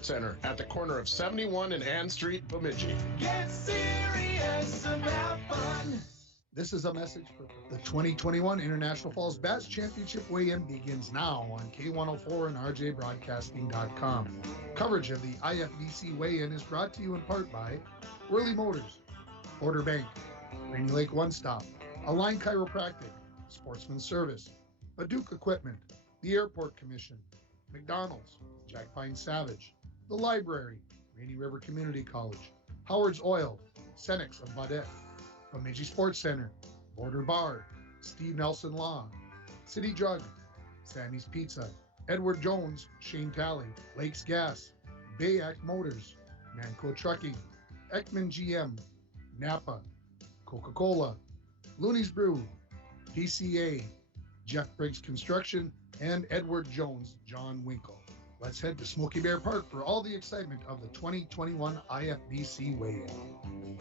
Center at the corner of 71 and Ann Street, Bemidji. Get serious about fun. This is a message for the 2021 International Falls Bass Championship weigh-in begins now on K104 and RJBroadcasting.com. Coverage of the IFBC weigh-in is brought to you in part by Worley Motors, Border Bank, Rainy Lake One Stop, Align Chiropractic, Sportsman Service, Duke Equipment, the Airport Commission, McDonald's, Jack Pine Savage, the Library, Rainy River Community College, Howard's Oil, Senex of Baudette, Bemidji Sports Center, Border Bar, Steve Nelson Law, City Drug, Sammy's Pizza, Edward Jones, Shane Talley, Lakes Gas, Bayak Motors, Manco Trucking, Ekman GM, Napa, Coca-Cola, Looney's Brew, PCA, Jeff Briggs Construction, and Edward Jones, John Winkle. Let's head to Smoky Bear Park for all the excitement of the 2021 IFBC weigh-in.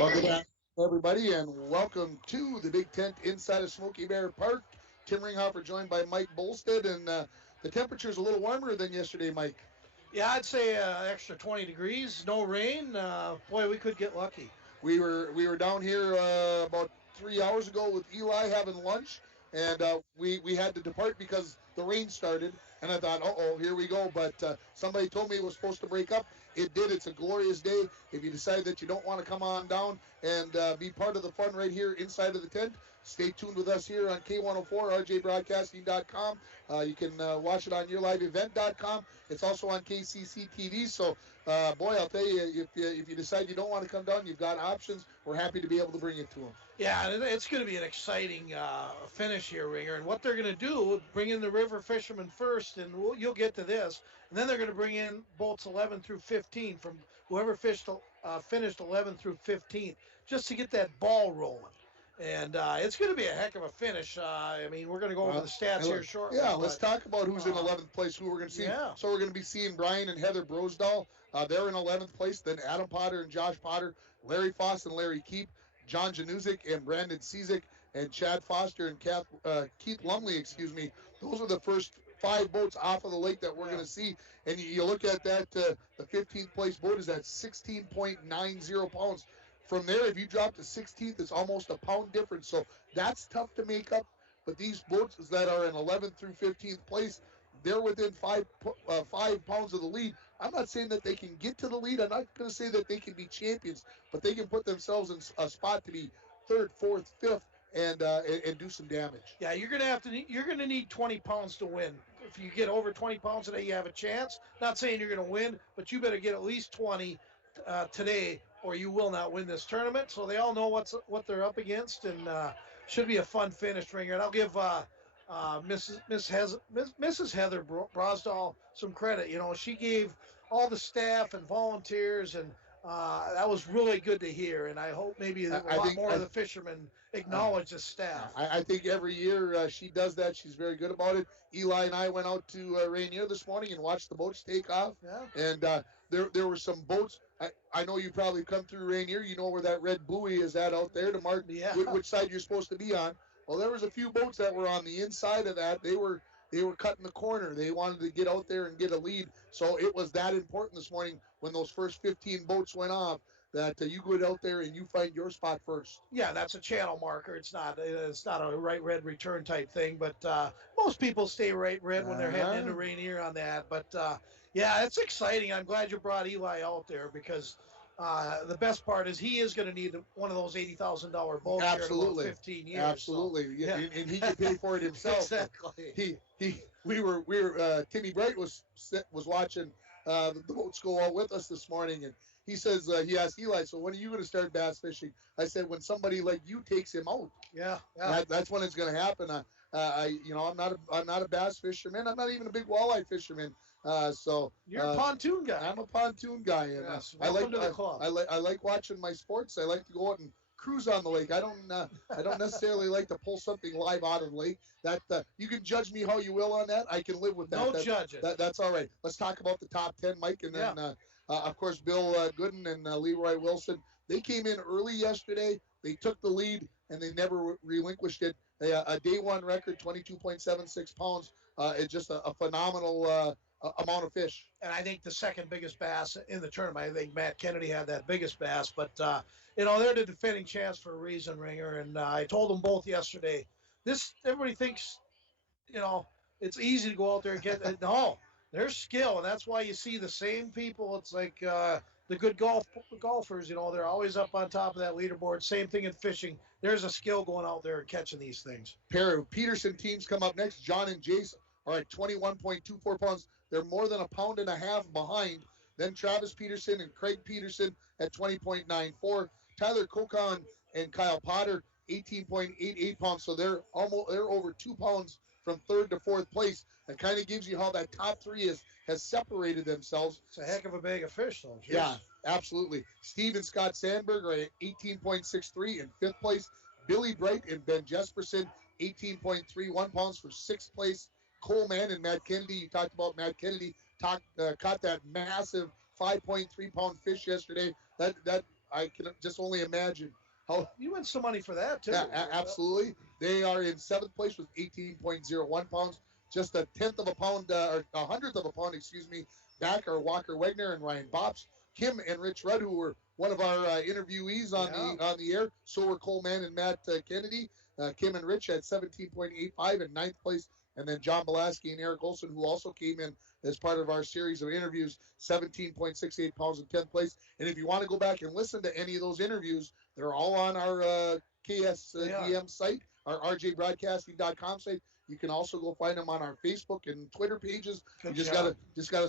Well, good afternoon, everybody, and welcome to the Big Tent inside of Smoky Bear Park. Tim Ringhofer joined by Mike Bolstead, and the temperature's a little warmer than yesterday, Mike. Yeah, I'd say extra 20 degrees, no rain. Boy, we could get lucky. We were down here about 3 hours ago with Eli having lunch, and we had to depart because the rain started, and I thought, here we go. But somebody told me it was supposed to break up. It did. It's a glorious day. If you decide that you don't want to come on down and be part of the fun right here inside of the tent, stay tuned with us here on K104, RJBroadcasting.com. You can watch it on YourLiveEvent.com. It's also on KCC TV. So, boy, I'll tell you, if you decide you don't want to come down, you've got options. We're happy to be able to bring it to them. Yeah, it's going to be an exciting finish here, Ringer. And what they're going to do, bring in the river fishermen first, and you'll get to this. And then they're going to bring in boats 11 through 15 from whoever finished 11 through 15, just to get that ball rolling. And it's going to be a heck of a finish. I mean, we're going to go over the stats here shortly. Yeah, let's talk about who's in 11th place, who we're going to see. Yeah. So we're going to be seeing Brian and Heather Brosdahl. They're in 11th place. Then Adam Potter and Josh Potter, Larry Foss and Larry Keep, John Januzik and Brandon Cizik, and Chad Foster and Keith Lumley, Those are the first 5 boats off of the lake that we're going to see. And you look at that, the 15th place boat is at 16.90 pounds. From there, if you drop to 16th, it's almost a pound difference. So that's tough to make up. But these boats that are in 11th through 15th place, they're within 5 pounds of the lead. I'm not saying that they can get to the lead. I'm not going to say that they can be champions, but they can put themselves in a spot to be 3rd, 4th, 5th, and do some damage. Yeah, you're going to need 20 pounds to win. If you get over 20 pounds today, you have a chance. Not saying you're going to win, but you better get at least 20 today, or you will not win this tournament. So they all know what they're up against, and should be a fun finish, Ringer. And I'll give Mrs. Heather Brosdahl some credit. You know, she gave all the staff and volunteers, and that was really good to hear. And I hope maybe a lot more of the fishermen acknowledge the staff. I think every year she does that. She's very good about it. Eli and I went out to Rainier this morning and watched the boats take off. Yeah. And there were some boats. I know you probably come through Rainier. You know where that red buoy is at out there to mark which side you're supposed to be on. Well, there was a few boats that were on the inside of that. They were cutting the corner. They wanted to get out there and get a lead. So it was that important this morning when those first 15 boats went off that you go out there and you find your spot first. Yeah, that's a channel marker. It's not a right red return type thing, but most people stay right red when they're heading into Rainier on that. But yeah, it's exciting. I'm glad you brought Eli out there because the best part is he is going to need one of those $80,000 boats here in about 15 years. Absolutely. So, yeah. And he can pay for it himself. Exactly. We were Timmy Bright was watching the boats go out with us this morning, and he says he asked Eli, so when are you going to start bass fishing? I said, when somebody like you takes him out. Yeah. That's when it's going to happen. I'm not a bass fisherman. I'm not even a big walleye fisherman. So you're a pontoon guy. I'm a pontoon guy, and yes, I like to the club. I like watching my sports. I like to go out and cruise on the lake. I don't necessarily like to pull something live out of the lake. That you can judge me how you will on that. I can live with that. No judging. That's all right. Let's talk about the top 10, Mike, and then of course Bill Gooden and Leroy Wilson. They came in early yesterday. They took the lead and they never relinquished it. A day one record, 22.76 pounds. It's just a phenomenal amount of fish. And I think the second biggest bass in the tournament, I think Matt Kennedy had that biggest bass, but they're the defending champs for a reason, Ringer. And I told them both yesterday, everybody thinks, it's easy to go out there and get it. No, there's skill. And that's why you see the same people. It's like the good golfers, they're always up on top of that leaderboard. Same thing in fishing. There's a skill going out there and catching these things. Pair of Peterson teams come up next. John and Jace are at 21.24 pounds. They're more than a pound and a half behind. Then Travis Peterson and Craig Peterson at 20.94. Tyler Kokon and Kyle Potter, 18.88 pounds. So they're over 2 pounds from third to fourth place. That kind of gives you how that top three has separated themselves. It's a heck of a bag of fish, though. Jeez. Yeah, absolutely. Steve and Scott Sandberg are at 18.63 in fifth place. Billy Bright and Ben Jesperson, 18.31 pounds for sixth place. Coleman and Matt Kennedy. You talked about Matt Kennedy. Caught that massive 5.3 pound fish yesterday. That I can just only imagine how. You win some money for that too. Yeah, absolutely. They are in seventh place with 18.01 pounds. Just a tenth of a pound, or a hundredth of a pound, back are Walker Wegner and Ryan Bops. Kim and Rich Rudd, who were one of our interviewees on the air. So were Coleman and Matt Kennedy. Kim and Rich at 17.85 in ninth place. And then John Belaski and Eric Olson, who also came in as part of our series of interviews, 17.68 pounds in 10th place. And if you want to go back and listen to any of those interviews, they're all on our KSDM site, our rjbroadcasting.com site. You can also go find them on our Facebook and Twitter pages. You just gotta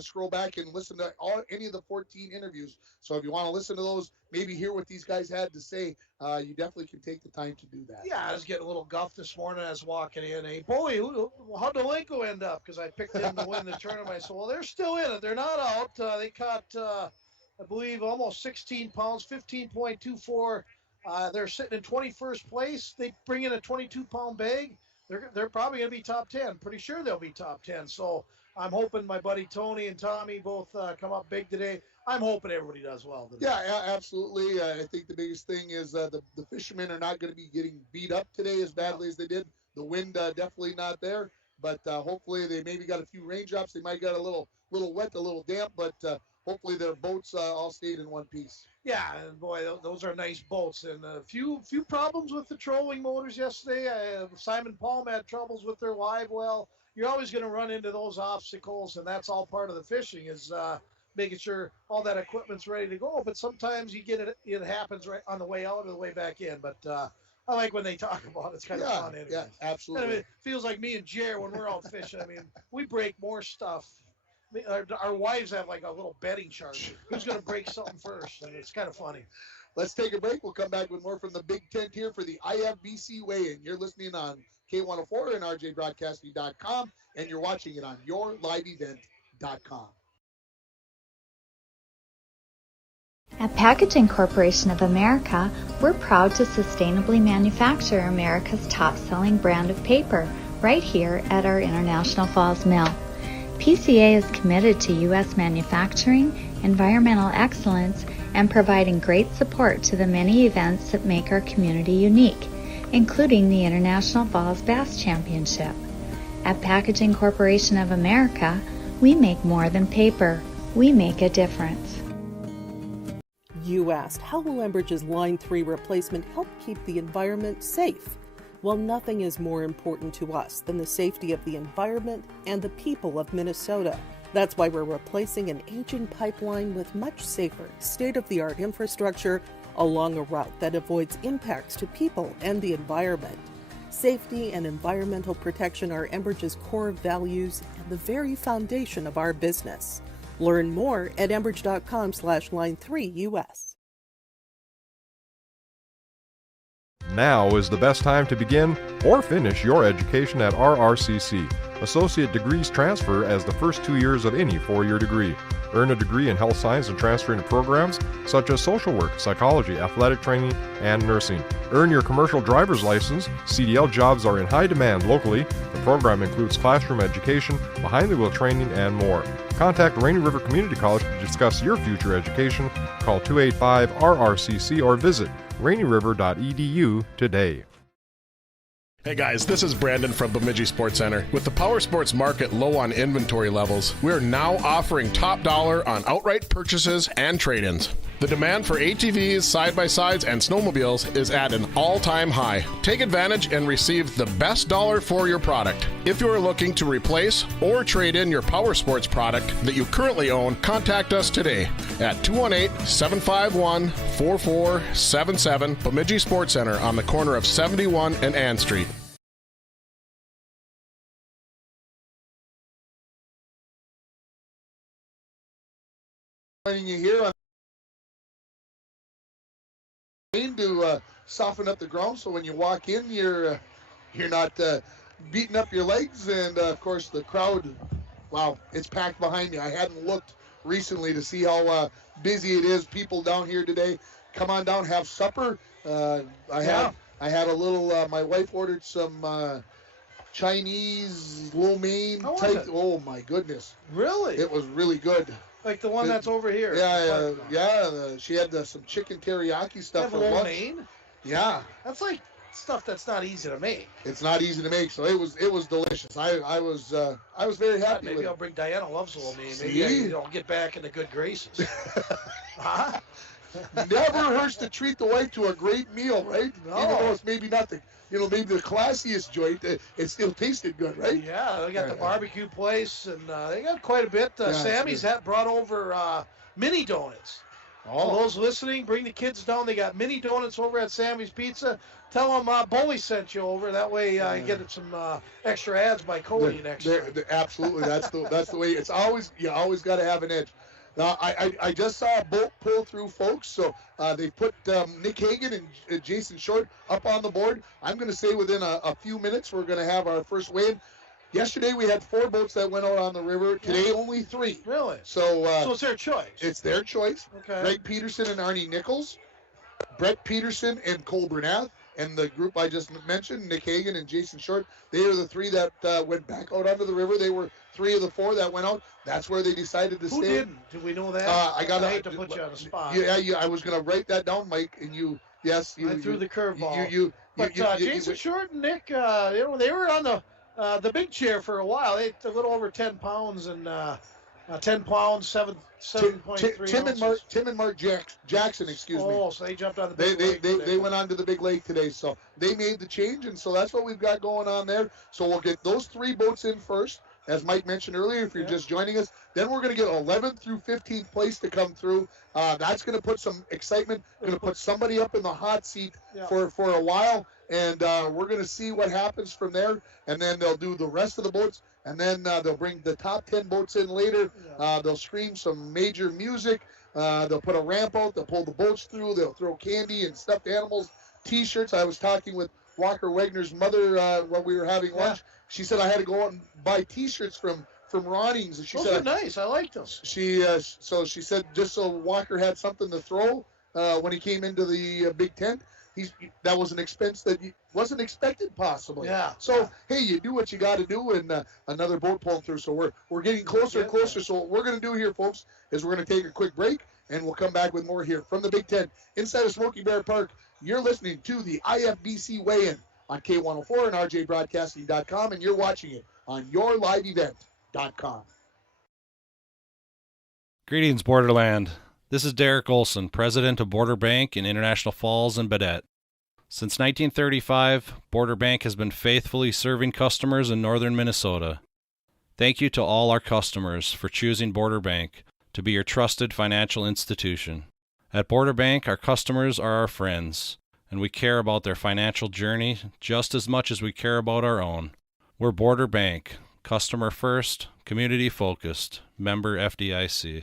scroll back and listen to any of the 14 interviews. So if you want to listen to those, maybe hear what these guys had to say, you definitely can take the time to do that. Yeah, I was getting a little guff this morning. I was walking in. Hey, boy, how'd Delanco end up? Because I picked him to win the tournament. I said, well, they're still in it. They're not out. They caught, I believe, almost 16 pounds, 15.24. They're sitting in 21st place. They bring in a 22-pound bag. They're probably going to be top 10. Pretty sure they'll be top 10. So I'm hoping my buddy Tony and Tommy both come up big today. I'm hoping everybody does well today. Yeah, absolutely. I think the biggest thing is the fishermen are not going to be getting beat up today as badly as they did. The wind definitely not there. But hopefully they maybe got a few raindrops. They might got a little wet, a little damp. But hopefully their boats all stayed in one piece. Yeah, and boy, those are nice boats. And a few problems with the trolling motors yesterday. Simon Palm had troubles with their live well. You're always going to run into those obstacles, and that's all part of the fishing is making sure all that equipment's ready to go. But sometimes you get it happens right on the way out or the way back in. But I like when they talk about it. It's kind of fun. Anyways. Yeah, absolutely. And it feels like me and Jer when we're out fishing. I mean, we break more stuff. Our wives have like a little betting chart. Who's going to break something first? And it's kind of funny. Let's take a break. We'll come back with more from the Big Tent here for the IFBC weigh-in. You're listening on K104 and rjbroadcasting.com, and you're watching it on yourliveevent.com. At Packaging Corporation of America, we're proud to sustainably manufacture America's top-selling brand of paper right here at our International Falls Mill. PCA is committed to U.S. manufacturing, environmental excellence, and providing great support to the many events that make our community unique, including the International Falls Bass Championship. At Packaging Corporation of America, we make more than paper. We make a difference. You asked, how will Enbridge's Line 3 replacement help keep the environment safe? Well, nothing is more important to us than the safety of the environment and the people of Minnesota. That's why we're replacing an aging pipeline with much safer, state-of-the-art infrastructure along a route that avoids impacts to people and the environment. Safety and environmental protection are Enbridge's core values and the very foundation of our business. Learn more at enbridge.com/line3US. Now is the best time to begin or finish your education at RRCC. Associate degrees transfer as the first 2 years of any four-year degree. Earn a degree in health science and transfer into programs such as social work, psychology, athletic training, and nursing. Earn your commercial driver's license. CDL jobs are in high demand locally. The program includes classroom education, behind-the-wheel training, and more. Contact Rainy River Community College to discuss your future education. Call 285-RRCC or visit RainyRiver.edu today. Hey guys, this is Brandon from Bemidji Sports Center. With the power sports market low on inventory levels, we're now offering top dollar on outright purchases and trade-ins. The demand for ATVs, side-by-sides, and snowmobiles is at an all-time high. Take advantage and receive the best dollar for your product. If you are looking to replace or trade in your power sports product that you currently own, contact us today at 218-751-4477, Bemidji Sports Center on the corner of 71 and Ann Street. Joining you here on to soften up the ground, so when you walk in, you're not beating up your legs. And of course, the crowd, wow, it's packed behind me. I hadn't looked recently to see how busy it is. People down here today. Come on down, have supper. I had a little. My wife ordered some Chinese lo mein type. Oh my goodness! Really? It was really good. Like the one that's over here. Yeah. She had some chicken teriyaki stuff for lunch. Maine? Yeah. That's like stuff that's not easy to make. It's not easy to make, so it was delicious. I was very happy. Maybe with I'll it. bring Diana loves lo mein. See? Maybe I'll get back into good graces. Huh? Never hurts to treat the wife to a great meal, right? No. Even though it's maybe not the maybe the classiest joint, it still tasted good, right? Yeah, they got the barbecue place, and they got quite a bit. Sammy's brought over mini donuts. For those listening, bring the kids down. They got mini donuts over at Sammy's Pizza. Tell them Bowie sent you over. That way you get some extra ads by Cody next time. Absolutely, that's the way. It's always you always got to have an edge. I just saw a boat pull through, folks. So they put Nick Hagan and Jason Short up on the board. I'm going to say within a few minutes we're going to have our first weigh-in. Yesterday we had 4 boats that went out on the river. Today only 3. Really? So it's their choice. It's their choice. Okay. Greg Peterson and Arnie Nichols, Brett Peterson and Cole Bernath, and the group I just mentioned, Nick Hagan and Jason Short. They are the 3 that went back out onto the river. They were 3 of the 4 that went out. That's where they decided to stay. Who didn't? Do we know that? I hate to put you on the spot. Yeah. I was going to write that down, Mike, and you. Yes, you. I threw the curveball. But Jason Short and Nick, they were on the big chair for a while. They a little over 10 pounds and 10 pounds, 7.3 ounces. Tim and Mark Jackson, excuse me. Oh, so they jumped on the big lake. They went on to the big lake today, so they made the change, and so that's what we've got going on there. So we'll get those 3 boats in first, as Mike mentioned earlier, if you're just joining us. Then we're going to get 11th through 15th place to come through. That's going to put some excitement, going to put somebody up in the hot seat for a while, and we're going to see what happens from there, and then they'll do the rest of the boats, and then they'll bring the top 10 boats in later. They'll scream some major music. They'll put a ramp out. They'll pull the boats through. They'll throw candy and stuffed animals, T-shirts. I was talking with Walker Wagner's mother when we were having lunch. She said I had to go out and buy T-shirts from Ronings. And she Those said are nice. I like them. She said just so Walker had something to throw when he came into the big tent. That was an expense that wasn't expected possibly. Yeah. So hey, you do what you got to do, and another boat pulling through. So we're getting closer and closer. So what we're going to do here, folks, is we're going to take a quick break, and we'll come back with more here from the Big Tent inside of Smoky Bear Park. You're listening to the IFBC Weigh-In on K104 and RJBroadcasting.com, and you're watching it on YourLiveEvent.com. Greetings, Borderland. This is Derek Olson, president of Border Bank in International Falls and Baudette. Since 1935, Border Bank has been faithfully serving customers in northern Minnesota. Thank you to all our customers for choosing Border Bank to be your trusted financial institution. At Border Bank, our customers are our friends, and we care about their financial journey just as much as we care about our own. We're Border Bank, customer first, community focused, member FDIC.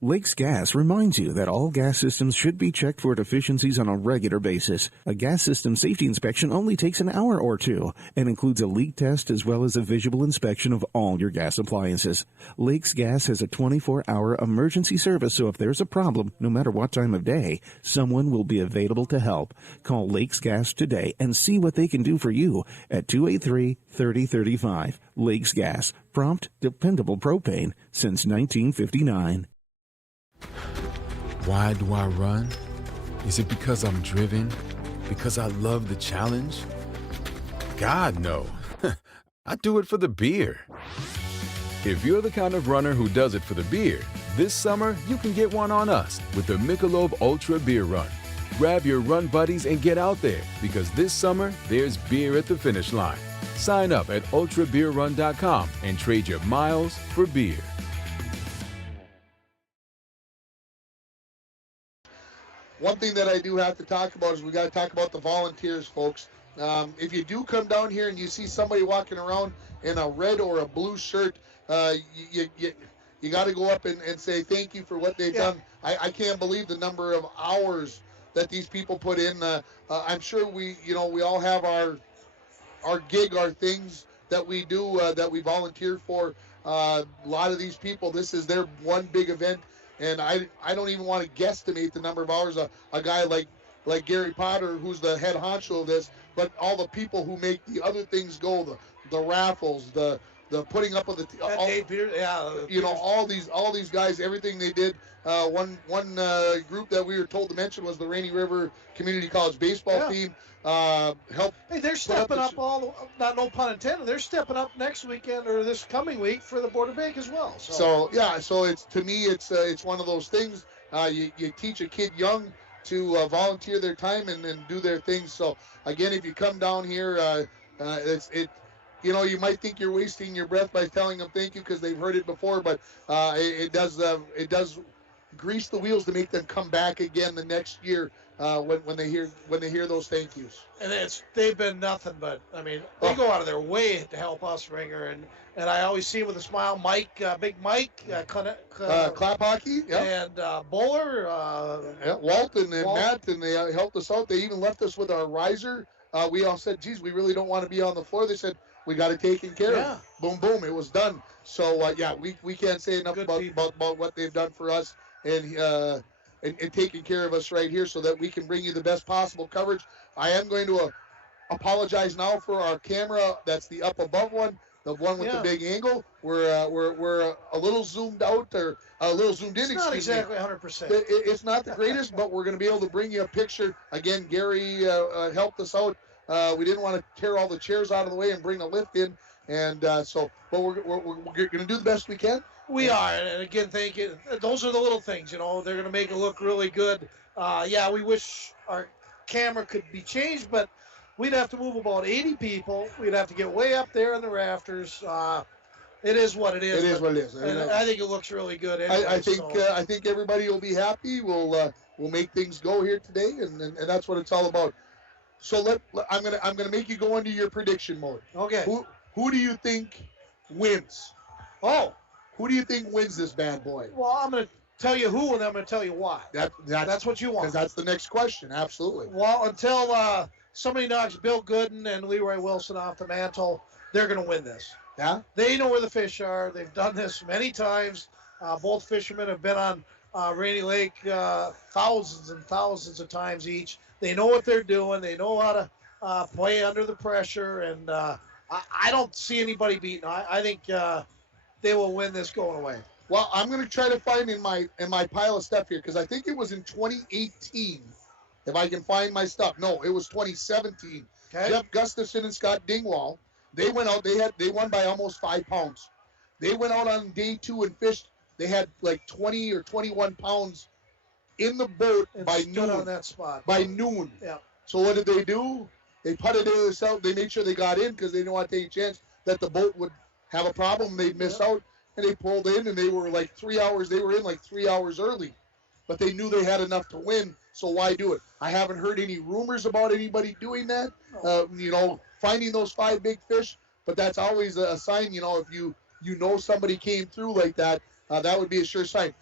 Lakes Gas reminds you that all gas systems should be checked for deficiencies on a regular basis. A gas system safety inspection only takes an hour or 2 and includes a leak test as well as a visual inspection of all your gas appliances. Lakes Gas has a 24-hour emergency service, so if there's a problem, no matter what time of day, someone will be available to help. Call Lakes Gas today and see what they can do for you at 283-3035. Lakes Gas, prompt, dependable propane since 1959. Why do I run? Is it because I'm driven? Because I love the challenge? God, no. I do it for the beer. If you're the kind of runner who does it for the beer, this summer you can get one on us with the Michelob Ultra Beer Run. Grab your run buddies and get out there, because this summer there's beer at the finish line. Sign up at ultrabeerrun.com and trade your miles for beer. One thing that I do have to talk about is we got to talk about the volunteers, folks. If you do come down here and you see somebody walking around in a red or a blue shirt, you got to go up and say thank you for what they've done. I can't believe the number of hours that these people put in. I'm sure we all have our gig, our things that we do, that we volunteer for. A lot of these people, this is their one big event. And I don't even want to guesstimate the number of hours a guy like Gary Potter, who's the head honcho of this, but all the people who make the other things go, the raffles, the putting up of the, all these guys, everything they did. One group that we were told to mention was the Rainy River Community College baseball team. Help. Hey, they're stepping up no pun intended. They're stepping up next weekend or this coming week for the Border Bank as well. So it's, to me, it's one of those things. You teach a kid young to volunteer their time and do their things. So again, if you come down here, you might think you're wasting your breath by telling them thank you because they've heard it before, but it does grease the wheels to make them come back again the next year when they hear those thank yous. And they've been nothing but, they go out of their way to help us, Ringer, and I always see him with a smile. Mike, Big Mike, Clap Hockey, and Bowler, Walt and Matt, and they helped us out. They even left us with our riser. We all said, geez, we really don't want to be on the floor. They said, we got it taken care of. Boom, boom, it was done. So, we can't say enough about what they've done for us and taking care of us right here so that we can bring you the best possible coverage. I am going to apologize now for our camera. That's the up above one, the one with the big angle. We're a little zoomed out or a little zoomed in. It's not exactly 100%. It's not the greatest, but we're going to be able to bring you a picture. Again, Gary helped us out. We didn't want to tear all the chairs out of the way and bring a lift in, and but we're going to do the best we can. We are, and again, thank you. Those are the little things, they're going to make it look really good. We wish our camera could be changed, but we'd have to move about 80 people. We'd have to get way up there in the rafters. It is what it is. It is what it is. And I think it looks really good. Anyway, I think everybody will be happy. We'll make things go here today, and that's what it's all about. So I'm gonna make you go into your prediction mode. Okay. Who do you think wins? Oh. Who do you think wins this bad boy? Well, I'm going to tell you who, and I'm going to tell you why. That's what you want. Because that's the next question. Absolutely. Well, until somebody knocks Bill Gooden and Leroy Wilson off the mantle, they're going to win this. Yeah? They know where the fish are. They've done this many times. Both fishermen have been on Rainy Lake thousands and thousands of times each. They know what they're doing. They know how to play under the pressure, and I don't see anybody beating. I think they will win this going away. Well, I'm going to try to find in my pile of stuff here, because I think it was in 2018, if I can find my stuff. No, it was 2017. Okay. Jeff Gustafson and Scott Dingwall, they went out. They won by almost 5 pounds. They went out on day 2 and fished. They had like 20 or 21 pounds in the boat And by stood noon. on that spot. By noon. Yeah. So what did they do? They putted it themselves. They made sure they got in because they didn't want to take a chance that the boat would have a problem. They'd miss out. And they pulled in, and they were like 3 hours. They were in like 3 hours early. But they knew they had enough to win, so why do it? I haven't heard any rumors about anybody doing that, finding those 5 big fish. But that's always a sign, if you somebody came through like that, that would be a sure sign.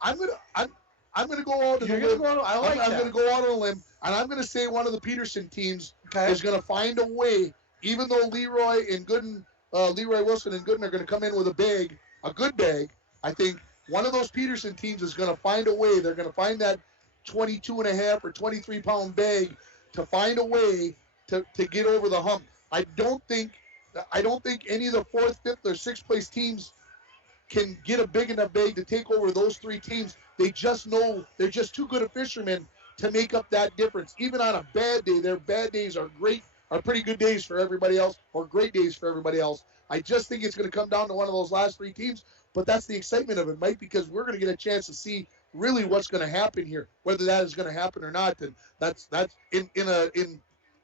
I'm gonna go out on a limb. I'm gonna go out on a limb, and I'm gonna say one of the Peterson teams is gonna find a way, even though Leroy Wilson and Gooden are gonna come in with a good bag. I think one of those Peterson teams is gonna find a way. They're gonna find that 22.5 or 23 pound bag to find a way to get over the hump. I don't think any of the 4th, 5th, or 6th place teams can get a big enough bag to take over those 3 teams. They just know they're just too good of fishermen to make up that difference. Even on a bad day, their bad days are great are pretty good days for everybody else, or great days for everybody else. I just think it's going to come down to one of those last 3 teams, but that's the excitement of it, Mike, because we're going to get a chance to see really what's going to happen here, whether that is going to happen or not. And that's in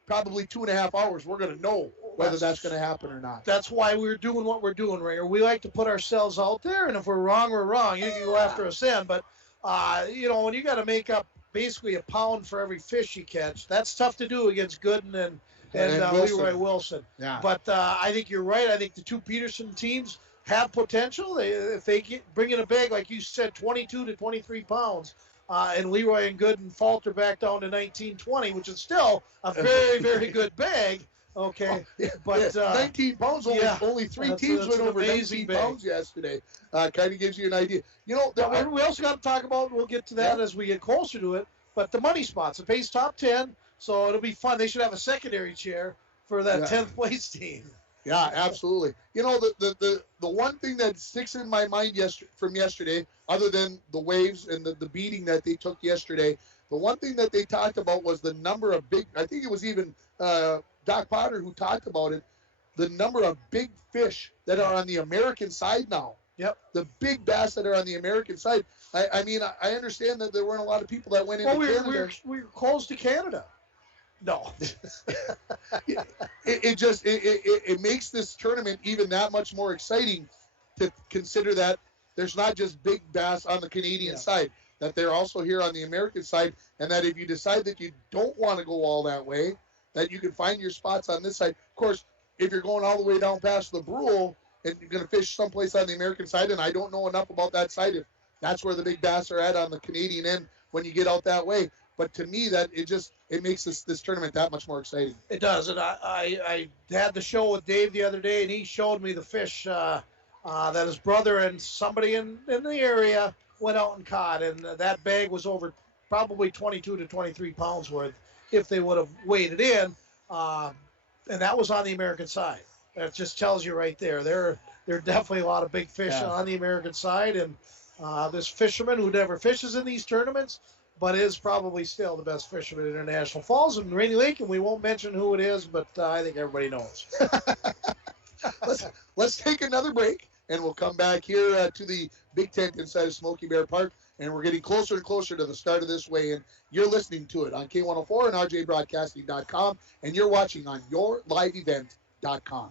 probably 2.5 hours, we're going to know whether that's going to happen or not. That's why we're doing what we're doing, Ringer. We like to put ourselves out there, and if we're wrong, we're wrong. You can go after us in, but when you got to make up basically a pound for every fish you catch, that's tough to do against Gooden and Leroy Wilson. Yeah. But I think you're right. I think the 2 Peterson teams have potential. If they bring in a bag, like you said, 22 to 23 pounds, and Leroy and Gooden falter back down to 19-20, which is still a very, very good bag. Okay, but 19 pounds, only 3 teams went over 19 pounds yesterday. Kind of gives you an idea. We also got to talk about, we'll get to that as we get closer to it, but the money spots. It pays top 10, so it'll be fun. They should have a secondary chair for that 10th place team. Yeah, absolutely. The one thing that sticks in my mind from yesterday, other than the Waves and the beating that they took yesterday, the one thing that they talked about was the number of I think it was even Doc Potter who talked about it, the number of big fish that are on the American side now. Yep. The big bass that are on the American side. I mean, I understand that there weren't a lot of people that went into Canada. We're close to Canada. No. it makes this tournament even that much more exciting to consider that there's not just big bass on the Canadian side, that they're also here on the American side, and that if you decide that you don't want to go all that way, that you can find your spots on this side. Of course, if you're going all the way down past the Brule and you're going to fish someplace on the American side, and I don't know enough about that side, if that's where the big bass are at on the Canadian end when you get out that way. But to me, that it makes this tournament that much more exciting. It does, and I had the show with Dave the other day, and he showed me the fish that his brother and somebody in the area went out and caught, and that bag was over probably 22 to 23 pounds worth if they would have weighed it in, and that was on the American side. That just tells you right there. There are definitely a lot of big fish on the American side, and this fisherman who never fishes in these tournaments, but is probably still the best fisherman in International Falls and Rainy Lake, and we won't mention who it is, but I think everybody knows. Let's take another break, and we'll come back here to the big tent inside of Smoky Bear Park, and we're getting closer and closer to the start of this weigh-in. You're listening to it on K104 and RJBroadcasting.com, and you're watching on YourLiveEvent.com.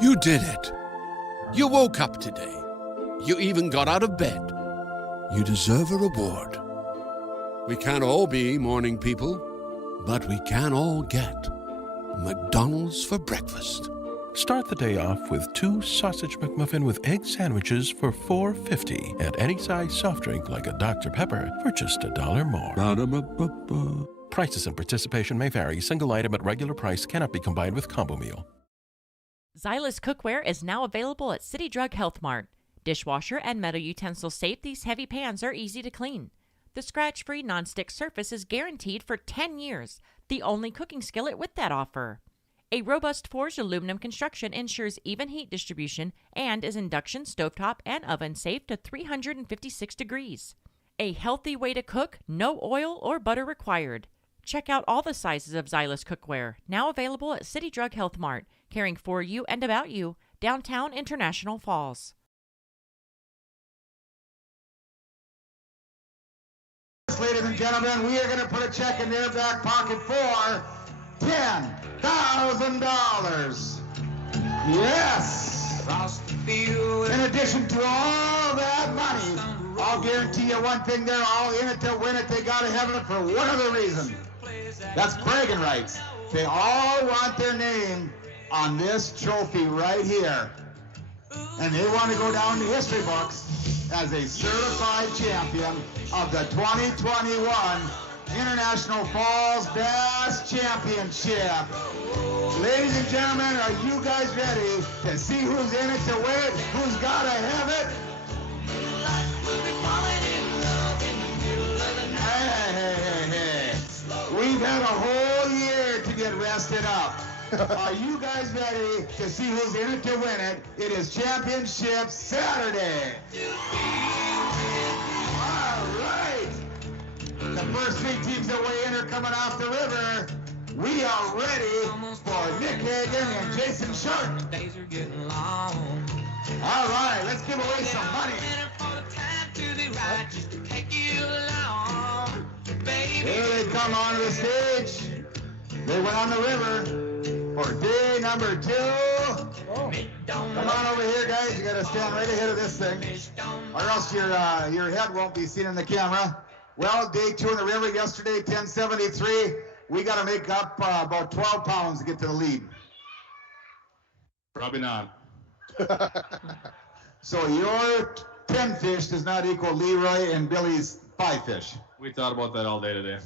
You did it. You woke up today. You even got out of bed. You deserve a reward. We can't all be morning people, but we can all get McDonald's for breakfast. Start the day off with 2 sausage McMuffin with egg sandwiches for $4.50 and any size soft drink like a Dr. Pepper for just $1 more. Ba-da-ba-ba-ba. Prices and participation may vary. Single item at regular price cannot be combined with combo meal. Xylus cookware is now available at City Drug Health Mart. Dishwasher and metal utensils safe, these heavy pans are easy to clean. The scratch-free nonstick surface is guaranteed for 10 years, the only cooking skillet with that offer. A robust forged aluminum construction ensures even heat distribution and is induction, stovetop, and oven safe to 356 degrees. A healthy way to cook, no oil or butter required. Check out all the sizes of Xylus cookware, now available at City Drug Health Mart, caring for you and about you, downtown International Falls. Ladies and gentlemen, we are going to put a check in their back pocket for $10,000. Yes! In addition to all that money, I'll guarantee you one thing, they're all in it to win it. They got to have it for one other reason. That's bragging rights. They all want their name on this trophy right here. And they want to go down in the history books as a certified champion of the 2021 International Falls Bass Championship. Ladies and gentlemen, are you guys ready to see who's in it to win it? Who's got to have it? Hey. We've had a whole year to get rested up. Are you guys ready to see who's in it to win it? It is Championship Saturday. All right. The first 3 teams teams that weigh in are coming off the river. We are ready for Nick Hagan and Jason Sharp. All right, let's give away some money. Here they come onto the stage. They went on the river for day number 2. Come on over here, guys. You got to stand right ahead of this thing, or else your head won't be seen in the camera. Well, day 2 in the river yesterday, 1073. We got to make up about 12 pounds to get to the lead. Probably not. So your 10 fish does not equal Leroy and Billy's 5 fish. We thought about that all day today.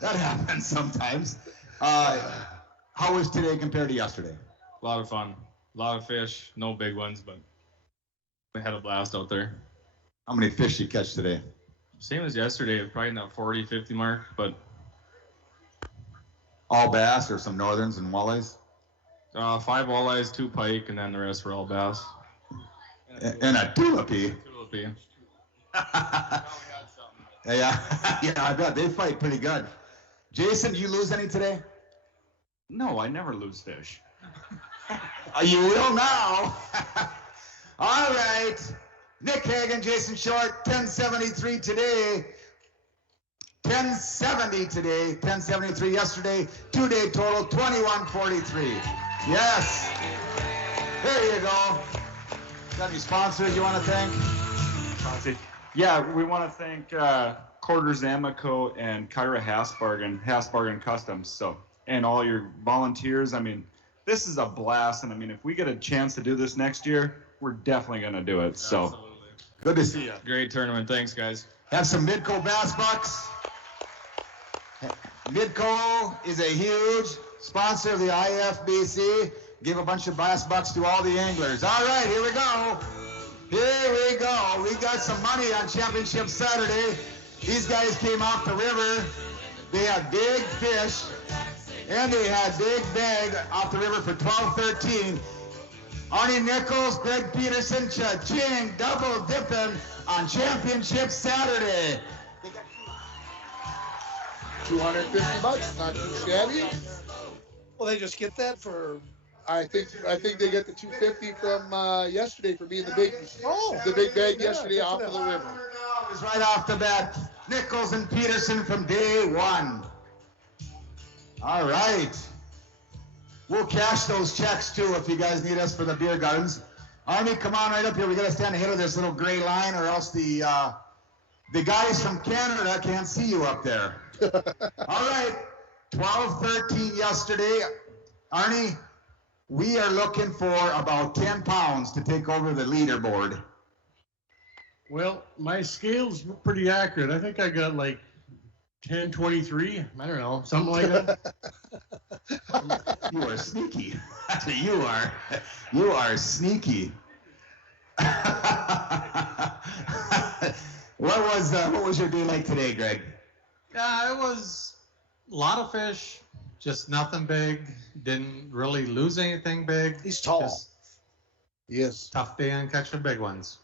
That happens sometimes. How was today compared to yesterday? A lot of fun. A lot of fish. No big ones, but we had a blast out there. How many fish you catch today? Same as yesterday, probably in that 40, 50 mark, but... All bass or some northerns and walleyes? 5 walleyes, 2 pike, and then the rest were all bass. And a tulipy. Tulipy. Yeah, I bet they fight pretty good. Jason, do you lose any today? No, I never lose fish. You will now. All right. Nick Hagan, Jason Short, 1073 today. 1070 today, 1073 yesterday. 2-day total, 2143. Yes. There you go. Got any sponsors you want to thank? Yeah, we want to thank Quarters Amico and Kyra Hasbargen Customs. So, and all your volunteers. I mean, this is a blast, and I mean, if we get a chance to do this next year, we're definitely going to do it. So, absolutely. Good to see you. Great tournament. Thanks, guys. Have some Midco bass bucks. Midco is a huge sponsor of the IFBC. Give a bunch of bass bucks to all the anglers. All right, here we go. Here we go. We got some money on Championship Saturday. These guys came off the river. They had big fish, and they had big bag off the river for 12-13. Arnie Nichols, Greg Peterson, cha-ching, double dipping on Championship Saturday. $250, not too shabby. Well, they just get that for. I think they get the $250 from yesterday for being the big bag yesterday off of the river. $100 right off the bat. Nichols and Peterson from day 1. All right. We'll cash those checks too if you guys need us for the beer gardens. Arnie, come on right up here. We got to stand ahead of this little gray line, or else the guys from Canada can't see you up there. All right. 12-13 yesterday. Arnie, we are looking for about 10 pounds to take over the leaderboard. Well, my scale's pretty accurate. I think I got like 1023. I don't know, something like that. You are sneaky. You are sneaky. What was your day like today, Greg? Yeah, it was a lot of fish, just nothing big. Didn't really lose anything big. He's tall. Yes. Tough day on catching big ones.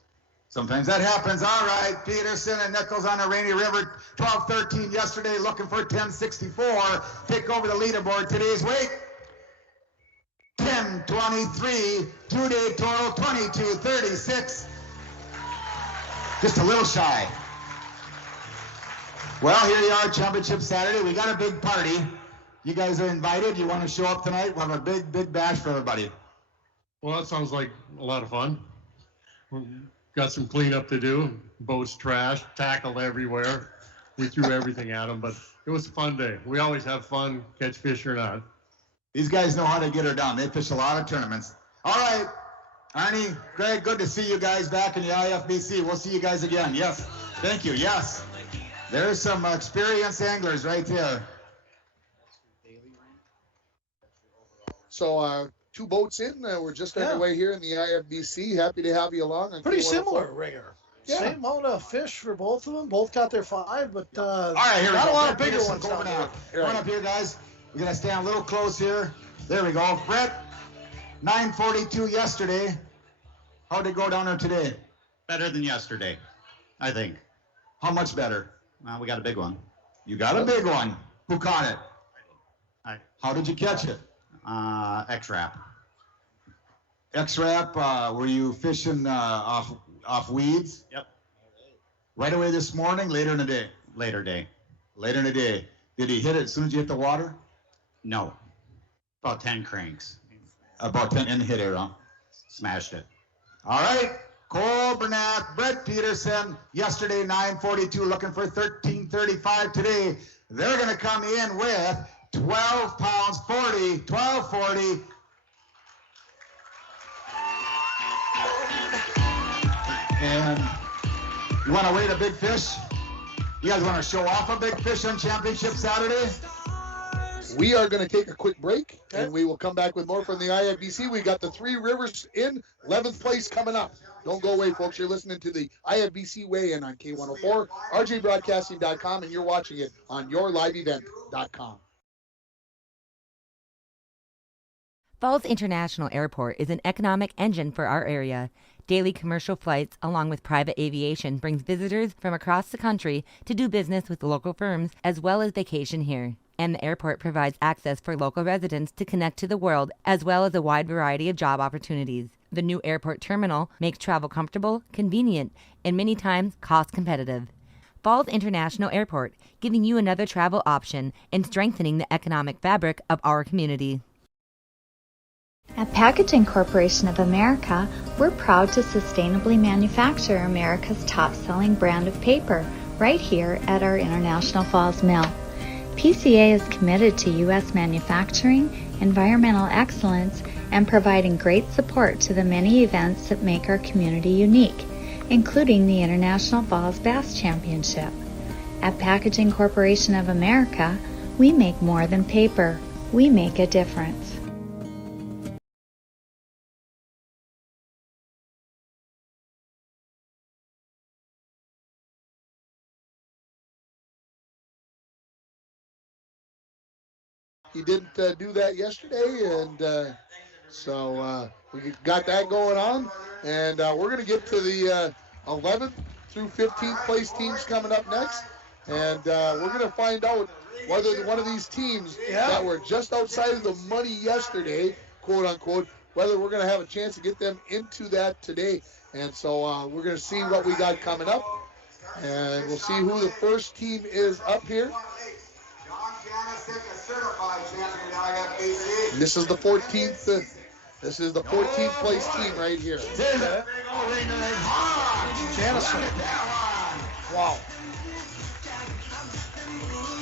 Sometimes that happens. All right, Peterson and Nichols on the Rainy River, 12-13 yesterday, looking for 1064. Take over the leaderboard. Today's weight, 1023. 2-day total, 2236. Just a little shy. Well, here you are, Championship Saturday. We got a big party. You guys are invited. You want to show up tonight? We'll have a big bash for everybody. Well, that sounds like a lot of fun. Got some cleanup to do. Boats trashed, tackled everywhere. We threw everything at them, but it was a fun day. We always have fun, catch fish or not. These guys know how to get her done. They fish a lot of tournaments. All right, Arnie, Greg, good to see you guys back in the IFBC. We'll see you guys again. Yes, thank you. Yes, there's some experienced anglers right there. So 2 boats in. We're just underway here in the IFBC. Happy to have you along. Pretty similar, Ringer. Yeah. Same amount of fish for both of them. Both got their 5, but all right, here we not go. a lot of Brett bigger Peterson ones going down out. there. Come on up here, guys. We're gonna stand a little close here. There we go. Brett, 942 yesterday. How'd it go down there today? Better than yesterday, I think. How much better? Well, we got a big one. You got a big one. Who caught it? How did you catch it? X-Rap. X-Rap, were you fishing off weeds? Yep. Right away this morning, later in the day? Later day. Later in the day. Did he hit it as soon as you hit the water? No. About 10 cranks. About 10 and hit it, huh? Smashed it. All right. Cole Burnett, Brett Peterson, yesterday 942, looking for 1335 today. They're going to come in with 12 pounds 40, 1240. And you want to weight a big fish? You guys want to show off a big fish on Championship Saturday? We are going to take a quick break, and we will come back with more from the IFBC. We got the Three Rivers in 11th place coming up. Don't go away, folks. You're listening to the IFBC Weigh-In on K104, rjbroadcasting.com, and you're watching it on yourliveevent.com. Falls International Airport is an economic engine for our area. Daily commercial flights, along with private aviation, brings visitors from across the country to do business with local firms as well as vacation here. And the airport provides access for local residents to connect to the world as well as a wide variety of job opportunities. The new airport terminal makes travel comfortable, convenient, and many times cost competitive. Falls International Airport, giving you another travel option and strengthening the economic fabric of our community. At Packaging Corporation of America, we're proud to sustainably manufacture America's top-selling brand of paper right here at our International Falls Mill. PCA is committed to U.S. manufacturing, environmental excellence, and providing great support to the many events that make our community unique, including the International Falls Bass Championship. At Packaging Corporation of America, we make more than paper. We make a difference. He didn't do that yesterday, and so we got that going on. And we're going to get to the 11th through 15th place teams coming up next. And we're going to find out whether one of these teams that were just outside of the money yesterday, quote unquote, whether we're going to have a chance to get them into that today. And so we're going to see what we got coming up. And we'll see who the first team is up here. This is the 14th. This is the 14th place team right here. Janison. Wow.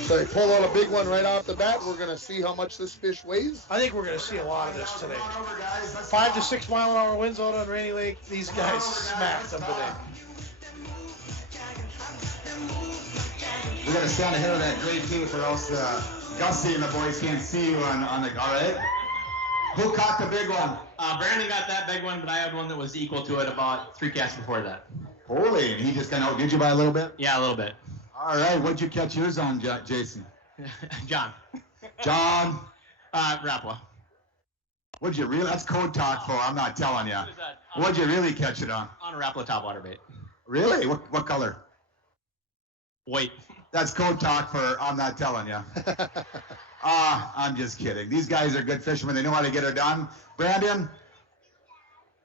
So they pull out a big one right off the bat. We're going to see how much this fish weighs. I think we're going to see a lot of this today. 5 to 6 mile an hour winds out on Rainy Lake. These guys smacked them today. We got to stand ahead of that grade too, or else Gussie and the boys can't see you on the. All right. Who caught the big one? Brandon got that big one, but I had one that was equal to it about 3 casts before that. Holy, and he just kind of outdid you by a little bit? Yeah, a little bit. All right, what'd you catch yours on, Jason? John. John? Rapala. What'd you really, that's code talk for, I'm not telling you. What'd you really catch it on? On a Rapala topwater bait. Really? What color? White. That's code talk for, I'm not telling you. I'm just kidding. These guys are good fishermen. They know how to get it done. Brandon,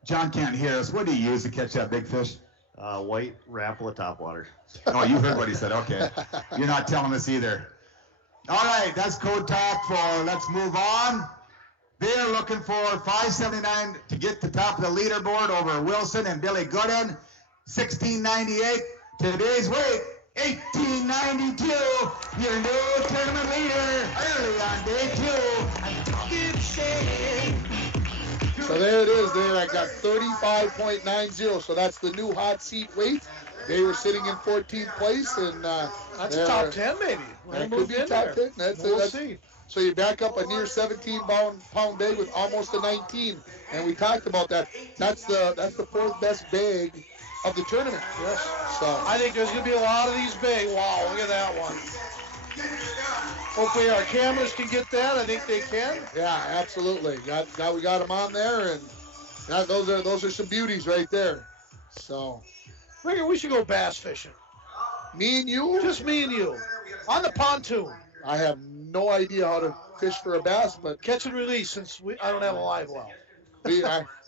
John can't hear us. What do you use to catch that big fish? White Rapala topwater. Oh, you heard what he said. Okay. You're not telling us either. All right, that's code talk for let's move on. They're looking for 579 to get to top of the leaderboard over Wilson and Billy Gooden. 1698. Today's weight, 1892. Your new tournament leader early on day 2. So there it is. There, I got 35.90. So that's the new hot seat weight. They were sitting in 14th place, and that's top 10 maybe. That could be top 10. We'll see. So you back up a near 17-pound bag with almost a 19, and we talked about that. That's the fourth best bag of the tournament. Yes. So I think there's going to be a lot of these big. Wow, look at that one. Hopefully our cameras can get that. I think they can. Yeah, absolutely. We got them on there, and those are some beauties right there. So we should go bass fishing. Me and you? Just me and you. On the pontoon. I have no idea how to fish for a bass, but catch and release since I don't have a live well.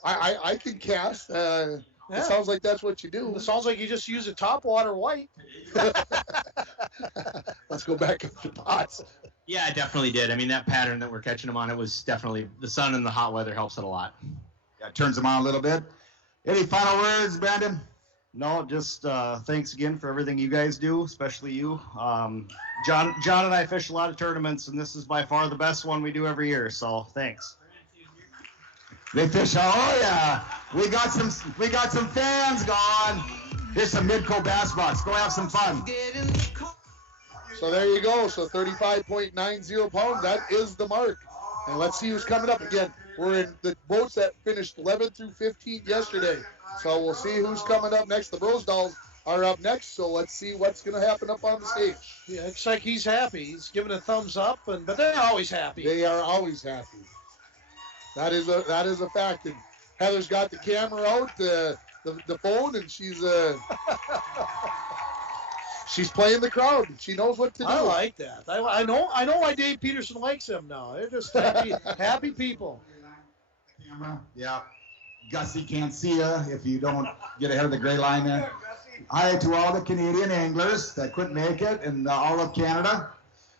I can cast. It sounds like that's what you do. It sounds like you just use a topwater white. Let's go back up to pots. Yeah, I definitely did. I mean, that pattern that we're catching them on, it was definitely, the sun and the hot weather helps it a lot. Yeah, it turns them on a little bit. Any final words, Brandon? No, just thanks again for everything you guys do, especially you. John and I fish a lot of tournaments, and this is by far the best one we do every year. So thanks. They fish. Oh yeah, we got some fans going. Here's some Midco bass box. Go have some fun. So there you go. So 35.90 pounds. That is the mark. And let's see who's coming up again. We're in the boats that finished 11 through 15 yesterday. So we'll see who's coming up next. The Brosdals are up next. So let's see what's going to happen up on the stage. Yeah, it's like he's happy. He's giving a thumbs up, but they're always happy. They are always happy. That is a fact. And Heather's got the camera out, the phone, and she's playing the crowd. She knows what to do. I like that. I know why Dave Peterson likes them now. They're just happy people. Camera. Yeah. Gussie can't see you if you don't get ahead of the gray line there. Hi to all the Canadian anglers that couldn't make it and all of Canada.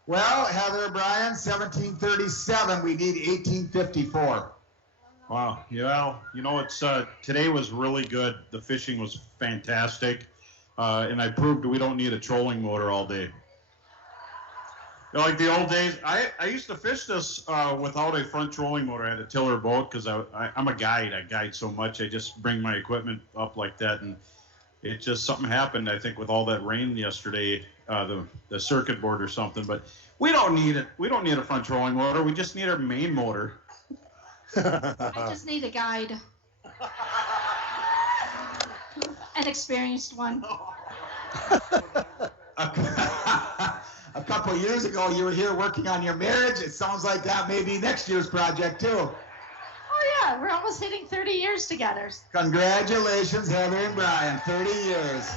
Well, Heather, Brian, 1737. We need 1854. Wow. Yeah. You know, it's today was really good. The fishing was fantastic, and I proved we don't need a trolling motor all day. You know, like the old days, I used to fish this without a front trolling motor. I had a tiller boat because I'm a guide. I guide so much. I just bring my equipment up like that, and it just something happened. I think with all that rain yesterday, the circuit board or something. But we don't need it. We don't need a front trolling motor. We just need our main motor. I just need a guide. An experienced one. A couple of years ago, you were here working on your marriage. It sounds like that may be next year's project, too. Oh, yeah. We're almost hitting 30 years together. Congratulations, Heather and Brian. 30 years.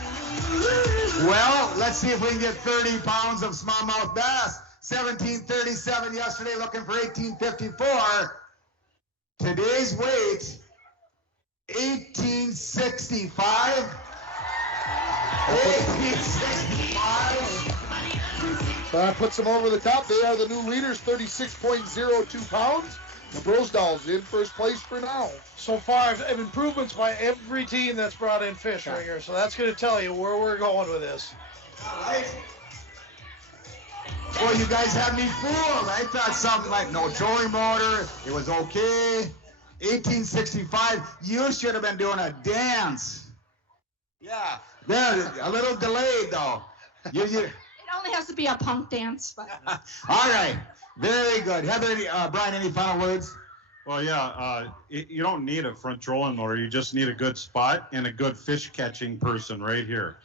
Well, let's see if we can get 30 pounds of smallmouth bass. 1737 yesterday, looking for 1854. Today's weight, 1865. 1865. So that puts them over the top. They are the new leaders, 36.02 pounds. The Brosdals in first place for now. So far, improvements by every team that's brought in fish right here. So that's going to tell you where we're going with this. All right. Well, you guys had me fooled. I thought something like no trolling motor. It was okay. 1865. You should have been doing a dance. Yeah. There, a little delayed though. You. It only has to be a punk dance. But. All right. Very good. Heather, Brian, any final words? Well, yeah. You don't need a front trolling motor. You just need a good spot and a good fish catching person right here.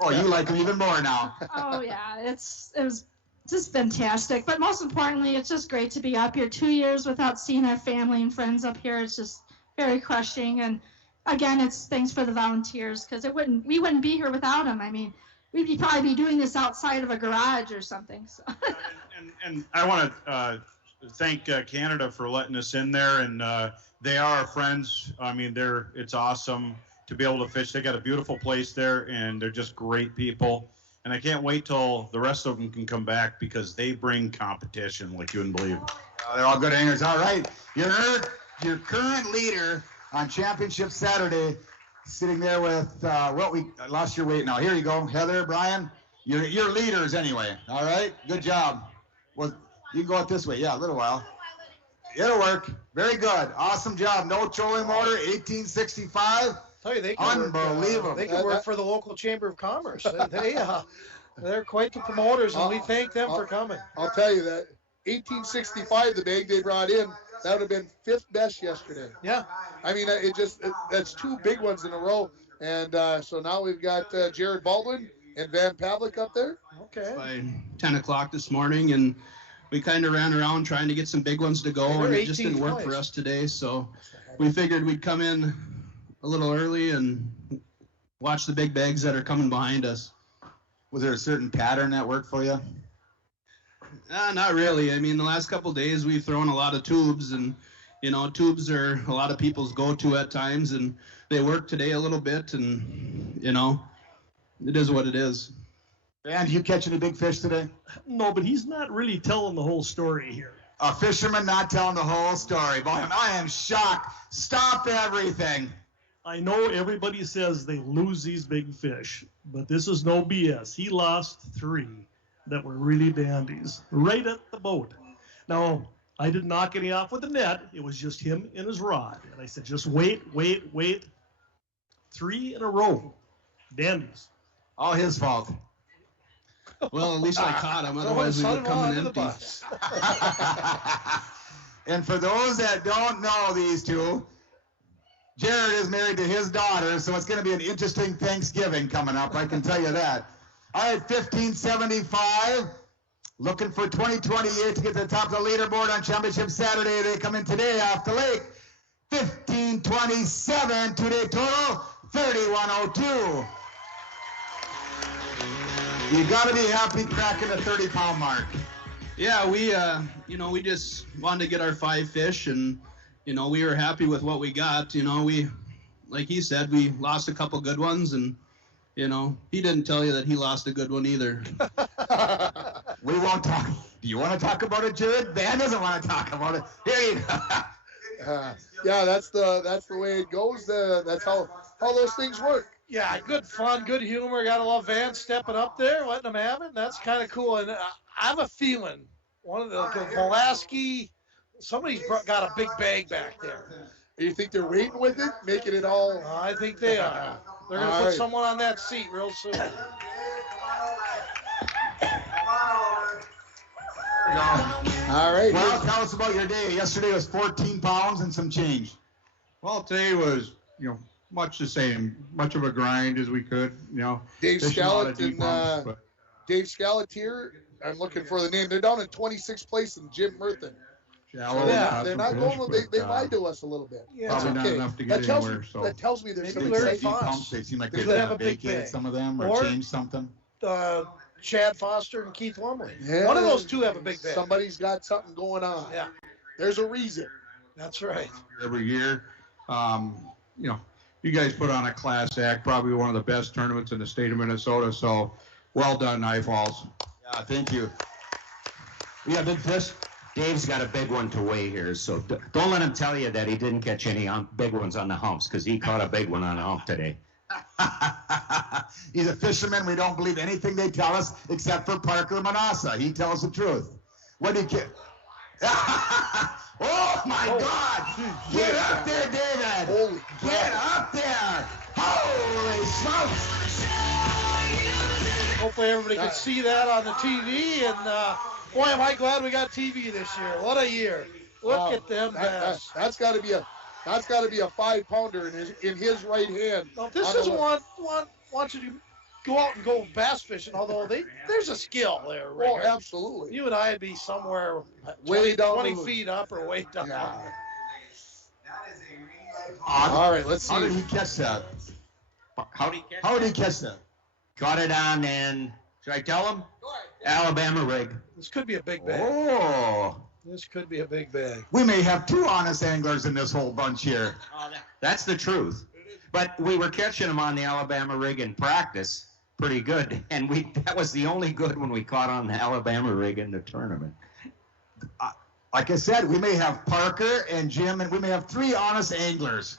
Oh, you like them even more now. Oh yeah, it was just fantastic. But most importantly, it's just great to be up here. 2 years without seeing our family and friends up here. It's just very crushing. And again, it's thanks for the volunteers because we wouldn't be here without them. I mean, we'd probably be doing this outside of a garage or something. So. and I want to thank Canada for letting us in there, and they are our friends. I mean, it's awesome to be able to fish. They got a beautiful place there, and they're just great people. And I can't wait till the rest of them can come back because they bring competition like you wouldn't believe. They're all good hangers. All right. Your current leader on Championship Saturday, sitting there with, I lost your weight now. Here you go. Heather, Brian, you're leaders anyway. All right. Good job. Well, you can go out this way. Yeah, a little while. It'll work. Very good. Awesome job. No trolling motor, 1865. Tell you, they can unbelievable. Work, they can work for the local Chamber of Commerce. They're quite the promoters, and we thank them for coming. I'll tell you that 1865, the bag they brought in, that would have been fifth best yesterday. Yeah. I mean, that's two big ones in a row. And so now we've got Jared Baldwin and Van Pavlik up there. Okay. By 10 o'clock this morning, and we kind of ran around trying to get some big ones to go, and it just didn't work for us today. So we figured we'd come in a little early and watch the big bags that are coming behind us. Was there a certain pattern that worked for you? Not really. I mean, the last couple of days we've thrown a lot of tubes, and tubes are a lot of people's go-to at times, and they work today a little bit, and it is what it is. And you catch any big fish today? No, but he's not really telling the whole story here. A fisherman not telling the whole story. Boy, I am shocked. Stop everything. I know everybody says they lose these big fish, but this is no BS. He lost 3 that were really dandies right at the boat. Now, I didn't knock any off with the net. It was just him and his rod. And I said, just wait. 3 in a row. Dandies. All his fault. Well, at least I caught him. Otherwise, we would come in empty. And for those that don't know these two, Jared is married to his daughter, so it's going to be an interesting Thanksgiving coming up. I can tell you that. All right, 1575. Looking for 2028 to get to the top of the leaderboard on Championship Saturday. They come in today off the lake. 1527 today total. 3102. You got to be happy cracking the 30-pound mark. Yeah, we just wanted to get our 5 fish, and we were happy with what we got. We, like he said, we lost a couple good ones, and he didn't tell you that he lost a good one either. We won't talk. Do you want to talk about it, Jared? Dan doesn't want to talk about it. Here you go. Yeah, that's the way it goes. That's how those things work. Yeah, good fun, good humor. Gotta love Van stepping up there, letting them have it. That's kind of cool. And I have a feeling one of the Pulaski, somebody's got a big bag back there. You think they're waiting with it, making it all? I think they are. They're going to put someone on that seat real soon. All right. Well, tell us about your day. Yesterday was 14 pounds and some change. Well, today was, much the same, much of a grind as we could, Dave Scallett and but Dave Scallett here. I'm looking for the name. They're down in 26th place in Jim Merthen. Shallow, They're not going. They lied to us a little bit. Yeah, probably not enough to get anywhere. So that tells me there's some They seem like they have a big bag. Some of them or changed something. Chad Foster and Keith Lumley. Yeah, one of those two have a big bag. Somebody's got something going on. Yeah, there's a reason. That's right. Every year, you guys put on a class act, probably one of the best tournaments in the state of Minnesota. So, well done, Knife Falls. Yeah, thank you. We got big fish. Dave's got a big one to weigh here, so don't let him tell you that he didn't catch any big ones on the humps, because he caught a big one on the hump today. He's a fisherman. We don't believe anything they tell us except for Parker Manassa. He tells the truth. What did he get? Oh, my God. Get up there, David. Get up there. Holy smokes. Hopefully everybody can see that on the TV. And, boy, am I glad we got TV this year. What a year. Look at them bass. That's got to be a 5-pounder in his right hand. Now, this doesn't want you to go out and go bass fishing, although there's a skill there. Rick. Oh, absolutely. You and I would be somewhere way down 20 feet up or way down. Yeah. All right, let's see. How did he catch that? How did he catch that? Caught it on, and should I tell him? Alabama rig. This could be a big bag. Oh. This could be a big bag. We may have 2 honest anglers in this whole bunch here. That's the truth. But we were catching them on the Alabama rig in practice pretty good, and that was the only good one we caught on the Alabama rig in the tournament. Like I said, we may have Parker and Jim, and we may have 3 honest anglers.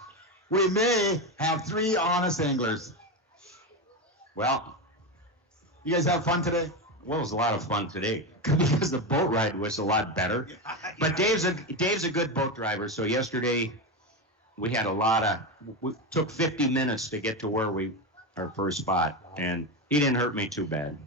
We may have 3 honest anglers. Well, you guys have fun today? Well, it was a lot of fun today because the boat ride was a lot better. But Dave's a good boat driver, so yesterday we had we took 50 minutes to get to our first spot, and he didn't hurt me too bad.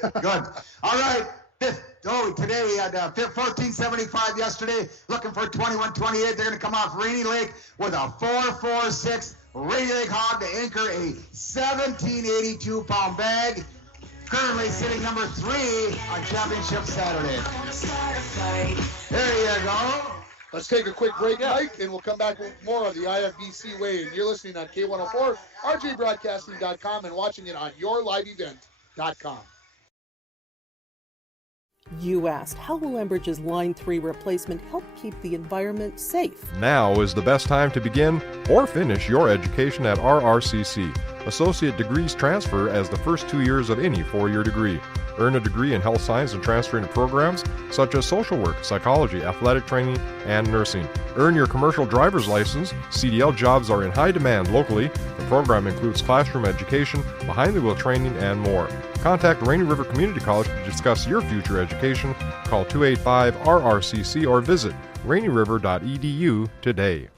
Good. All right. Today we had 1475 yesterday, looking for 2128. They're going to come off Rainy Lake with a 446 Rainy Lake hog to anchor a 1782-pound bag. Currently sitting number 3 on Championship Saturday. There you go. Let's take a quick break, Mike, and we'll come back with more of the IFBC Weigh-In. You're listening on K104, RJBroadcasting.com, and watching it on yourliveevent.com. You asked, how will Enbridge's Line 3 replacement help keep the environment safe? Now is the best time to begin or finish your education at RRCC. Associate degrees transfer as the first 2 years of any 4-year degree. Earn a degree in health science and transfer into programs such as social work, psychology, athletic training, and nursing. Earn your commercial driver's license. CDL jobs are in high demand locally. The program includes classroom education, behind-the-wheel training, and more. Contact Rainy River Community College to discuss your future education. Call 285-RRCC or visit rainyriver.edu today.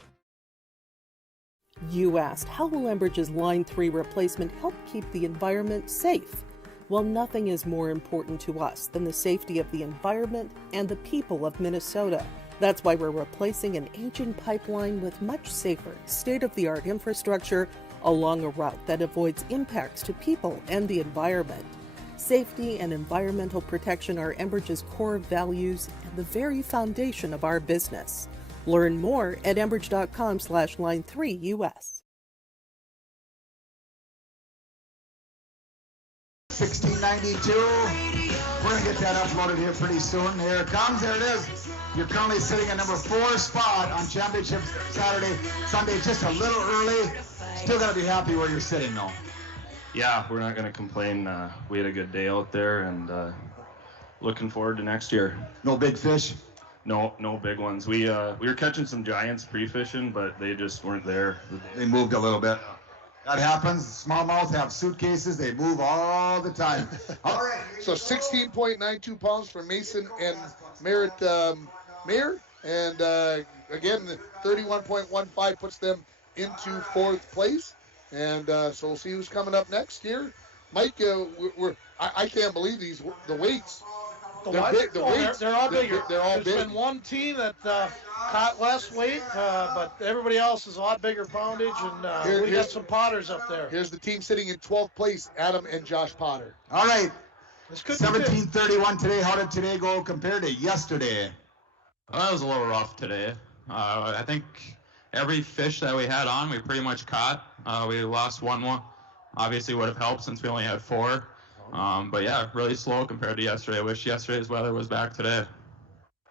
You asked, how will Enbridge's Line 3 replacement help keep the environment safe? Well, nothing is more important to us than the safety of the environment and the people of Minnesota. That's why we're replacing an aging pipeline with much safer, state-of-the-art infrastructure along a route that avoids impacts to people and the environment. Safety and environmental protection are Enbridge's core values and the very foundation of our business. Learn more at enbridge.com/line3US. 1692. We're going to get that uploaded here pretty soon. Here it comes. There it is. You're currently sitting at number 4 spot on Championship Saturday, Sunday, just a little early. Still got to be happy where you're sitting, though. Yeah, we're not going to complain. We had a good day out there, and looking forward to next year. No big fish? No big ones. We were catching some giants pre-fishing, but they just weren't there. They moved a little bit. That happens. Smallmouth have suitcases. They move all the time. All right. So 16.92 pounds for Mason and Merritt Mayer. And again, 31.15 puts them into 4th place. And so we'll see who's coming up next year. Mike, I can't believe the weights. They're big. They're all bigger. They're all There's big. been one team that caught less weight, but everybody else is a lot bigger poundage, and we got some Potters up there. Here's the team sitting in 12th place, Adam and Josh Potter. All right. 17:31 today. How did today go compared to yesterday? Well, that was a little rough today. I think every fish that we had on, we pretty much caught. We lost one. Obviously would have helped since we only had 4. But yeah, really slow compared to yesterday. I wish yesterday's weather was back today.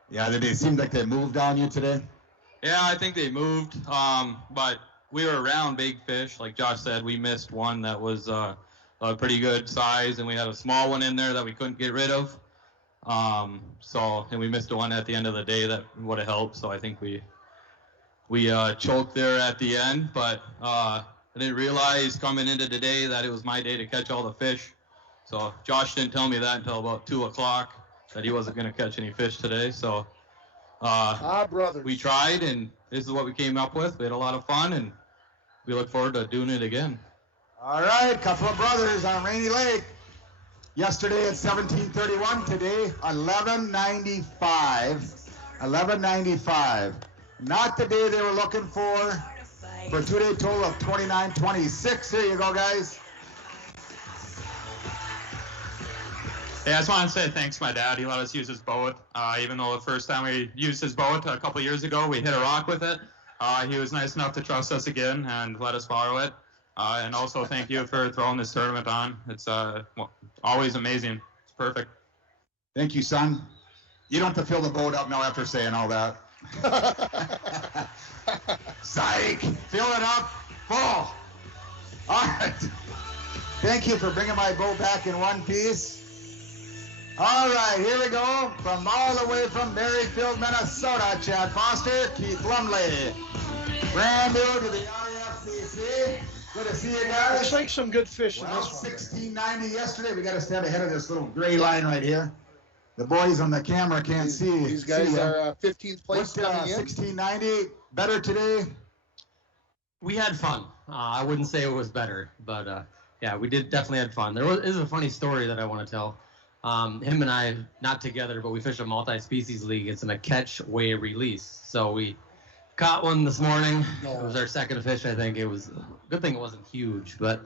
Yeah, it seemed like they moved on you today. Yeah, I think they moved. But we were around big fish. Like Josh said, we missed one that was a pretty good size, and we had a small one in there that we couldn't get rid of. And we missed one at the end of the day that would have helped. So I think we choked there at the end. But I didn't realize coming into today that it was my day to catch all the fish. So Josh didn't tell me that until about 2 o'clock that he wasn't going to catch any fish today. So brothers. We tried, and this is what we came up with. We had a lot of fun, and we look forward to doing it again. All right, couple of brothers on Rainy Lake. Yesterday at 17:31, today 11:95. 11:95. Not the day they were looking for a 2-day total of 29.26. Here you go, guys. Yeah, I just want to say thanks to my dad. He let us use his boat. Even though the first time we used his boat a couple years ago, we hit a rock with it. He was nice enough to trust us again and let us borrow it. And also thank you for throwing this tournament on. It's always amazing. It's perfect. Thank you, son. You don't have to fill the boat up now after saying all that. Psych! Fill it up full. All right. Thank you for bringing my boat back in one piece. All right, here we go. From all the way from Merrifield, Minnesota, Chad Foster, Keith Lumley. Brand new to the RFCC. Good to see you guys. Looks like some good fish in Well, this one. 1690 yesterday. We got to stand ahead of this little gray line right here. The boys on the camera can't see. These guys are 15th place What's coming in. 1690? Better today? We had fun. I wouldn't say it was better, but yeah, we definitely had fun. There is a funny story that I want to tell. Him and I, not together, but we fished a multi-species league. It's in a catch, weigh, release. So we caught one this morning. It was our second fish, I think. It was a good thing it wasn't huge, but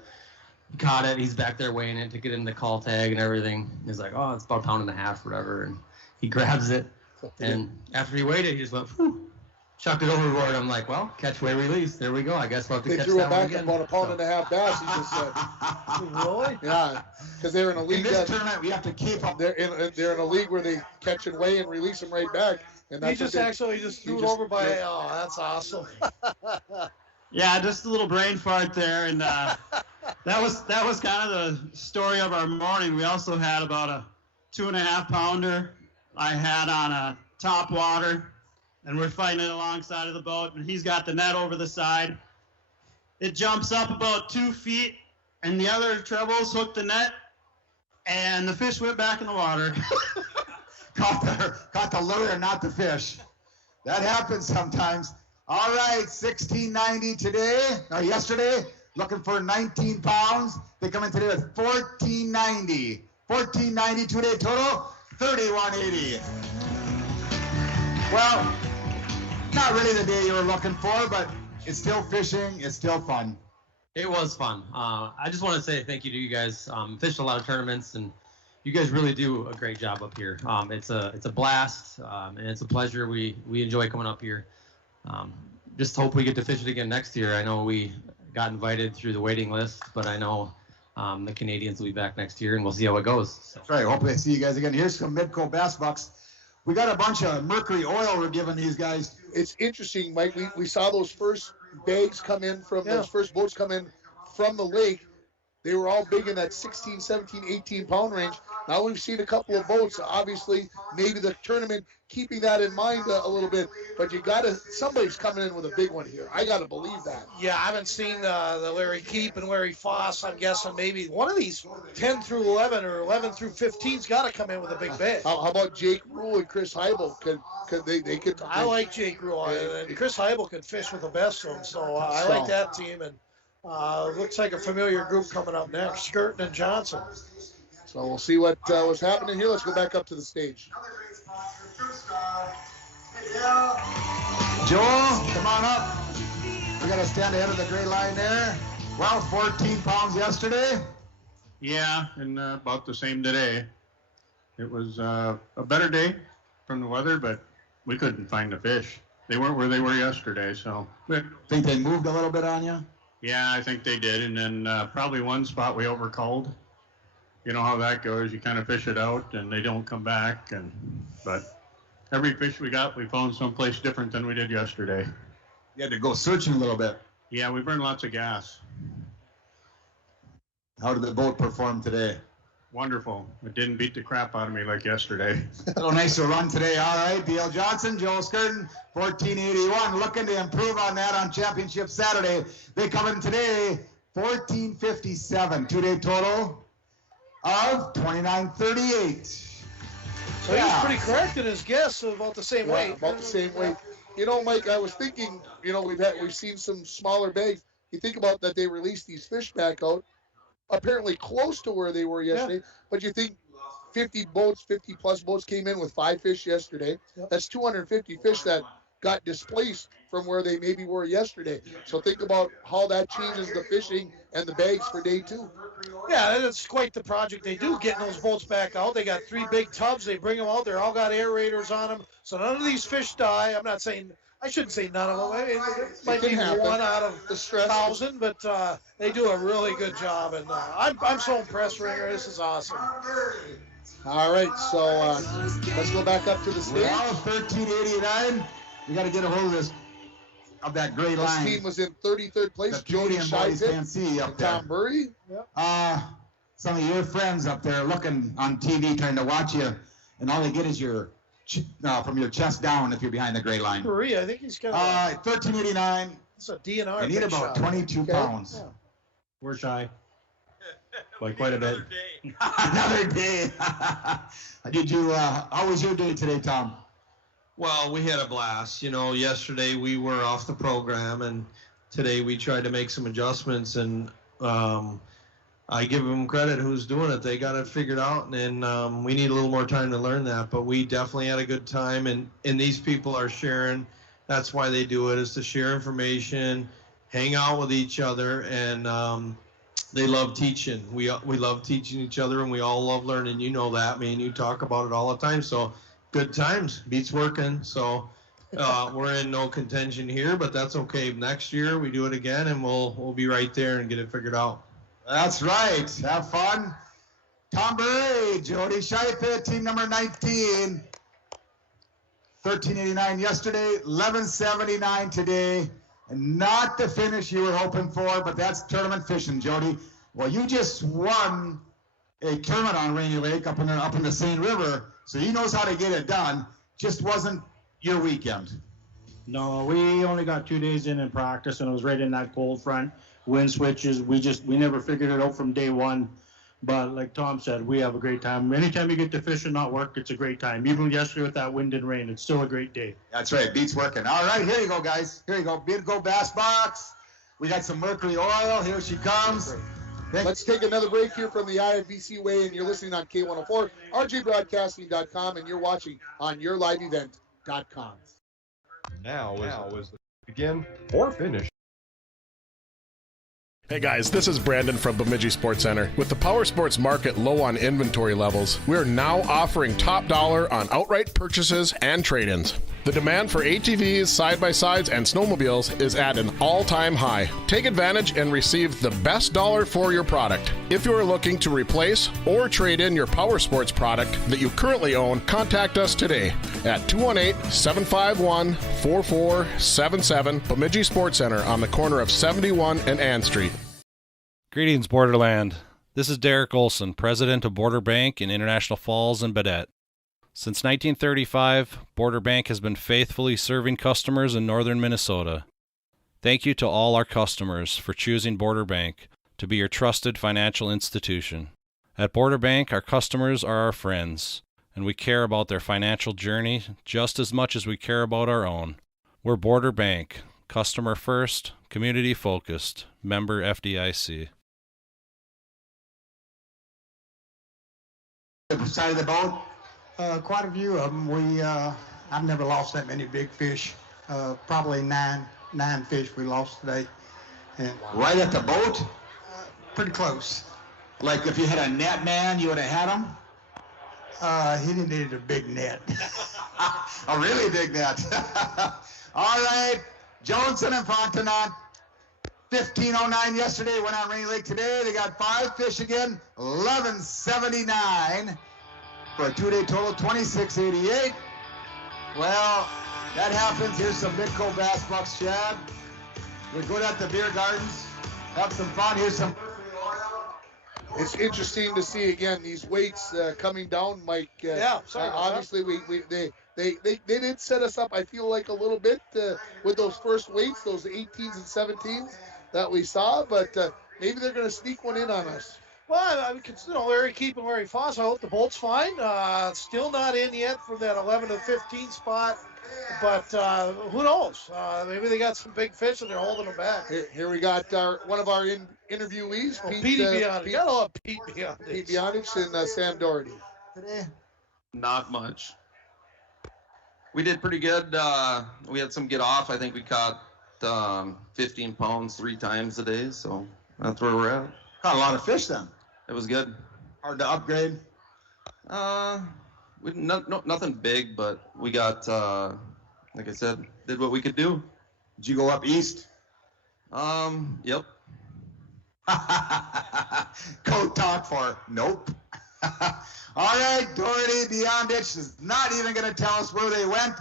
he caught it. He's back there weighing it to get in the call tag and everything. He's like, oh, it's about 1.5 pounds, whatever. And he grabs it. And after he weighed it, he just went, whew. chucked it overboard. I'm like, well, catch, weigh, release. There we go. I guess we'll have to They catch threw that it one back again. about a pound and a half bass. He just said. Really? Yeah, because they're in a league. In this tournament, we have to keep up. They're in a league where they catch and weigh and release them right back. And He that's just actually just threw it over by. Oh, that's awesome. Yeah, just a little brain fart there, and that was kind of the story of our morning. We also had about a 2.5 pounder I had on a top water, and we're fighting it alongside of the boat, and he's got the net over the side. It jumps up about 2 feet, and the other trebles hooked the net, and the fish went back in the water. Caught the lure, not the fish. That happens sometimes. All right, 1690 today, or yesterday, looking for 19 pounds. They come in today with 1490. 1490 two-day total, 3180. Well, not really the day you were looking for, but it's still fishing, it's still fun. It was fun. I just want to say thank you to you guys. Fished a lot of tournaments, and you guys really do a great job up here. It's a blast, and it's a pleasure. We enjoy coming up here. Just hope we get to fish it again next year. I know we got invited through the waiting list, but I know the Canadians will be back next year, and we'll see how it goes. So. That's right. Hopefully I see you guys again. Here's some Midco Bass Bucks. We got a bunch of mercury oil we're giving these guys. It's interesting, Mike. We saw those first bags come in from those first boats come in from the lake. They were all big in that 16, 17, 18 pound range. Now we've seen a couple of boats. Obviously, maybe the tournament keeping that in mind a little bit. But somebody's coming in with a big one here. I got to believe that. Yeah, I haven't seen the Larry Keep and Larry Foss. I'm guessing maybe one of these 10 through 11 or 11 through 15's got to come in with a big bag. How about Jake Rule and Chris Heibel? They could. I like Jake Rule, and Chris Heibel could fish with the best of them. So I like that team, and looks like a familiar group coming up next, Skirton and Johnson. So we'll see what was happening here. Let's go back up to the stage. Joel, come on up. We got to stand ahead of the gray line there. Well, 14 pounds yesterday. Yeah, and about the same today. It was a better day from the weather, but we couldn't find the fish. They weren't where they were yesterday, so. Think they moved a little bit on you? Yeah, I think they did, and then probably one spot we overcalled. You know how that goes. You kind of fish it out, and they don't come back. But every fish we got, we found someplace different than we did yesterday. You had to go searching a little bit. Yeah, we burned lots of gas. How did the boat perform today? Wonderful. It didn't beat the crap out of me like yesterday. A little nicer run today. All right, Dale Johnson, Joel Skirton, 1481. Looking to improve on that on Championship Saturday. They come in today, 1457. Two-day total of 2938. So he was pretty correct in his guess about the same weight. About the same weight. You know, Mike, I was thinking, we've seen some smaller bags. You think about that they released these fish back out, apparently close to where they were yesterday, but you think 50 plus boats came in with 5 fish yesterday. That's 250 fish that got displaced from where they maybe were yesterday. So think about how that changes the fishing and the bags for day 2. Yeah, it's quite the project they do, getting those boats back out. They got 3 big tubs. They bring them out. They're all got aerators on them. So none of these fish die. I shouldn't say none of them. It might be one out of the 1,000, but they do a really good job. And I'm so impressed, Ringer. This is awesome. All right, so let's go back up to the stage. Well, 1389. We got to get a hold of that gray line. This team was in 33rd place. The Canadian boys can't see up there. Tom Burry. Yep. Some of your friends up there looking on TV trying to watch you, and all they get is from your chest down if you're behind the gray line. Burry, I think he's got 1389. It's a DNR. They need about 22 pounds. Yeah. We're shy. By quite a bit. Another day. How was your day today, Tom? Well, we had a blast. Yesterday we were off the program, and today we tried to make some adjustments, and I give them credit who's doing it. They got it figured out, and we need a little more time to learn that, but we definitely had a good time, and these people are sharing. That's why they do it, is to share information, hang out with each other, and they love teaching. We love teaching each other, and we all love learning. You know that. Me and you talk about it all the time, so good times beats working. So we're in no contention here, but that's okay. Next year we do it again, and we'll be right there and get it figured out. That's right. Have fun. Tom Bray, Jody Scheifele, team number 19. 1389 yesterday, 1179 today. And not the finish you were hoping for, but that's tournament fishing, Jody. Well, you just won a tournament on Rainy Lake up in the Seine River, so he knows how to get it done. Just wasn't your weekend. No, we only got 2 days in practice, and it was right in that cold front. Wind switches, we never figured it out from day one. But like Tom said, we have a great time. Anytime you get to fish and not work, it's a great time. Even yesterday with that wind and rain, it's still a great day. That's right, beats working. All right, here you go, guys. Here you go, Bidco Bass Box. We got some Mercury oil. Here she comes. Let's take another break here from the IFBC Way, and you're listening on K104, rjbroadcasting.com, and you're watching on yourliveevent.com. Now is the begin or finish. Hey guys, this is Brandon from Bemidji Sports Center. With the power sports market low on inventory levels, we're now offering top dollar on outright purchases and trade-ins. The demand for ATVs, side-by-sides, and snowmobiles is at an all-time high. Take advantage and receive the best dollar for your product. If you are looking to replace or trade in your power sports product that you currently own, contact us today at 218-751-4477, Bemidji Sports Center on the corner of 71 and Ann Street. Greetings, Borderland. This is Derek Olson, president of Border Bank in International Falls and Baudette. Since 1935, Border Bank has been faithfully serving customers in northern Minnesota. Thank you to all our customers for choosing Border Bank to be your trusted financial institution. At Border Bank, our customers are our friends, and we care about their financial journey just as much as we care about our own. We're Border Bank, customer first, community focused, member FDIC. Side of the boat, quite a few of them. I've never lost that many big fish. Probably nine fish we lost today. And right at the boat? Pretty close. Like if you had a net man, you would have had him? He needed a big net. A really big net. All right, Johnson and Frontenac. 1509 yesterday, went on Rainy Lake today. They got 5 fish again, 1179 for a 2-day total, 2688. Well, that happens. Here's some Bidco Bass Bucks, Chad. We're good at the beer gardens. Have some fun. Here's some. It's interesting to see again these weights coming down, Mike. Obviously, they did set us up. I feel like a little bit with those first weights, those 18s and 17s that we saw, but maybe they're going to sneak one in on us. Well, I mean, Larry keeping Larry Foss. I hope the boat's fine. Still not in yet for that 11 to 15 spot, but who knows? Maybe they got some big fish and they're holding them back. Here we got one of our interviewees, Pete Bionich. Gotta love Pete Bionich. Pete Bionich and Sam Doherty. Today? Not much. We did pretty good. We had some get off. I think we caught 15 pounds 3 times a day, so that's where we're at. Caught a lot of fish then. It was good. Hard to upgrade? Nothing big, but we got, like I said, did what we could do. Did you go up east? Yep. Code talk for nope. All right, Doherty, Bionich is not even going to tell us where they went.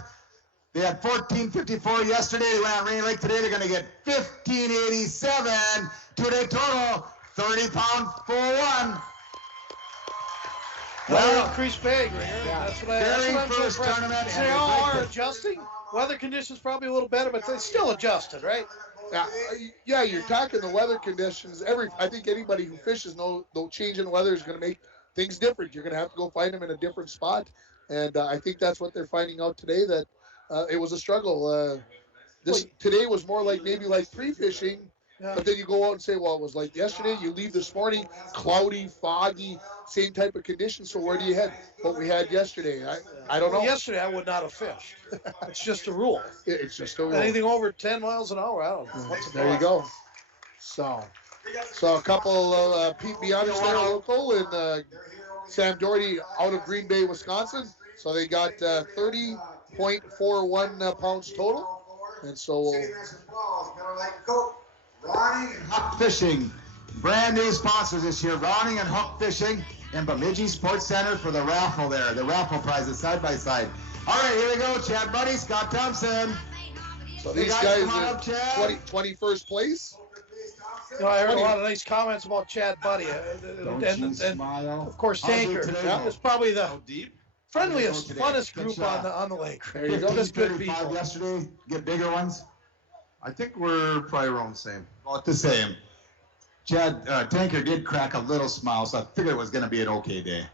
They had 1454 yesterday. They went on Rainy Lake today. They're going to get 1587. 2-day total, 30-pound 4-1. Well, increased bag, right here. Yeah. That's what Very I'm first impressed. tournament. They all are adjusting. Weather conditions probably a little better, but they're still adjusted, right? Yeah, you're talking the weather conditions. I think anybody who fishes knows the change in weather is going to make things different. You're going to have to go find them in a different spot, and I think that's what they're finding out today. That it was a struggle. Today was more like maybe like pre-fishing, but then you go out and say, well, it was like yesterday. You leave this morning, cloudy, foggy, same type of conditions. So where do you head? What we had yesterday, I don't know. Yesterday I would not have fished. It's just a rule. It's just a rule. Anything over 10 miles an hour, I don't know. What's the There you go. So a couple of Pete Bionich there local and Sam Doherty out of Green Bay, Wisconsin. So they got 30 0.41 pounds total. And so we'll Ronnie and Huck Fishing, brand new sponsors this year. Ronnie and Huck Fishing in Bemidji Sports Center for the raffle there. The raffle prizes side by side. All right, here we go. Chad Buddy, Scott Thompson. So these guys are 21st place. You know, I heard a lot of nice comments about Chad Buddy. And of course, Tanker. It's probably the friendliest, funnest group on the lake. There you go. Just good people. Yesterday, get bigger ones. I think we're probably around the same. About the same. Chad, Tanker did crack a little smile, so I figured it was going to be an okay day.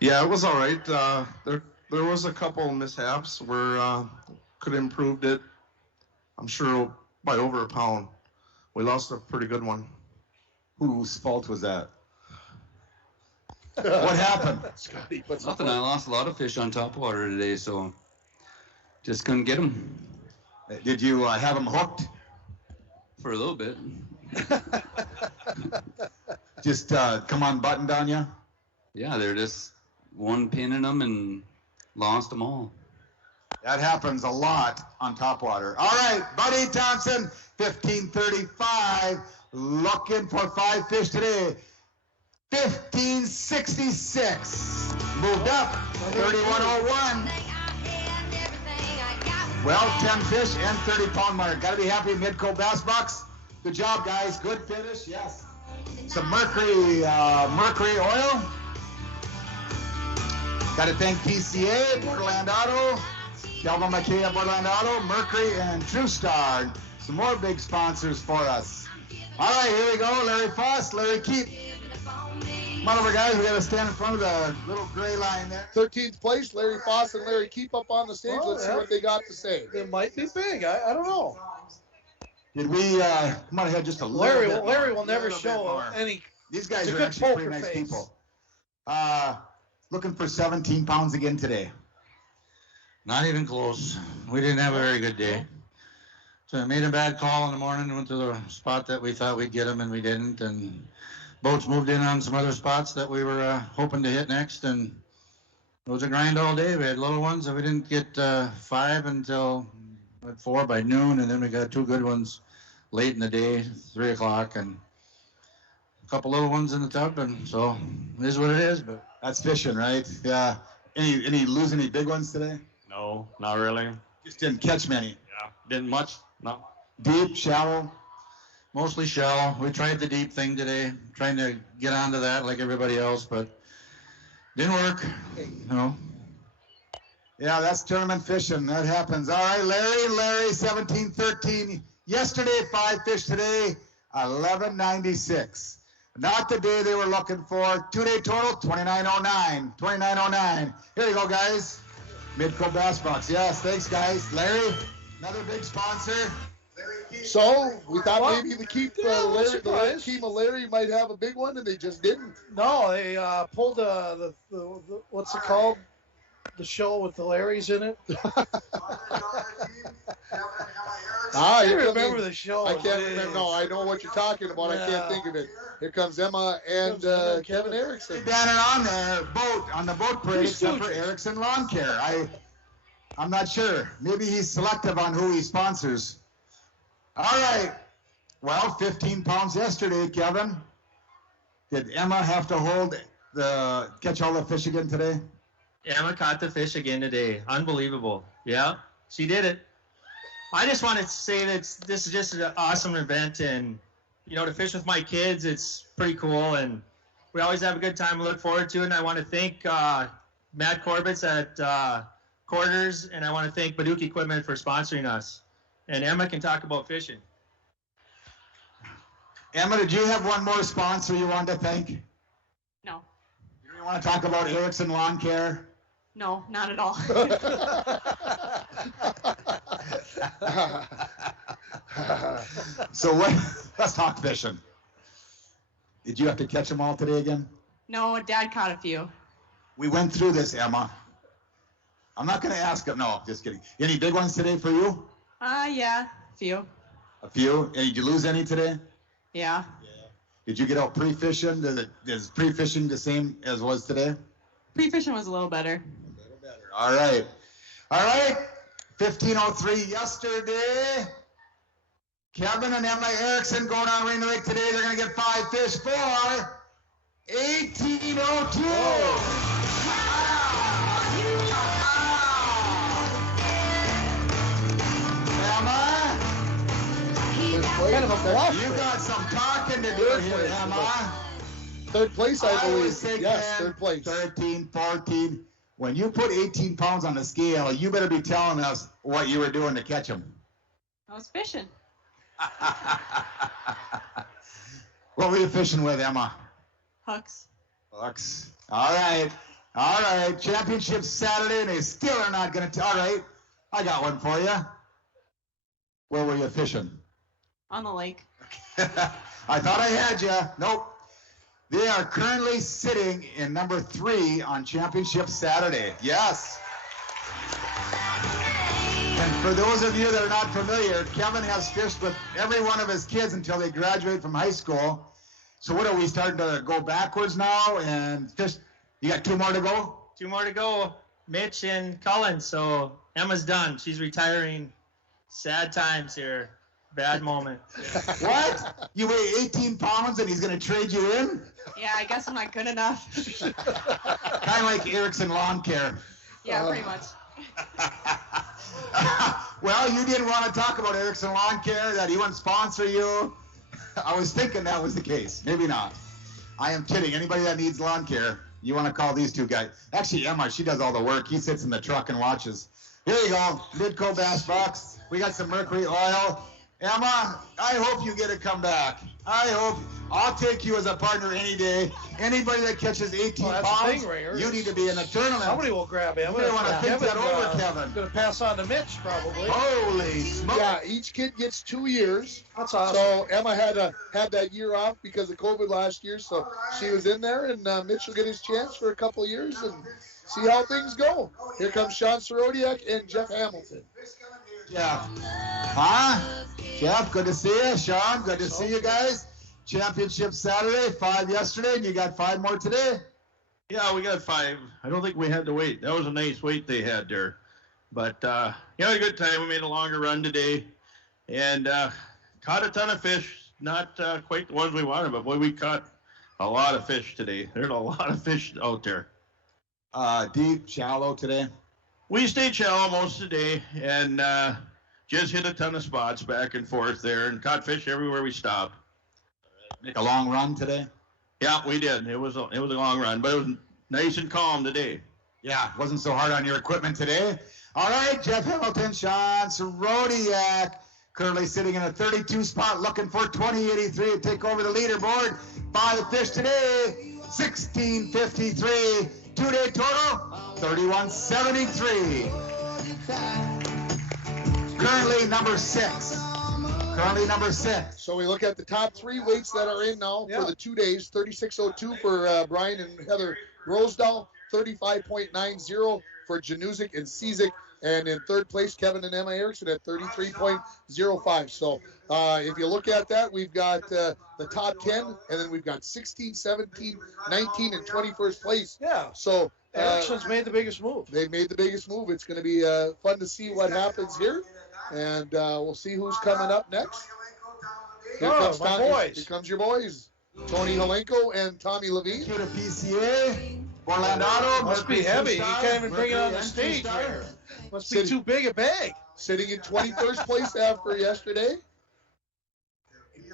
Yeah, it was all right. There was a couple mishaps where could have improved it. I'm sure by over a pound. We lost a pretty good one. Whose fault was that? What happened? Scotty, nothing. I lost a lot of fish on top water today, so just couldn't get them. Did you have them hooked? For a little bit. Just come unbuttoned on you? Yeah, they're just one pin in them and lost them all. That happens a lot on topwater. All right, Buddy Thompson, 1535, looking for 5 fish today. 1566, moved up, 3101. Well, 10 fish and 30-pound mark. Got to be happy, Midco Bass Box. Good job, guys. Good finish, yes. Some mercury oil. Got to thank PCA, Borderland Auto, Calvin McKay at Borderland Auto, Mercury, and TrueStar. Some more big sponsors for us. All right, here we go. Larry Foss, Larry Keep. Come on over, guys. We got to stand in front of the little gray line there. 13th place, Larry Foss and Larry Keep up on the stage. Let's see what they got to say. It might be big. I don't know. Did we come on ahead just a little bit? Larry will never show any. These guys are actually pretty nice people. Looking for 17 pounds again today. Not even close. We didn't have a very good day. So I made a bad call in the morning, went to the spot that we thought we'd get them, and we didn't. And boats moved in on some other spots that we were hoping to hit next, and it was a grind all day. We had little ones, and we didn't get 5 until at 4 by noon, and then we got 2 good ones late in the day, 3 o'clock, and a couple little ones in the tub, and so it is what it is. But that's fishing, right? Yeah. Any lose any big ones today? No, not really. Just didn't catch many. Yeah, didn't much. No. Deep, shallow? Mostly shallow. We tried the deep thing today, trying to get onto that like everybody else, but didn't work. No. Yeah, that's tournament fishing. That happens. All right, Larry, 17-13. Yesterday, 5 fish today, 11.96. Not the day they were looking for. 2-day total, 29.09. 29.09. Here you go, guys. Midco Bass Box. Yes, thanks, guys. Larry, another big sponsor. So we thought maybe the team of Larry might have a big one, and they just didn't. No, they pulled the what's it called? The show with the Larrys in it. I remember the show. I can't remember. No, I know what you're talking about. Yeah. I can't think of it. Here comes Emma and Kevin Erickson. Down and on the boat parade, except for Erickson Lawn Care. I'm not sure. Maybe he's selective on who he sponsors. All right. Well, 15 pounds yesterday, Kevin. Did Emma have to catch all the fish again today? Emma caught the fish again today. Unbelievable. Yeah, she did it. I just want to say that this is just an awesome event, and to fish with my kids, it's pretty cool, and we always have a good time. We look forward to it, and I want to thank Matt Corbett at Quarters, and I want to thank Baduk Equipment for sponsoring us. And Emma can talk about fishing. Emma, did you have one more sponsor you wanted to thank? No. You don't want to talk about Erickson Lawn Care? No, not at all. So let's talk fishing. Did you have to catch them all today again? No, Dad caught a few. We went through this, Emma. I'm not going to ask him. No, just kidding. Any big ones today for you? Yeah, a few. A few? Did you lose any today? Yeah. Did you get out pre-fishing? Is pre-fishing the same as was today? Pre-fishing was a little better. All right. All right, 15:03 yesterday. Kevin and Emma Erickson going on Rainy Lake today. They're going to get 5 fish for 18:02. Emma, Kind of a bluff. you got some talking to do here, Emma. Third place, I believe. always say, Yes, Ken, third place. 13, 14. When you put 18 pounds on the scale, you better be telling us what you were doing to catch them. I was fishing. What were you fishing with, Emma? Hooks. Hooks. All right. All right. Championship Saturday, and they still are not going to. All right. I got one for you. Where were you fishing? On the lake. I thought I had you. Nope. They are currently sitting in number 3 on Championship Saturday. Yes. And for those of you that are not familiar, Kevin has fished with every one of his kids until they graduate from high school. So what are we starting to go backwards now and fish? You got 2 more to go? 2 more to go. Mitch and Cullen. So Emma's done. She's retiring. Sad times here. Bad moment. What? You weigh 18 pounds and he's going to trade you in? Yeah, I guess I'm not good enough. Kind of like Erickson Lawn Care. Yeah, pretty much. Well, you didn't want to talk about Erickson Lawn Care, that he wouldn't sponsor you. I was thinking that was the case. Maybe not. I am kidding. Anybody that needs lawn care, you want to call these 2 guys. Actually, Emma, she does all the work. He sits in the truck and watches. Here you go. Lidco Bass Box. We got some Mercury oil. Emma, I hope you get to come back. I hope. I'll take you as a partner any day. Anybody that catches 18 Well, that's the pounds, thing, Ringer. you need to be in the tournament. Somebody will grab him. You may want to think that over, Kevin. Going to pass on to Mitch, probably. Holy smoke. Yeah, each kid gets 2 years. That's awesome. So Emma had that year off because of COVID last year, so she was in there, and Mitch will get his chance for a couple of years and see how things go. Here comes Sean Sorodiak and Jeff Hamilton. Yeah. Huh? Jeff, good to see you. Sean, good to see you guys. Championship Saturday, 5 yesterday, and you got 5 more today. Yeah, we got 5. I don't think we had to wait. That was a nice wait they had there. But, we had a good time. We made a longer run today and caught a ton of fish. Not quite the ones we wanted, but boy, we caught a lot of fish today. There's a lot of fish out there. Deep, shallow today? We stayed shallow most of the day and just hit a ton of spots back and forth there and caught fish everywhere we stopped. Make a long run today? Yeah, we did. It was a long run, but it was nice and calm today. Yeah, wasn't so hard on your equipment today. All right, Jeff Hamilton, Sean Sorodiak, currently sitting in a 32 spot, looking for 2083 to take over the leaderboard. 5 fish today, 1653. 2-day total, 3173. Currently number 6. So we look at the top 3 weights that are in now for the 2 days. 36.02 for Brian and Heather Rosedal. 35.90 for Januzik and Cizik. And in 3rd place, Kevin and Emma Erickson at 33.05. So if you look at that, we've got the top 10, and then we've got 16, 17, 19, and 21st place. Yeah. So Erickson's made the biggest move. They've made the biggest move. It's going to be fun to see what happens here. And we'll see who's coming up next. Here comes my Tommy. boys. Here comes your boys. Tony Helenko and Tommy Levine. To the PCA. Orlando. Must be heavy. You can't even bring it on the stage here. Must be too big a bag. Sitting in 21st place after yesterday.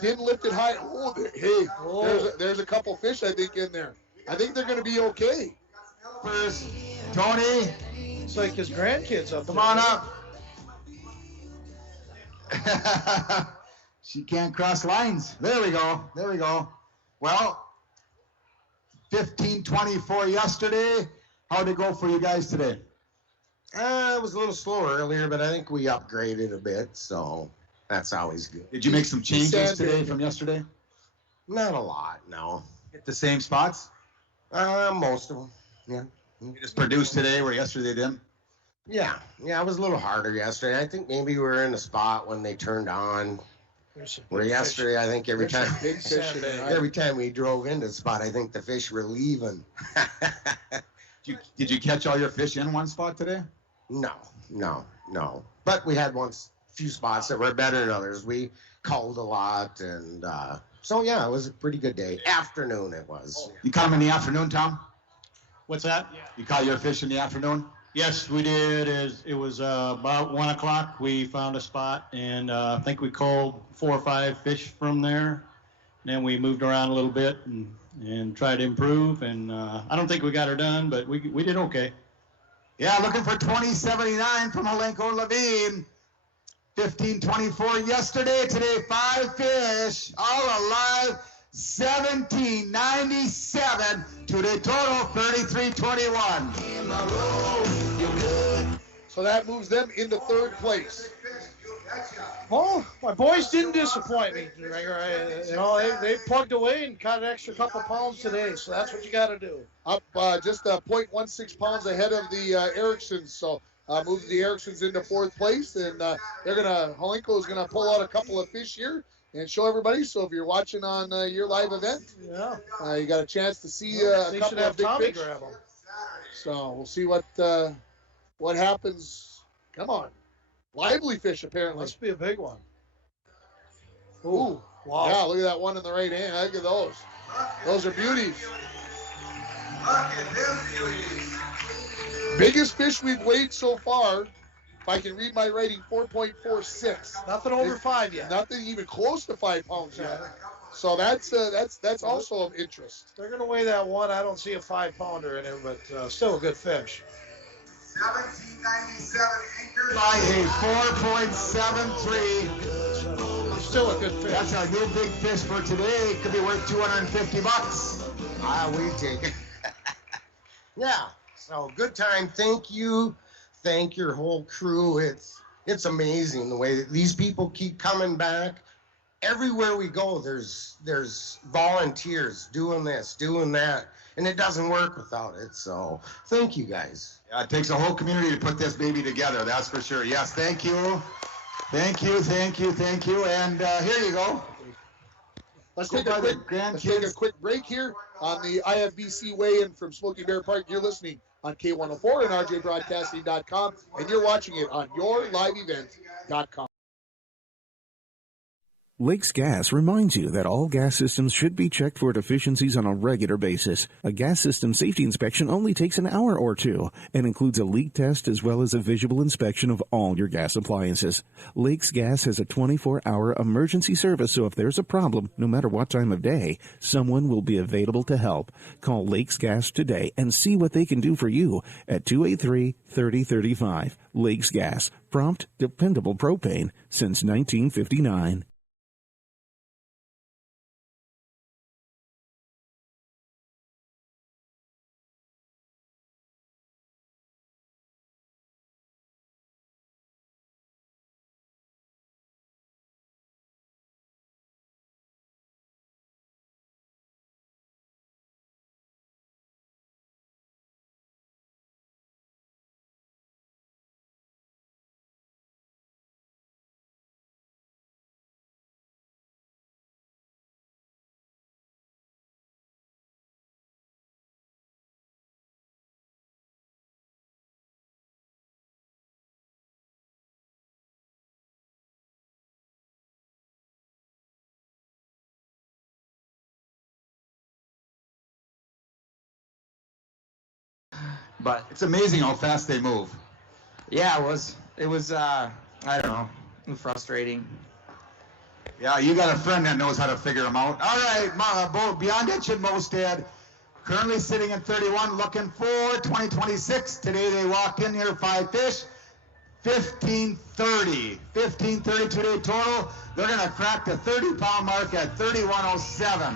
Didn't lift it high. Oh, there's a couple fish, I think, in there. I think they're going to be okay. First, Tony. It's like his grandkids up Come there. on up. She can't cross lines. There we go. Well, 15:24 yesterday. How'd it go for you guys today? It was a little slower earlier, but I think we upgraded a bit, so that's always good. Did you make some changes today from yesterday? Not a lot, no. Hit the same spots? Most of them, yeah. You just produced today where yesterday didn't? Yeah, it was a little harder yesterday. I think maybe we were in a spot when they turned on. Where yesterday, I think every time we drove into the spot, I think the fish were leaving. Did you catch all your fish in one spot today? No, But we had few spots that were better than others. We culled a lot, and so yeah, it was a pretty good day. Afternoon it was. You caught them in the afternoon, Tom? What's that? You caught your fish in the afternoon? Yes, we did. It was about 1 o'clock. We found a spot, and I think we called 4 or 5 fish from there. And then we moved around a little bit and tried to improve. And I don't think we got her done, but we did okay. Yeah, looking for 2079 from Malenko Levine. 1524 yesterday. Today 5 fish, all alive. 1797. Today total 3321. So that moves them into third place. Well, my boys didn't disappoint me. They plugged away and caught an extra couple pounds today, so that's what you got to do. Up just 0.16 pounds ahead of the Ericssons, so moves the Ericssons into fourth place, and Malenko is gonna pull out a couple of fish here and show everybody. So if you're watching on your live event, you got a chance to see a couple of big fish. Grab them. So we'll see what happens. Come on. Lively fish, apparently. Must be a big one. Ooh. Wow. Yeah, look at that one in the right hand. Look at those. Those are beauties. Look at them beauties. Biggest fish we've weighed so far, if I can read my writing, 4.46. Nothing over 5 yet. Nothing even close to 5 pounds yet. So that's also of interest. They're going to weigh that one. I don't see a 5-pounder in there, but still a good fish. 1797 anchor. By a 4.73. Still a good fish. That's our new big fish for today. Could be worth $250. We take it. Yeah. So good time. Thank you. Thank your whole crew. It's amazing the way that these people keep coming back. Everywhere we go, there's volunteers doing this, doing that, and it doesn't work without it. So thank you guys. Yeah, it takes a whole community to put this baby together. That's for sure. Yes, thank you. Thank you. And here you go. Let's take a quick break here on the IFBC weigh-in from Smoky Bear Park. You're listening on K104 and RJBroadcasting.com, and you're watching it on yourliveevent.com. Lakes Gas reminds you that all gas systems should be checked for deficiencies on a regular basis. A gas system safety inspection only takes an hour or two and includes a leak test as well as a visual inspection of all your gas appliances. Lakes Gas has a 24-hour emergency service, so if there's a problem, no matter what time of day, someone will be available to help. Call Lakes Gas today and see what they can do for you at 283-3035. Lakes Gas, prompt, dependable propane since 1959. But it's amazing how fast they move. Yeah, it was I don't know, frustrating. Yeah, you got a friend that knows how to figure them out. All right, Beyondich and Mostad, currently sitting at 31, looking for 2026. Today they walk in here, 5 fish, 1530. 1530 today total. They're going to crack the 30-pound mark at 3107.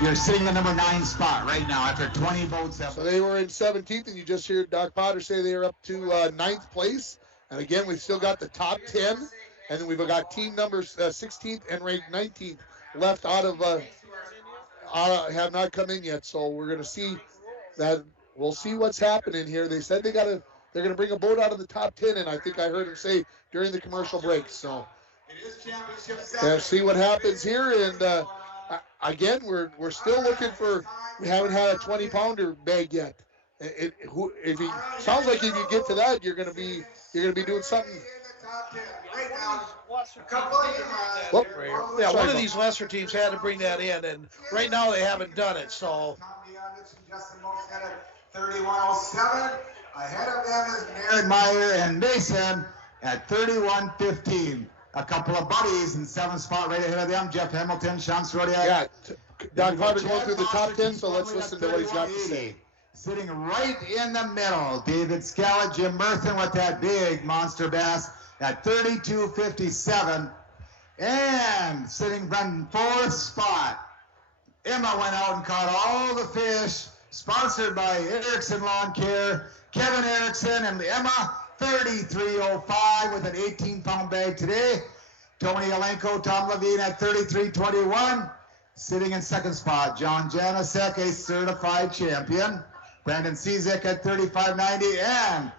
You're sitting in the number 9 spot right now after 20 boats. So they were in 17th, and you just heard Doc Potter say they are up to 9th place. And again, we've still got the top 10, and then we've got team numbers 16th and ranked 19th left out of have not come in yet. So we're going to see that. We'll see what's happening here. They said they're going to bring a boat out of the top 10, and I think I heard him say during the commercial break. So let's see what happens here. And again, we're still looking for. We haven't had a 20-pounder bag yet. If he sounds like if you get to that, you're gonna be doing something. Yeah, one of these lesser teams had to bring that in, and right now they haven't done it. So. 3107. Ahead of them is Meyer and Mason at 31:15. A couple of buddies in 7th spot right ahead of them. Jeff Hamilton, Sean Strodiak. Yeah, Don Carter going through the top 10, so let's listen to what he's got to say. Sitting right in the middle, David Scallett, Jim Murthen with that big monster bass at 32:57. And sitting in 4th spot, Emma went out and caught all the fish, sponsored by Erickson Lawn Care. Kevin Erickson and Emma, 33.05 with an 18-pound bag today. Tony Alenko, Tom Levine at 33.21. Sitting in 2nd spot, John Janicek, a certified champion. Brandon Cizek at 35.90. And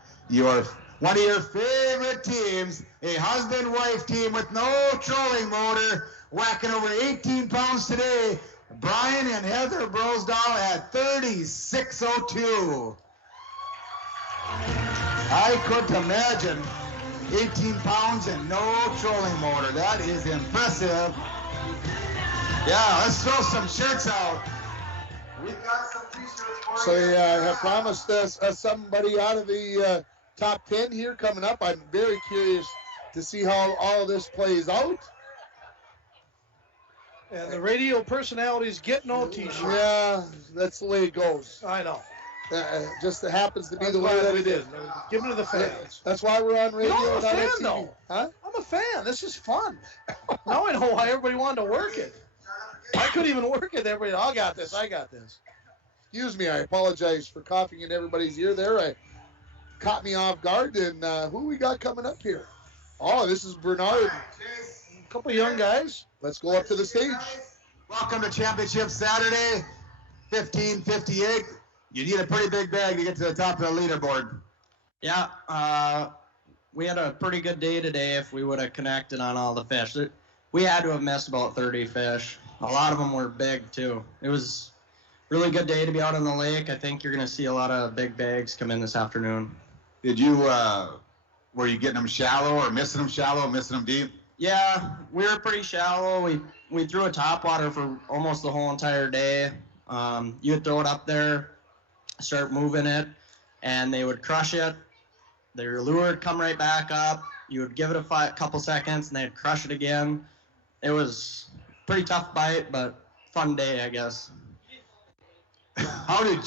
one of your favorite teams, a husband-wife team with no trolling motor, whacking over 18 pounds today. Brian and Heather Brosdahl at 36.02. I couldn't imagine 18 pounds and no trolling motor. That is impressive. Yeah, let's throw some shirts out. We've got some t-shirts for you. So they have promised us somebody out of the top 10 here coming up. I'm very curious to see how all of this plays out. And the radio personalities get no t-shirts. Yeah, that's the way it goes. I know. Just happens to be the way that it is. Give them to the fans. That's why we're on radio. I'm a fan, TV. though. Huh? I'm a fan. This is fun. Now I know why everybody wanted to work it. I couldn't even work it. Everybody, I got this. Excuse me. I apologize for coughing in everybody's ear there. It caught me off guard. And who we got coming up here? Oh, this is Bernard. A couple young guys. Let's go up to the stage. Welcome to Championship Saturday, 15:58. You need a pretty big bag to get to the top of the leaderboard. Yeah, we had a pretty good day today if we would have connected on all the fish. We had to have missed about 30 fish. A lot of them were big, too. It was a really good day to be out on the lake. I think you're going to see a lot of big bags come in this afternoon. Did you, were you getting them shallow or missing them shallow, missing them deep? Yeah, we were pretty shallow. We threw a topwater for almost the whole entire day. You would throw it up there, start moving it, and they would crush it. Their lure would come right back up. You would give it a couple seconds, and they'd crush it again. It was a pretty tough bite, but fun day, I guess. How did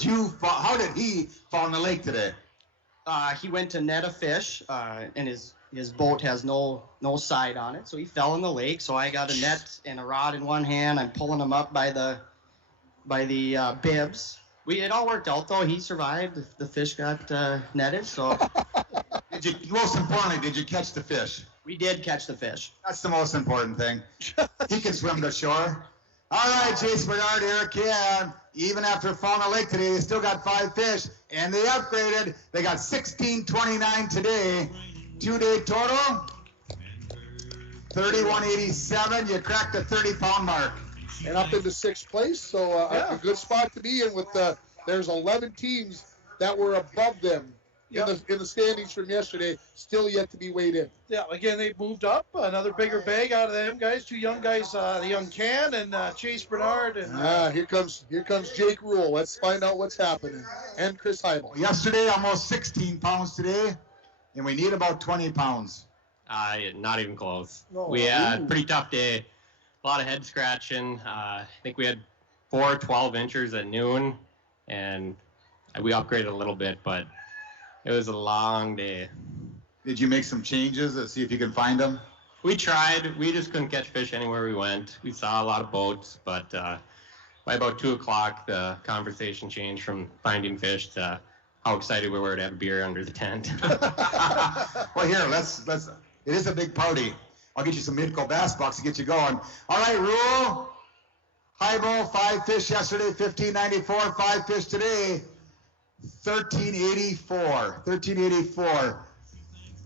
he fall in the lake today? He went to net a fish, and his boat has no side on it, so he fell in the lake. So I got a net and a rod in one hand. I'm pulling him up by the bibs. It all worked out though. He survived. The fish got netted. So most importantly, did you catch the fish? We did catch the fish. That's the most important thing. He can swim to shore. All right, Chase Bernard, Eric Can. Even after falling in the lake today, they still got 5 fish, and they upgraded. They got 16.29 today. 2-day total, 31.87. You cracked the 30-pound mark. And up into 6th place, so a good spot to be in. With there's 11 teams that were above them in the standings from yesterday, still yet to be weighed in. Yeah, again, they moved up. Another bigger bag out of them guys. 2 young guys, the young Can and Chase Bernard. And here comes Jake Rule. Let's find out what's happening. And Chris Heibel. Yesterday, almost 16 pounds today, and we need about 20 pounds. Not even close. No. We had a pretty tough day. A lot of head scratching. I think we had 4 12-inchers at noon, and we upgraded a little bit, but it was a long day. Did you make some changes to see if you can find them? We tried. We just couldn't catch fish anywhere we went. We saw a lot of boats, but by about 2 o'clock, the conversation changed from finding fish to how excited we were to have beer under the tent. Well, here, let's. It is a big party. I'll get you some Midco bass bucks to get you going. All right, Rule. Highball, 5 fish yesterday, 15.94. 5 fish today, 13.84. 13.84.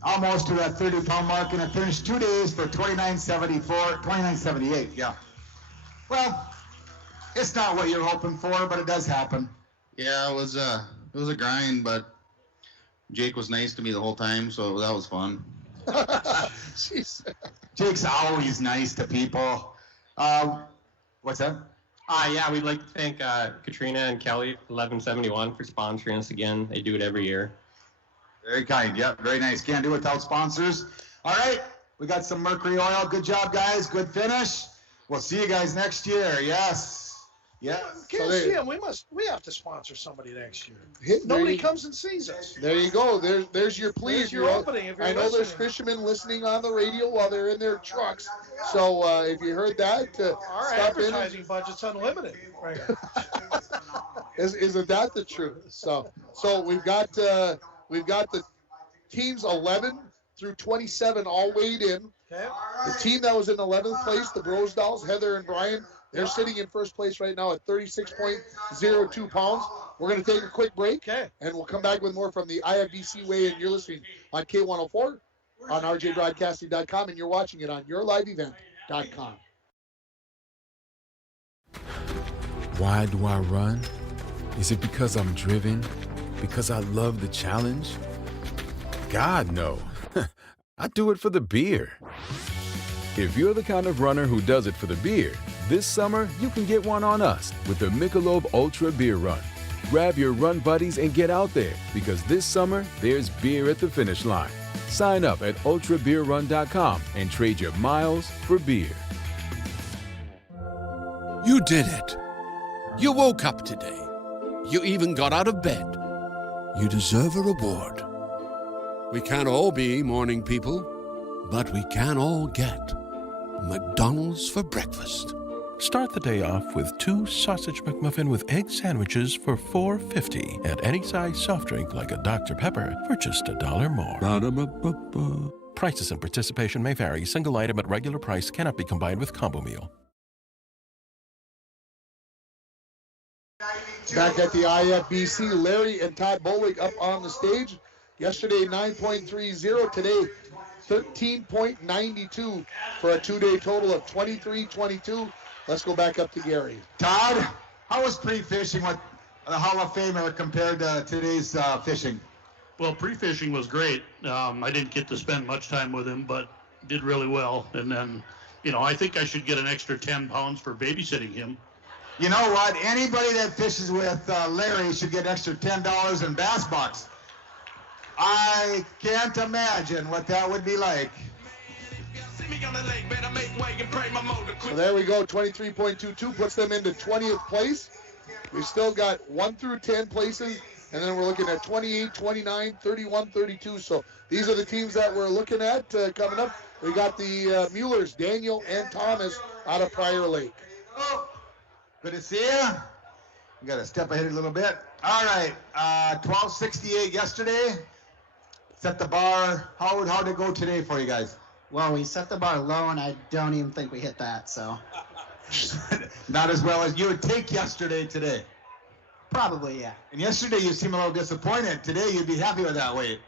Almost to that 30-pound mark, and it finished 2 days for 29.74. 29.78. Yeah. Well, it's not what you're hoping for, but it does happen. Yeah, it was a grind, but Jake was nice to me the whole time, so that was fun. Jeez. Jake's always nice to people. What's that? Yeah, we'd like to thank Katrina and Kelly, 1171, for sponsoring us again. They do it every year. Very kind. Yep, very nice. Can't do it without sponsors. All right, we got some Mercury Oil. Good job, guys. Good finish. We'll see you guys next year. Yes. Yes. Can't see them. We have to sponsor somebody next year. There Nobody you- comes and sees us. There you go. There's your plea. There's your You know, opening if you're I know there's listening. fishermen listening on the radio while they're in their trucks. So if you heard that, Our stop in. advertising budget's unlimited. Right. Isn't that the truth? So we've got the teams 11 through 27 all weighed in. Okay. The team that was in 11th place, the Brosdals, Heather and Brian, they're sitting in first place right now at 36.02 pounds. We're going to take a quick break, and we'll come back with more from the IFBC weigh-in. You're listening on K104 on rjbroadcasting.com, and you're watching it on yourliveevent.com. Why do I run? Is it because I'm driven? Because I love the challenge? God, no. I do it for the beer. If you're the kind of runner who does it for the beer, this summer you can get one on us with the Michelob Ultra Beer Run. Grab your run buddies and get out there, because this summer there's beer at the finish line. Sign up at ultrabeerrun.com and trade your miles for beer. You did it. You woke up today. You even got out of bed. You deserve a reward. We can't all be morning people, but we can all get McDonald's for breakfast. Start the day off with 2 sausage McMuffin with egg sandwiches for $4.50 at any size soft drink like a Dr. Pepper for just $1 more. Ba-da-ba-ba-ba. Prices and participation may vary. Single item at regular price cannot be combined with combo meal. Back at the IFBC, Larry and Todd Bolick up on the stage. Yesterday, 9.30. Today, 13.92 for a two-day total of 23.22. Let's go back up to Gary. Todd, how was pre-fishing with the Hall of Famer compared to today's fishing? Well, pre-fishing was great. I didn't get to spend much time with him, but did really well. And then, I think I should get an extra 10 pounds for babysitting him. You know what? Anybody that fishes with Larry should get extra $10 in bass bucks. I can't imagine what that would be like. So there we go, 23.22 puts them into 20th place. We've still got 1 through 10 places, and then we're looking at 28, 29, 31, 32. So these are the teams that we're looking at coming up. We got the Muellers, Daniel and Thomas out of Prior Lake. Good to see you. We got to step ahead a little bit. All right, 1268 yesterday. Set the bar. How'd it go today for you guys? Well, we set the bar low, and I don't even think we hit that, so. Not as well as you would take yesterday today. Probably, yeah. And yesterday you seemed a little disappointed. Today you'd be happy with that weight.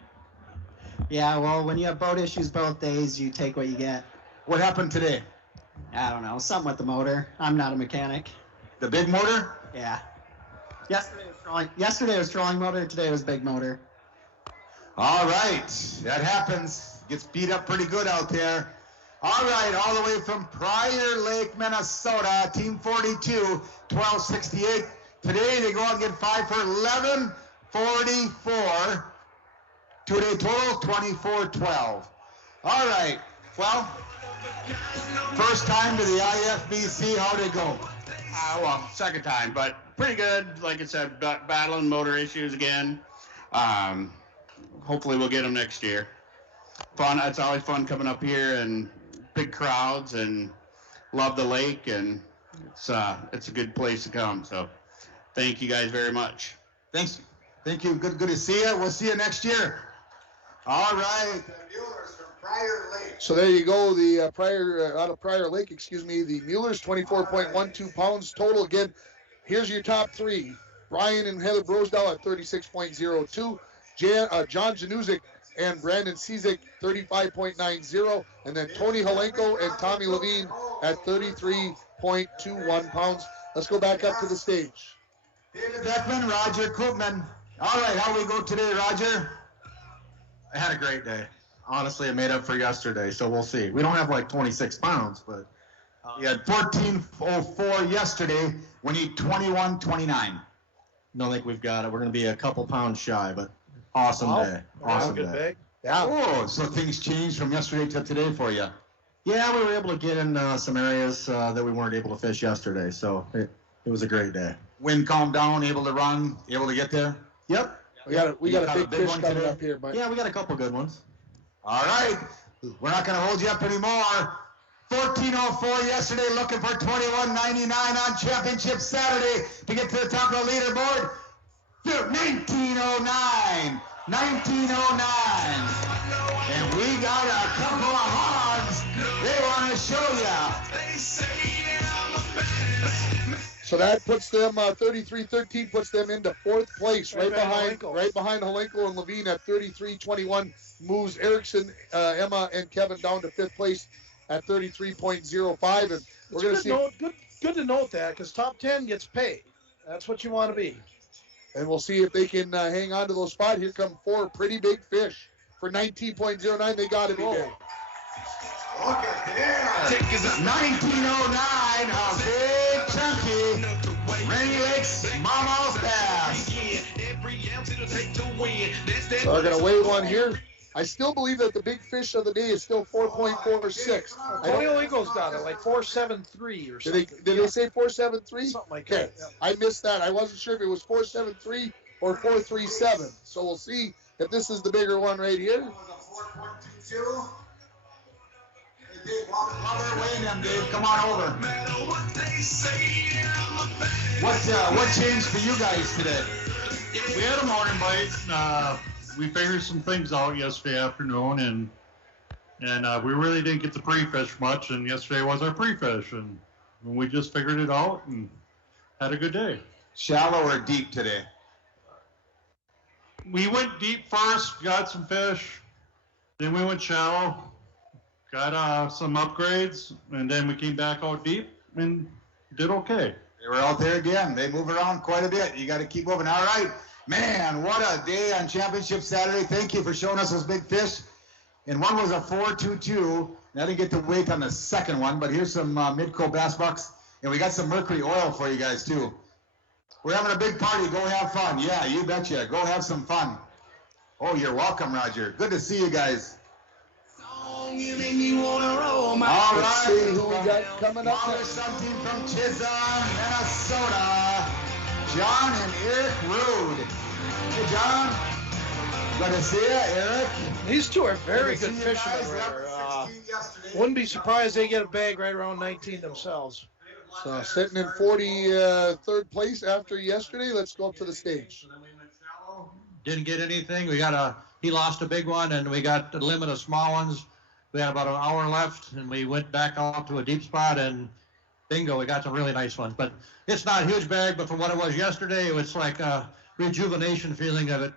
Yeah, well, when you have boat issues both days, you take what you get. What happened today? I don't know, something with the motor. I'm not a mechanic. The big motor? Yeah. Yesterday was trolling motor, today was big motor. All right, that happens. Gets beat up pretty good out there. All right, all the way from Prior Lake, Minnesota, Team 42, 1268. Today they go out and get 5 for 11.44. Two-day total, 24.12. All right, well, first time to the IFBC, how'd it go? Well, second time, but pretty good. Like I said, battling motor issues again. Hopefully we'll get them next year. Fun. It's always fun coming up here and big crowds, and love the lake, and it's a good place to come. So thank you guys very much. Thanks. Thank you. Good to see you. We'll see you next year. All right. So there you go, the out of Prior Lake, the Muellers, 24.12 pounds total. Again, here's your top three. Brian and Heather Brosdahl at 36.02. John Januzik and Brandon Cizik, 35.90. And then Tony Halenko and Tommy Levine at 33.21 pounds. Let's go back up to the stage. David Beckman, Roger Koopman. All right, how we go today, Roger? I had a great day. Honestly, it made up for yesterday, so we'll see. We don't have like 26 pounds, but You had 1404 yesterday. We need 2129. don't think we've got it. We're going to be a couple pounds shy, but awesome day. Awesome day. Yeah. Oh, so things changed from yesterday to today for you. Yeah, we were able to get in some areas that we weren't able to fish yesterday, so it was a great day. Wind calmed down, able to run, able to get there? Yep. We got You a caught big fish one coming today? up here, but Yeah, we got a couple good ones. All right. We're not going to hold you up anymore. 1404 yesterday, looking for 2199 on Championship Saturday to get to the top of the leaderboard. 1909. 1909. And we got a couple of hogs they want to show you. so that puts them 33-13 puts them into fourth place, right behind Holenko and Levine at 33-21. Moves Erickson, Emma, and Kevin down to fifth place at 33.05, and we're going to see. Good to note that, because top 10 gets paid. That's what you want to be. And we'll see if they can hang on to those spots. Here come four pretty big fish for 19.09. They got to be big. Look at there. 1909, a big chunky Rainy Lakes Mama's Bass. So they're going to weigh one here. I still believe that the big fish of the day is still 4.46. Tony Olinko's got it, like 473 or something. Did they say 473? Something like Okay, that. Yeah. I missed that. I wasn't sure if it was 473 or 437. So we'll see if this is the bigger one right here. 4.22. Dave, while they're weighing them, Dave, come on over. What changed for you guys today? We had a morning bite. We figured some things out yesterday afternoon, and we really didn't get to pre-fish much. And yesterday was our pre-fish, and we just figured it out and had a good day. Shallow or deep today? We went deep first, got some fish. Then we went shallow, got some upgrades, and then we came back out deep and did okay. They were out there again. They move around quite a bit. You got to keep moving. All right. Man, what a day on Championship Saturday. Thank you for showing us those big fish. And one was a 4.22. I didn't get to weight on the second one, but here's some Midco Bass Bucks. And we got some Mercury oil for you guys, too. We're having a big party. Go have fun. Yeah, you betcha. Go have some fun. Oh, you're welcome, Roger. Good to see you guys. All right. Let's see who we got coming up Father next. Son team from Chisholm, Minnesota. John and Eric Rude. Hey, John. Good to see you, Eric. These two are very Good to good see you fishermen. guys. Ritter. 16 yesterday. Wouldn't be surprised they get a bag right around 19 themselves. So sitting in 43rd place after yesterday. Let's go up to the stage. Didn't get anything. He lost a big one, and we got a limit of small ones. We had about an hour left, and we went back out to a deep spot, and bingo, we got some really nice ones. But it's not a huge bag, but for what it was yesterday, it was like a rejuvenation feeling of it.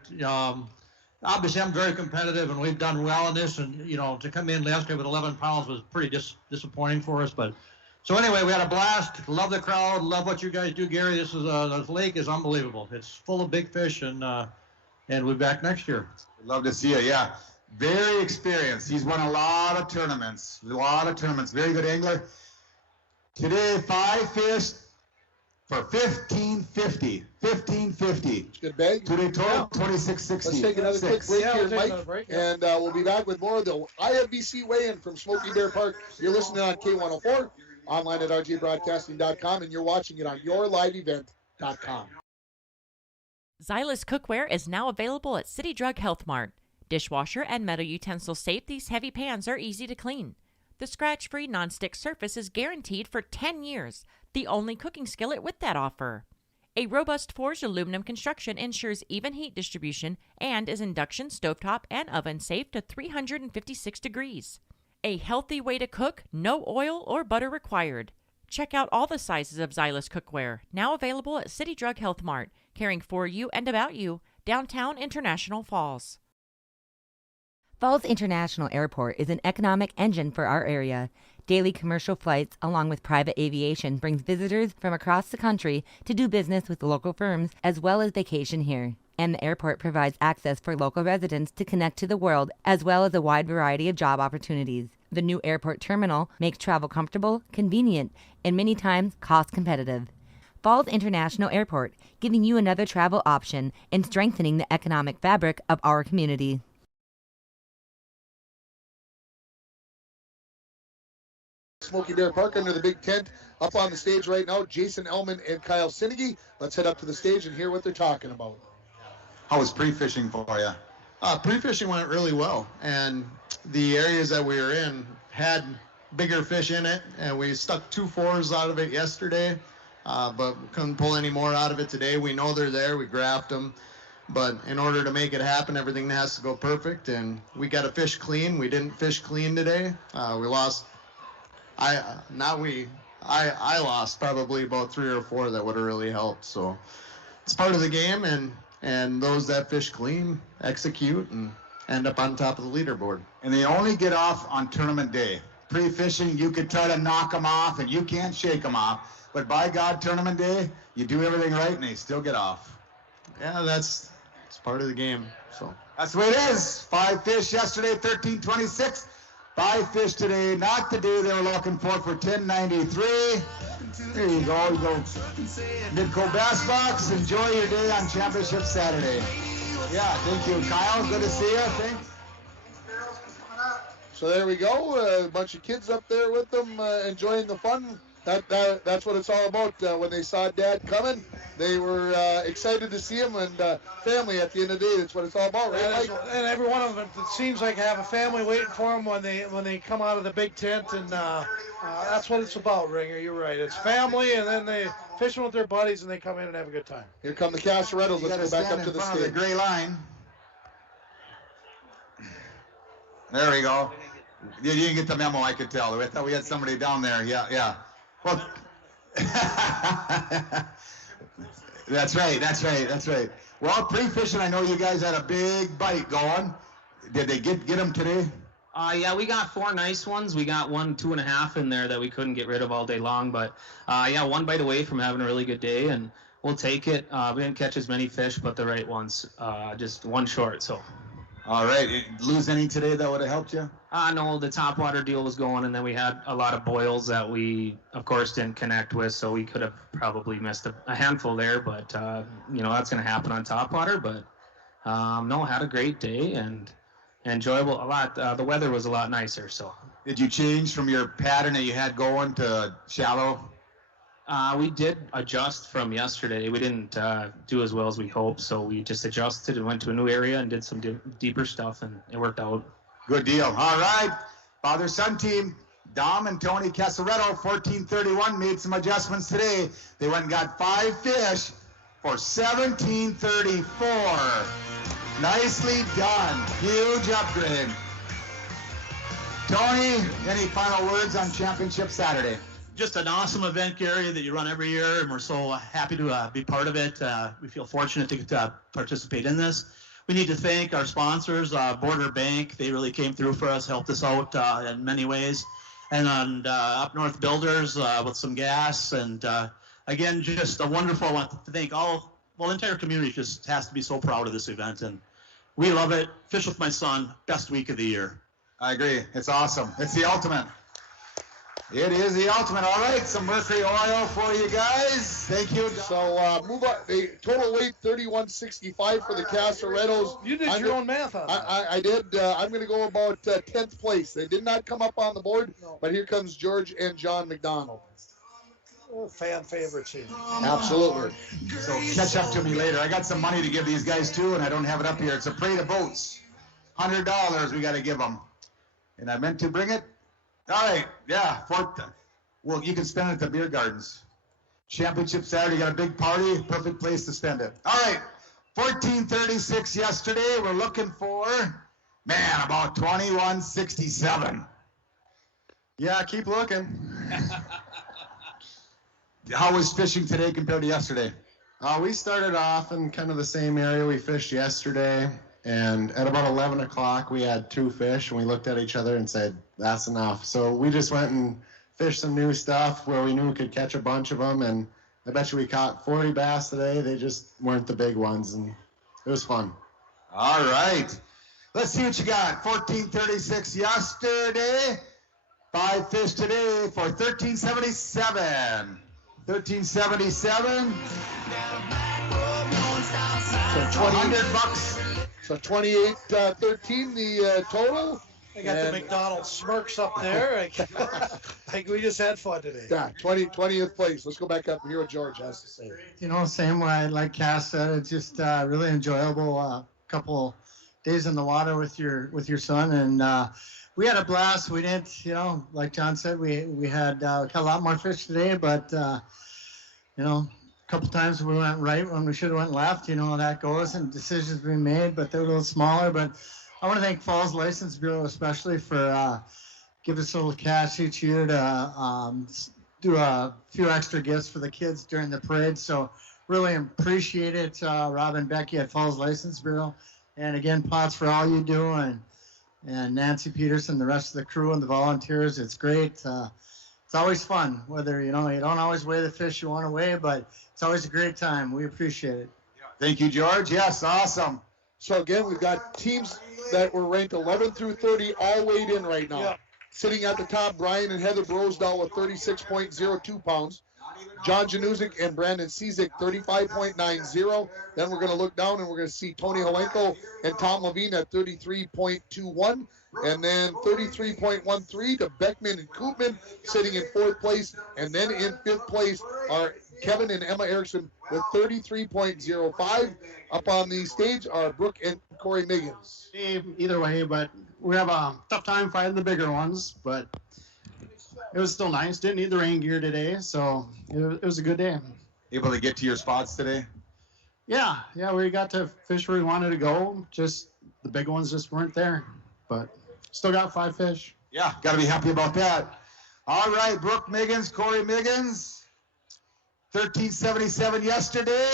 Obviously, I'm very competitive, and we've done well in this, and, to come in yesterday with 11 pounds was pretty disappointing for us. But so anyway, we had a blast. Love the crowd. Love what you guys do, Gary. This lake is unbelievable. It's full of big fish, and we'll be back next year. Love to see you, yeah. Very experienced. He's won a lot of tournaments. Very good angler. Today, 5 fish for $15.50. $15.50. Good bag. Today total, $26.60. Let's take another quick break Yeah, here, we'll take Mike, another break, and we'll be back with more of the IFBC weigh-in from Smoky Bear Park. You're listening on K104, online at rjbroadcasting.com, and you're watching it on yourliveevent.com. Xylus cookware is now available at City Drug Health Mart. Dishwasher and metal utensil safe, these heavy pans are easy to clean. The scratch-free nonstick surface is guaranteed for 10 years, the only cooking skillet with that offer. A robust forged aluminum construction ensures even heat distribution and is induction, stovetop, and oven safe to 356 degrees. A healthy way to cook, no oil or butter required. Check out all the sizes of Xylus cookware, now available at City Drug Health Mart, caring for you and about you, downtown International Falls. Falls International Airport is an economic engine for our area. Daily commercial flights, along with private aviation, brings visitors from across the country to do business with local firms as well as vacation here. And the airport provides access for local residents to connect to the world as well as a wide variety of job opportunities. The new airport terminal makes travel comfortable, convenient, and many times cost competitive. Falls International Airport, giving you another travel option and strengthening the economic fabric of our community. Smoky Bear Park under the big tent. Up on the stage right now, Jason Ellman and Kyle Sinnige. Let's head up to the stage and hear what they're talking about. How was pre-fishing for you? Pre-fishing went really well, and the areas that we were in had bigger fish in it, and we stuck 2 4s out of it yesterday, but couldn't pull any more out of it today. We know they're there, we graphed them, but in order to make it happen, everything has to go perfect, and we got to fish clean. We didn't fish clean today. We lost. I lost probably about 3 or 4 that would have really helped. So it's part of the game, and those that fish clean execute and end up on top of the leaderboard. And they only get off on tournament day. Pre-fishing, you could try to knock them off, and you can't shake them off. But by God, tournament day, you do everything right, and they still get off. Yeah, it's part of the game. So that's the way it is. 5 fish yesterday, 13.26. 5 fish today, not the day they were looking for 10.93. There you go. You go Midco Bass Box. Enjoy your day on Championship Saturday. Yeah, thank you, Kyle. Good to see you. Thanks. So there we go. A bunch of kids up there with them enjoying the fun. That's what it's all about. When they saw Dad coming, they were excited to see him, and family at the end of the day. That's what it's all about, right, Mike? And every one of them, it seems like have a family waiting for them when they come out of the big tent, and that's what it's about, Ringer. You're right. It's family, and then they fishing with their buddies, and they come in and have a good time. Here come the Casarettos. Let's go back up to the stage. The gray line. There we go. You didn't get the memo, I could tell. I thought we had somebody down there. Yeah. Well, that's right. Well, pre-fishing, I know you guys had a big bite going. Did they get them today? Yeah, we got 4 nice ones. We got 1 2.5 in there that we couldn't get rid of all day long. But yeah, 1 bite away from having a really good day, and we'll take it. We didn't catch as many fish, but the right ones. Just 1 short. So. All right. Lose any today that would have helped you? No, the topwater deal was going, and then we had a lot of boils that we, of course, didn't connect with, so we could have probably missed a handful there, but, that's going to happen on topwater, but, no, had a great day and enjoyable a lot. The weather was a lot nicer, so. Did you change from your pattern that you had going to shallow? We did adjust from yesterday. We didn't do as well as we hoped, so we just adjusted and went to a new area and did some deeper stuff, and it worked out. Good deal. All right. Father-son team, Dom and Tony Casaretto, 14.31, made some adjustments today. They went and got 5 fish for 17.34. Nicely done. Huge upgrade. Tony, any final words on Championship Saturday? Just an awesome event, Gary, that you run every year, and we're so happy to be part of it. We feel fortunate to get to participate in this. We need to thank our sponsors, Border Bank. They really came through for us, helped us out in many ways. And Up North Builders with some gas. And again, just a wonderful, I want to thank the entire community just has to be so proud of this event. And we love it. Fish with my son, best week of the year. I agree. It's awesome. It's the ultimate. It is the ultimate. All right, some Mercury oil for you guys. Thank you. So move on. The total weight 31.65 for the Casarettos. You did your own math on that. I did. I'm going to go about 10th place. They did not come up on the board, but here comes George and John McDonald. Oh, fan favorites here. Absolutely. So catch up to me later. I got some money to give these guys too, and I don't have it up here. It's a parade of boats. $100 we got to give them. And I meant to bring it. All right, yeah. Well, you can spend it at the beer gardens. Championship Saturday, got a big party, perfect place to spend it. All right, 14.36 yesterday. We're looking for, about 21.67. Yeah, keep looking. How was fishing today compared to yesterday? We started off in kind of the same area we fished yesterday. And at about 11 o'clock, we had 2 fish, and we looked at each other and said, that's enough. So we just went and fished some new stuff where we knew we could catch a bunch of them, and I bet you we caught 40 bass today. They just weren't the big ones, and it was fun. All right. Let's see what you got. 1436 yesterday. 5 fish today for 1377. 1377. So $100. So 28-13 the total. They got the McDonald's smirks up there. I think we just had fun today. Yeah, 20th place. Let's go back up and hear what George has to say. You know, same way like Cass said, it's just really enjoyable. Couple days in the water with your son, and we had a blast. We didn't, you know, like John said, we had caught a lot more fish today, but you know, a couple times we went right when we should have went left. You know how that goes, and decisions being made, but they're a little smaller. But I want to thank Falls License Bureau especially for giving us a little cash each year to do a few extra gifts for the kids during the parade. So really appreciate it, Rob and Becky at Falls License Bureau. And again, Potts, for all you do, and Nancy Peterson, the rest of the crew and the volunteers. It's great. It's always fun, whether, you know, you don't always weigh the fish you want to weigh, but it's always a great time. We appreciate it. Thank you, George. Yes, awesome. So again, we've got teams that were ranked 11 through 30 all weighed in right now. Yeah. Sitting at the top, Brian and Heather Brosdahl with 36.02 pounds. John Januzik and Brandon Cizik, 35.90. Then we're going to look down and we're going to see Tony Holenko and Tom Levine at 33.21. And then 33.13 to Beckman and Koopman sitting in 4th place. And then in 5th place are Kevin and Emma Erickson with 33.05. Up on the stage are Brooke and Corey Miggins. Either way, but we have a tough time finding the bigger ones, but it was still nice. Didn't need the rain gear today, so it was a good day. Able to get to your spots today? Yeah, we got to fish where we wanted to go. Just the big ones just weren't there, but still got 5 fish. Yeah, got to be happy about that. All right, Brooke Miggins, Corey Miggins, 1377 yesterday,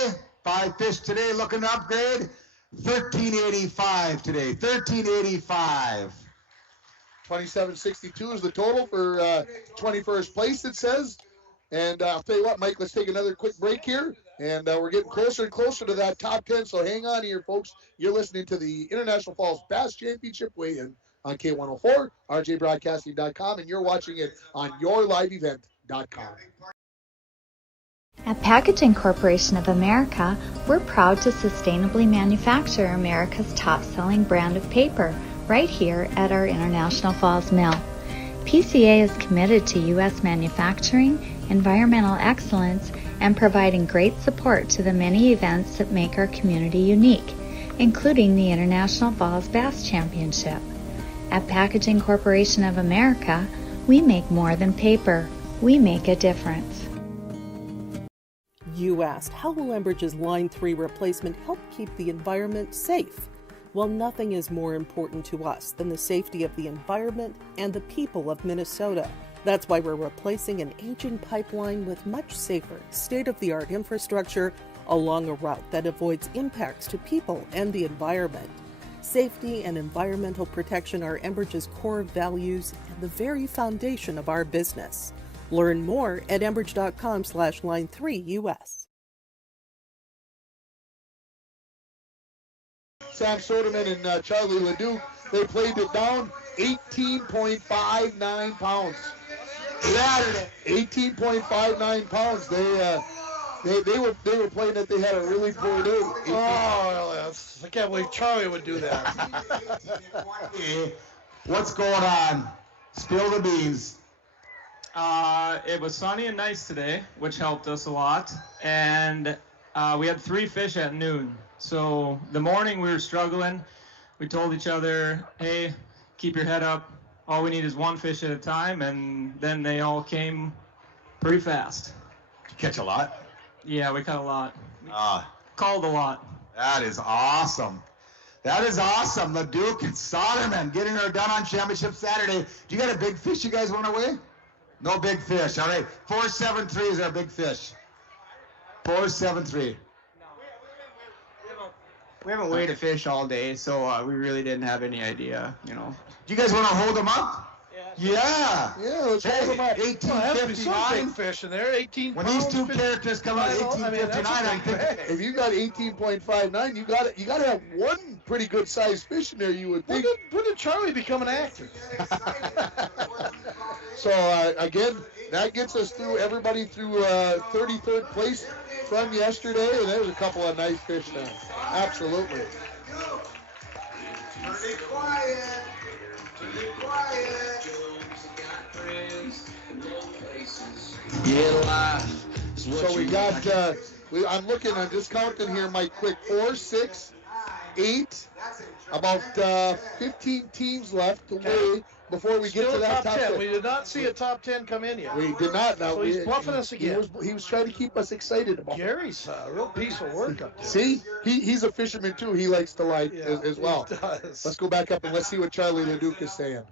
5 fish today, looking to upgrade, 1385 today, 1385. 27.62 is the total for 21st place, it says. And I'll tell you what, Mike, let's take another quick break here. And we're getting closer and closer to that top 10, so hang on here, folks. You're listening to the International Falls Bass Championship weigh-in on K104, rjbroadcasting.com, and you're watching it on yourliveevent.com. At Packaging Corporation of America, we're proud to sustainably manufacture America's top-selling brand of paper right here at our International Falls Mill. PCA is committed to U.S. manufacturing, environmental excellence, and providing great support to the many events that make our community unique, including the International Falls Bass Championship. At Packaging Corporation of America, we make more than paper. We make a difference. You asked, how will Enbridge's Line 3 replacement help keep the environment safe? Well, nothing is more important to us than the safety of the environment and the people of Minnesota. That's why we're replacing an aging pipeline with much safer, state-of-the-art infrastructure along a route that avoids impacts to people and the environment. Safety and environmental protection are Enbridge's core values and the very foundation of our business. Learn more at enbridge.com/line3US. Sam Soderman and Charlie Leduc, they played it down 18.59 pounds. Saturday, 18.59 pounds. They were playing that they had a really poor day. Oh, I can't believe Charlie would do that. What's going on? Spill the beans. It was sunny and nice today, which helped us a lot. And we had 3 fish at noon. So the morning we were struggling. We told each other, hey, keep your head up. All we need is 1 fish at a time. And then they all came pretty fast. Did you catch a lot? Yeah, we caught a lot. Called a lot. That is awesome. That is awesome. Leduc and Soderman getting her done on Championship Saturday. Do you got a big fish you guys want to weigh? No big fish. All right. 473 is our big fish. 473. We haven't weighed a fish all day, so we really didn't have any idea, Do you guys want to hold them up? Yeah. Yeah, let's hold them up. 1859. Fish in there, 18 When pounds, these two characters come out, 1859, I think. If you got 18.59, you got to have one pretty good sized fish in there, you would think. When did Charlie become an actor? So again, that gets us through everybody through 33rd place from yesterday, and there's a couple of nice fish there. Absolutely. Pretty quiet. Pretty quiet. Get alive. So we got, I'm looking, I'm just counting here, Mike, quick. 4, 6, 8, about 15 teams left to weigh before we get to that top 10. We did not see a top 10 come in yet. We did not. Now, so he's bluffing us again. He was trying to keep us excited about it. Gary's a real piece of work up there. See, he's a fisherman too. He likes to light as well. He does. Let's go back up and let's see what Charlie LeDuc is saying.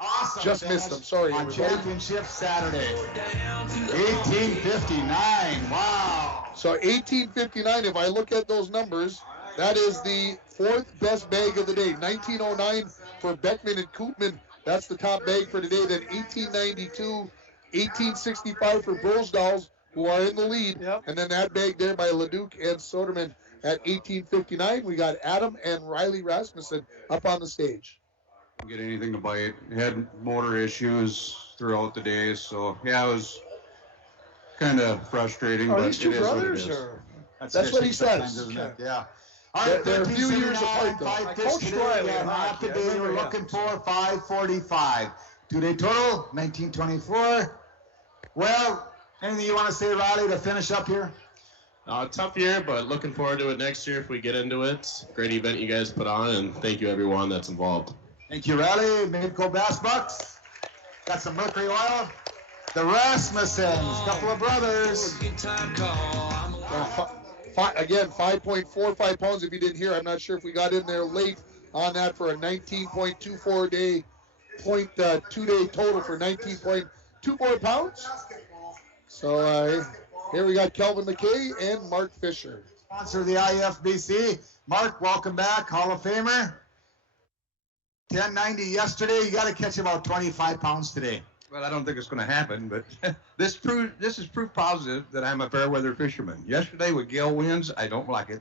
Awesome. Just missed him. Sorry. On championship Saturday. 1859. Wow. So 1859, if I look at those numbers, that is the 4th best bag of the day. 1909 for Beckman and Koopman. That's the top bag for today. Then 1892, 1865 for Brosdals, who are in the lead. Yep. And then that bag there by LeDuc and Soderman at 1859. We got Adam and Riley Rasmussen up on the stage. Get anything to bite. Had motor issues throughout the day, so yeah, it was kind of frustrating. Are but these two it is brothers, what it is. or That's what he says. Isn't it? Yeah. They're a few years apart, though. Five I fish coached today, Riley and in half hockey. the I day we're remember him. looking for 545. Two-day total, 1924. Well, anything you want to say, Riley, to finish up here? Tough year, but looking forward to it next year if we get into it. Great event you guys put on, and thank you everyone that's involved. Thank you, Riley. Midco Bass Bucks. Got some Mercury oil. The Rasmussens, couple of brothers. Again, 5.45 pounds. If you didn't hear, I'm not sure if we got in there late on that for a 19.24 day, 2 day total for 19.24 pounds. So here we got Kelvin McKay and Mark Fisher. Sponsor of the IFBC. Mark, welcome back, Hall of Famer. 1090 yesterday. You got to catch about 25 pounds today. Well, I don't think it's going to happen, but this is proof positive that I'm a fair weather fisherman. Yesterday with gale winds, I don't like it.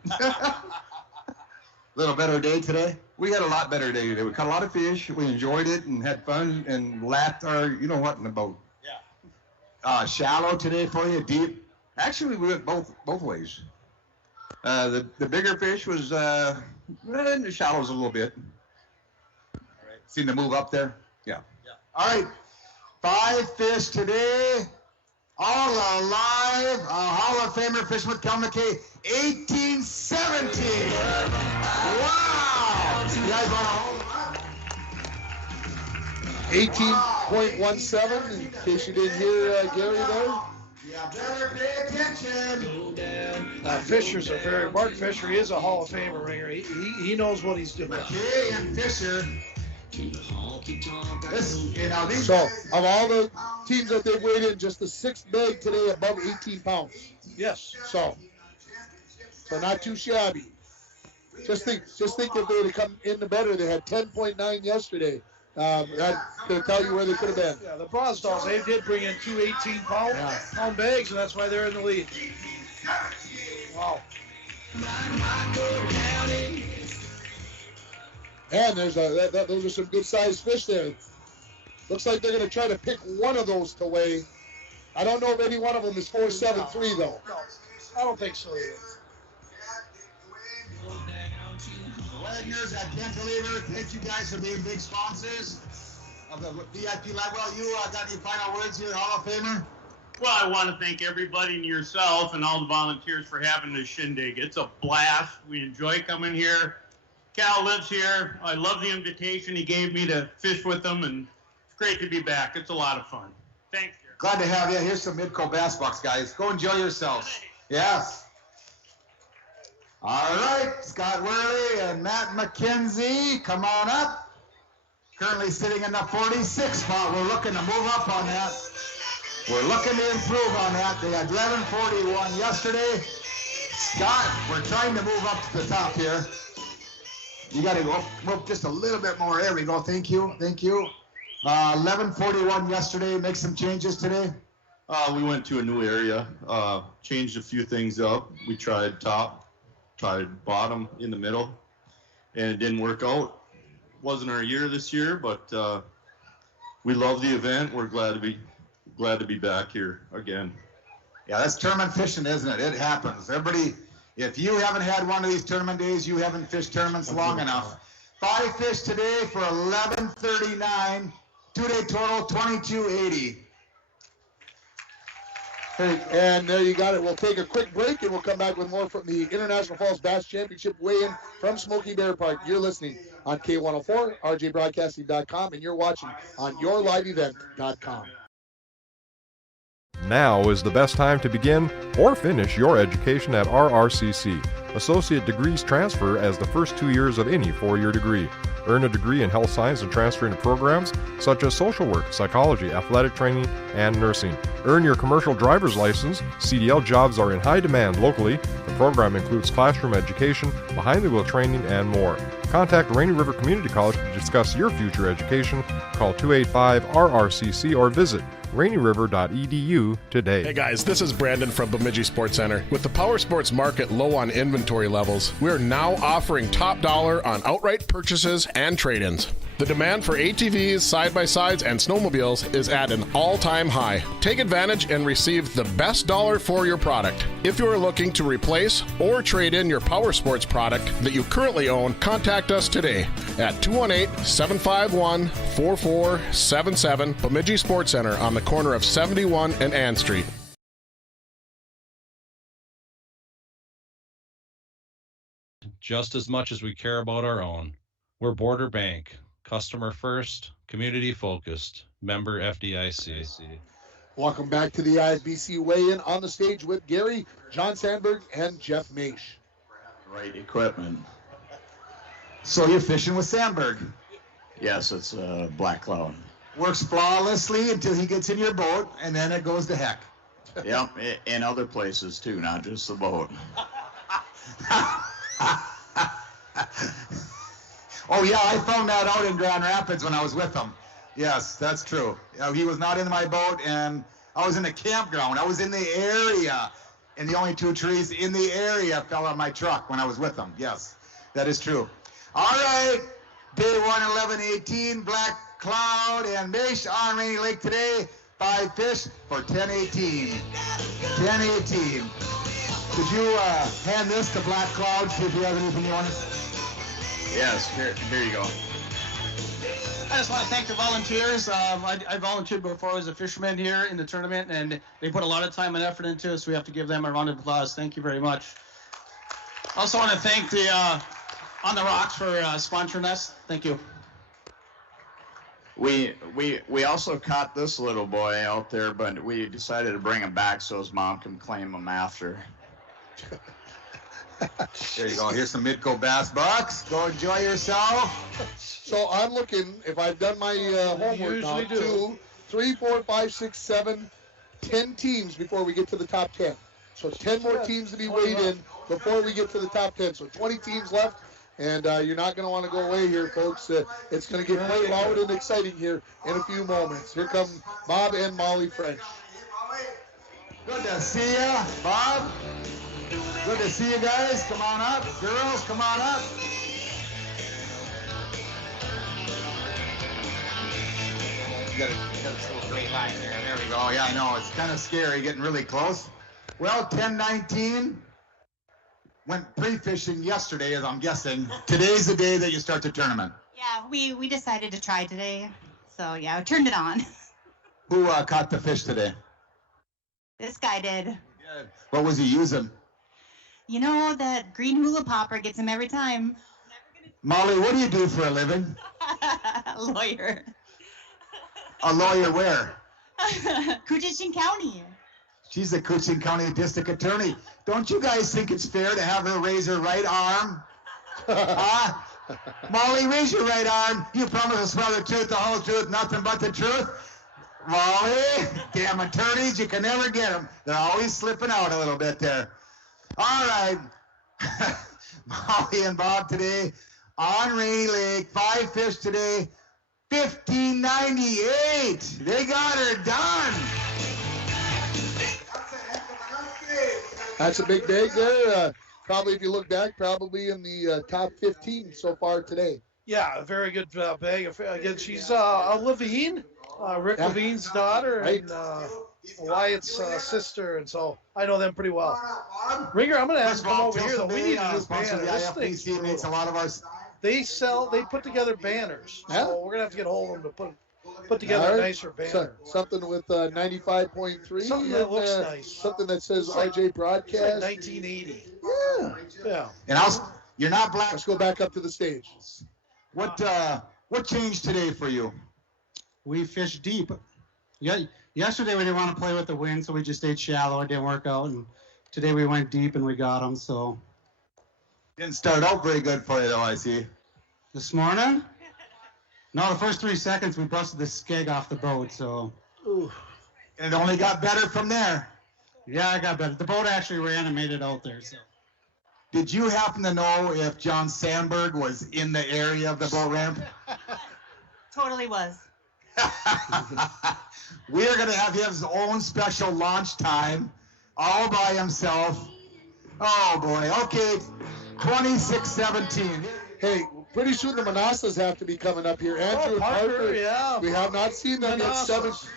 Little better day today? We had a lot better day today. We caught a lot of fish. We enjoyed it and had fun and laughed our, you know what, in the boat. Yeah. Shallow today for you, deep? Actually, we went both ways. The bigger fish was in the shallows a little bit. Seen the move up there? Yeah. All right. 5 fish today, all alive. Hall of Famer fisherman Kelvin McKay, 1870. Wow! You guys want to hold them up? 18.17, in case you didn't hear Gary there. Yeah, better pay attention. Fisher's Mark Fisher is a Hall of Famer ringer. He knows what he's doing. McKay and Fisher. So, of all the teams that they've weighed in, just the 6th bag today above 18 pounds. Yes. So not too shabby. Just think if they would have come in the better. They had 10.9 yesterday. That could tell you where they could have been. Yeah, the Brosdals, they did bring in 2 18-pound bags, and that's why they're in the lead. Wow. And those are some good sized fish there. Looks like they're going to try to pick one of those to weigh. I don't know if any one of them is 473 though. No, I don't think so either. Wagner's at Can't Believer. Thank you guys for being big sponsors of the VIP Live. Well, you got any final words here, Hall of Famer? Well, I want to thank everybody and yourself and all the volunteers for having this shindig. It's a blast. We enjoy coming here. Cal lives here. I love the invitation he gave me to fish with him, and it's great to be back. It's a lot of fun. Thanks, Jerry. Glad to have you. Here's some Midco Bass Bucks, guys. Go enjoy yourselves. Yes. All right, Scott Worley and Matt McKenzie, come on up. Currently sitting in the 46 spot. We're looking to move up on that. We're looking to improve on that. They had 11:41 yesterday. Scott, we're trying to move up to the top here. You got to go up just a little bit more. There we go. Thank you. Thank you. 11:41 yesterday. Make some changes today. We went to a new area, changed a few things up. We tried top, tried bottom, in the middle, and it didn't work out. Wasn't our year this year, but we love the event. We're glad to be back here again. Yeah, that's tournament fishing, isn't it? It happens. Everybody, if you haven't had one of these tournament days, you haven't fished tournaments long enough. 5 fish today for 11:39. 2-day total 22.80. Hey, and there you got it. We'll take a quick break and we'll come back with more from the International Falls Bass Championship weigh-in from Smoky Bear Park. You're listening on K104, RJBroadcasting.com, and you're watching on YourLiveEvent.com. Now is the best time to begin or finish your education at RRCC. Associate degrees transfer as the first 2 years of any 4-year degree. Earn a degree in health science and transfer into programs such as social work, psychology, athletic training, and nursing. Earn your commercial driver's license. CDL jobs are in high demand locally. The program includes classroom education, behind-the-wheel training, and more. Contact Rainy River Community College to discuss your future education. Call 285-RRCC or visit RainyRiver.edu today. Hey guys, this is Brandon from Bemidji Sports Center. With the power sports market low on inventory levels, we're now offering top dollar on outright purchases and trade-ins. The demand for ATVs, side-by-sides, and snowmobiles is at an all-time high. Take advantage and receive the best dollar for your product. If you are looking to replace or trade in your power sports product that you currently own, contact us today at 218-751-4477 Bemidji Sports Center on the corner of 71 and Ann Street. Just as much as we care about our own. We're Border Bank. Customer first, community focused, member FDIC. Welcome back to the IFBC weigh-in. On the stage with Gary, John Sandberg, and Jeff Maish. Right equipment. So you're fishing with Sandberg. Yes, it's a Black Cloud. Works flawlessly until he gets in your boat, and then it goes to heck. Yep, in other places too, not just the boat. Oh, yeah, I found that out in Grand Rapids when I was with him. Yes, that's true. He was not in my boat, and I was in the campground. I was in the area, and the only 2 trees in the area fell on my truck when I was with him. Yes, that is true. All right, day 1, 11:18, Black Cloud and Maish on Rainy Lake today. 5 fish for 10:18. 10:18. Could you hand this to Black Cloud, see if you have anything you want to... Yes, here you go. I just want to thank the volunteers. I volunteered before I was a fisherman here in the tournament, and they put a lot of time and effort into it, so we have to give them a round of applause. Thank you very much. Also want to thank the On the Rocks for sponsoring us. Thank you. We also caught this little boy out there, but we decided to bring him back so his mom can claim him after. There you go. Here's some Midco bass bucks. Go enjoy yourself. So I'm looking, if I've done my homework now, 2, 3, 4, 5, 6, 7, 10 teams before we get to the top 10. So 10 more teams to be weighed in before we get to the top 10. So 20 teams left, and you're not going to want to go away here, folks. It's going to get quite loud and exciting here in a few moments. Here come Bob and Molly French. Good to see you, Bob. Good to see you guys. Come on up. Girls, come on up. You got a straight line there. There we go. Yeah, I know. It's kind of scary getting really close. Well, 10:19. Went pre-fishing yesterday, as I'm guessing. Today's the day that you start the tournament. Yeah, we decided to try today. So, yeah, I turned it on. Who caught the fish today? This guy did. What was he using? You know, that green hula popper gets him every time. Molly, what do you do for a living? Lawyer. A lawyer where? Coochin County. She's the Coochin County District Attorney. Don't you guys think it's fair to have her raise her right arm? Molly, raise your right arm. You promise to swear the truth, the whole truth, nothing but the truth. Molly, damn attorneys, you can never get them. They're always slipping out a little bit there. All right. Molly and Bob today on Rainy Lake. 5 fish today. $15.98. They got her done. That's a big bag there. Probably, if you look back, probably in the top 15 so far today. Yeah, a very good bag. Again, she's Levine, Rick Levine's daughter, Right. and Wyatt's sister, and so I know them pretty well. Ringer, I'm going to ask them over here. Though. We need a new banner. This thing's makes a lot of our. They put together banners, so we're going to have to get a hold of them to put together a nicer banner. Something with 95.3. Something that looks nice. Something that says RJ Broadcast. Like 1980. Yeah. And you're not black. Let's go back up to the stage. What changed today for you? We fished deep. Yeah. Yesterday we didn't want to play with the wind, so we just stayed shallow. It didn't work out, and today we went deep and we got them. So didn't start out very good for you, though. I see. This morning? No, the first 3 seconds we busted the skeg off the boat. So. Ooh. And it only got better from there. Yeah, I got better. The boat actually ran and made it out there. So. Did you happen to know if John Sandberg was in the area of the boat ramp? Totally was. We are going to have his own special launch time all by himself. Oh, boy. Okay, 26-17. Hey, pretty soon the Manassas have to be coming up here. Andrew and Parker. Yeah. We have not seen them yet.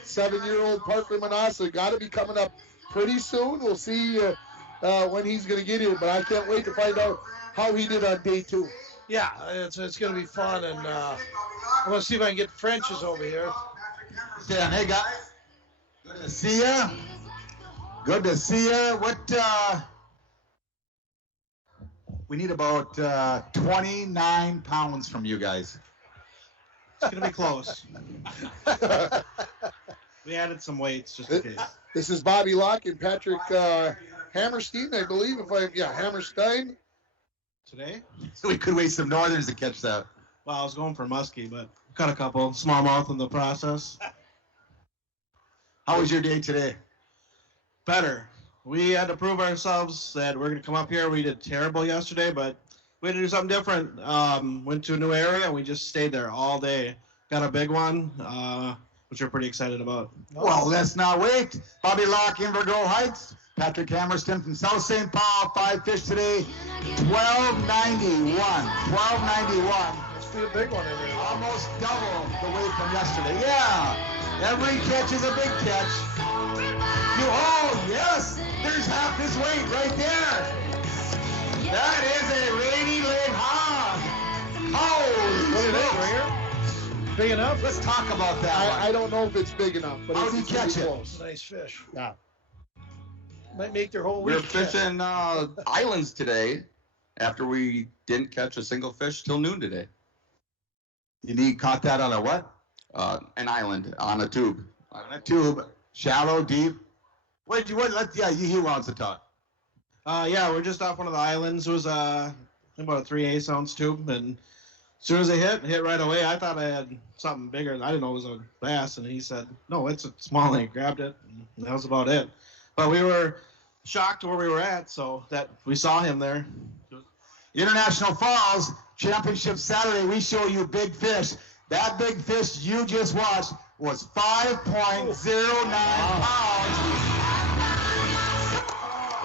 Seven-year-old Parker Manasseh got to be coming up pretty soon. We'll see when he's going to get here, but I can't wait to find out how he did on day 2. Yeah, it's going to be fun, and I'm going to see if I can get French's over here. Dan, hey guys, good to see ya. Good to see ya. What? We need about 29 pounds from you guys. It's going to be close. We added some weights just in case. This is Bobby Locke and Patrick Hammerstein, I believe. Hammerstein. Today? We could wait some northerns to catch that. Well, I was going for muskie, but cut a couple smallmouth in the process. How was your day today? Better. We had to prove ourselves that we're going to come up here. We did terrible yesterday, but we had to do something different. Went to a new area, and we just stayed there all day. Got a big one, which we're pretty excited about. Well, let's not wait. Bobby Locke, Invergrove Heights. Patrick Hammerstein from South St. Paul. 5 fish today. $12.91. Must be a big one in there. Almost double the weight from yesterday. Yeah. Every catch is a big catch. Oh, yes. There's half his weight right there. That is a Rainy Lake hog. Holy smokes. Big enough? Let's talk about that one. I don't know if it's big enough, but How did he catch it? Close. Nice fish. Yeah. Might make their whole We week. were fishing islands today after we didn't catch a single fish till noon today. You caught that on a what? An island on a tube. On a tube. Shallow, deep. He wants to talk. Yeah, we're just off one of the islands. It was about a 3/8 ounce tube, and as soon as it hit right away. I thought I had something bigger. I didn't know it was a bass, and he said, no, it's a small one. He grabbed it, and that was about it. But we were shocked where we were at, so that we saw him there. International Falls Championship Saturday, we show you big fish. That big fish you just watched was 5.09 pounds.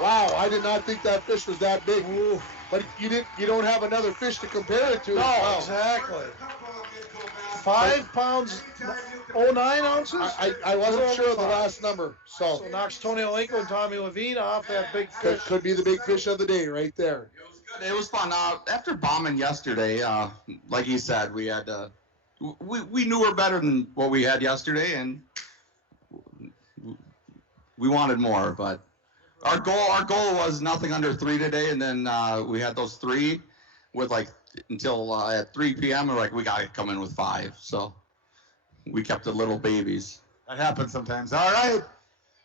Wow, I did not think that fish was that big. But you don't have another fish to compare it to. No, Wow. exactly. 5 pounds, 09 ounces? I wasn't sure of the last number. So knocks Tony Olenko and Tommy Levine off that big fish. could be the big fish of the day right there. It was fun. After bombing yesterday, like you said, we had we knew we're better than what we had yesterday, and we wanted more. But our goal was nothing under 3 today, and then we had those 3 with until at 3 p.m. We're like, we got to come in with 5. So we kept the little babies. That happens sometimes. All right.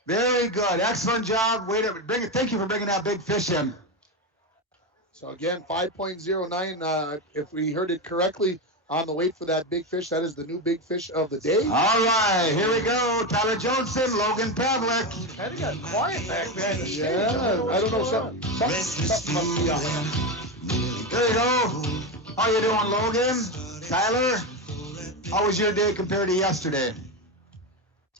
Very good. Excellent job. Thank you for bringing that big fish in. So again, 5.09. If we heard it correctly, on the wait for that big fish. That is the new big fish of the day. All right, here we go. Tyler Johnson, Logan Pavlik. Kind of got quiet back behind the stage. Yeah, I don't know, something must be up. There you go. How you doing, Logan? Tyler? How was your day compared to yesterday?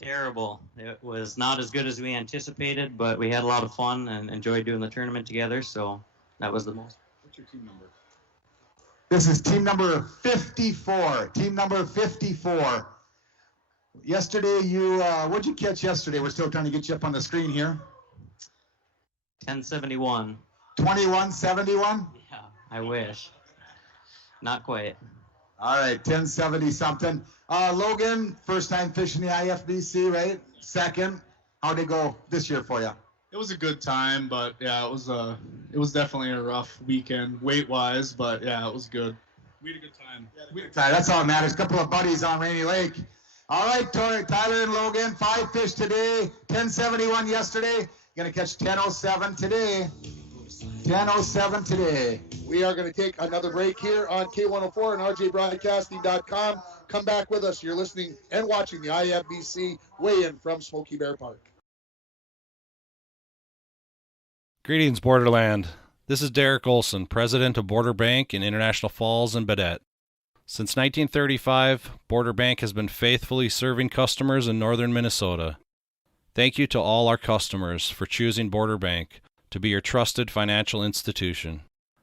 Terrible. It was not as good as we anticipated, but we had a lot of fun and enjoyed doing the tournament together, so that was the most. What's your team number? This is team number 54. Team number 54. Yesterday, what'd you catch yesterday? We're still trying to get you up on the screen here. 1071. 2171? Yeah, I wish. Not quite. All right, 1070 something. Logan, first time fishing the IFBC, right? Second. How'd it go this year for you? It was a good time, but yeah, it was definitely a rough weekend weight wise, but yeah, it was good. We had a good time. That's all that matters. A couple of buddies on Rainy Lake. All right, Tyler and Logan, 5 fish today. 1071 yesterday. Gonna catch 1007 today. 1007 today. We are going to take another break here on K104 and RJBroadcasting.com. Come back with us. You're listening and watching the IFBC weigh-in from Smoky Bear Park. Greetings, Borderland. This is Derek Olson, president of Border Bank in International Falls and Baudette. Since 1935, Border Bank has been faithfully serving customers in northern Minnesota. Thank you to all our customers for choosing Border Bank to be your trusted financial institution.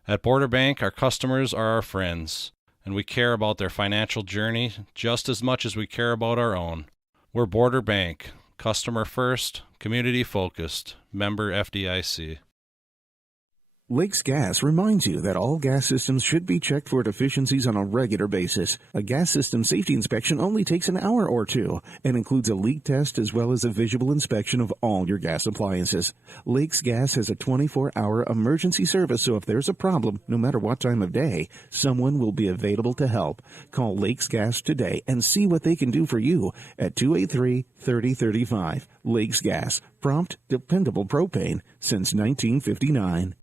At Border Bank, our customers are our friends, and we care about their financial journey just as much as we care about our own. We're Border Bank, customer first, community focused, member FDIC. Lakes Gas reminds you that all gas systems should be checked for deficiencies on a regular basis. A gas system safety inspection only takes an hour or two and includes a leak test as well as a visual inspection of all your gas appliances. Lakes Gas has a 24-hour emergency service, so if there's a problem, no matter what time of day, someone will be available to help. Call Lakes Gas today and see what they can do for you at 283-3035. Lakes Gas, prompt, dependable propane since 1959.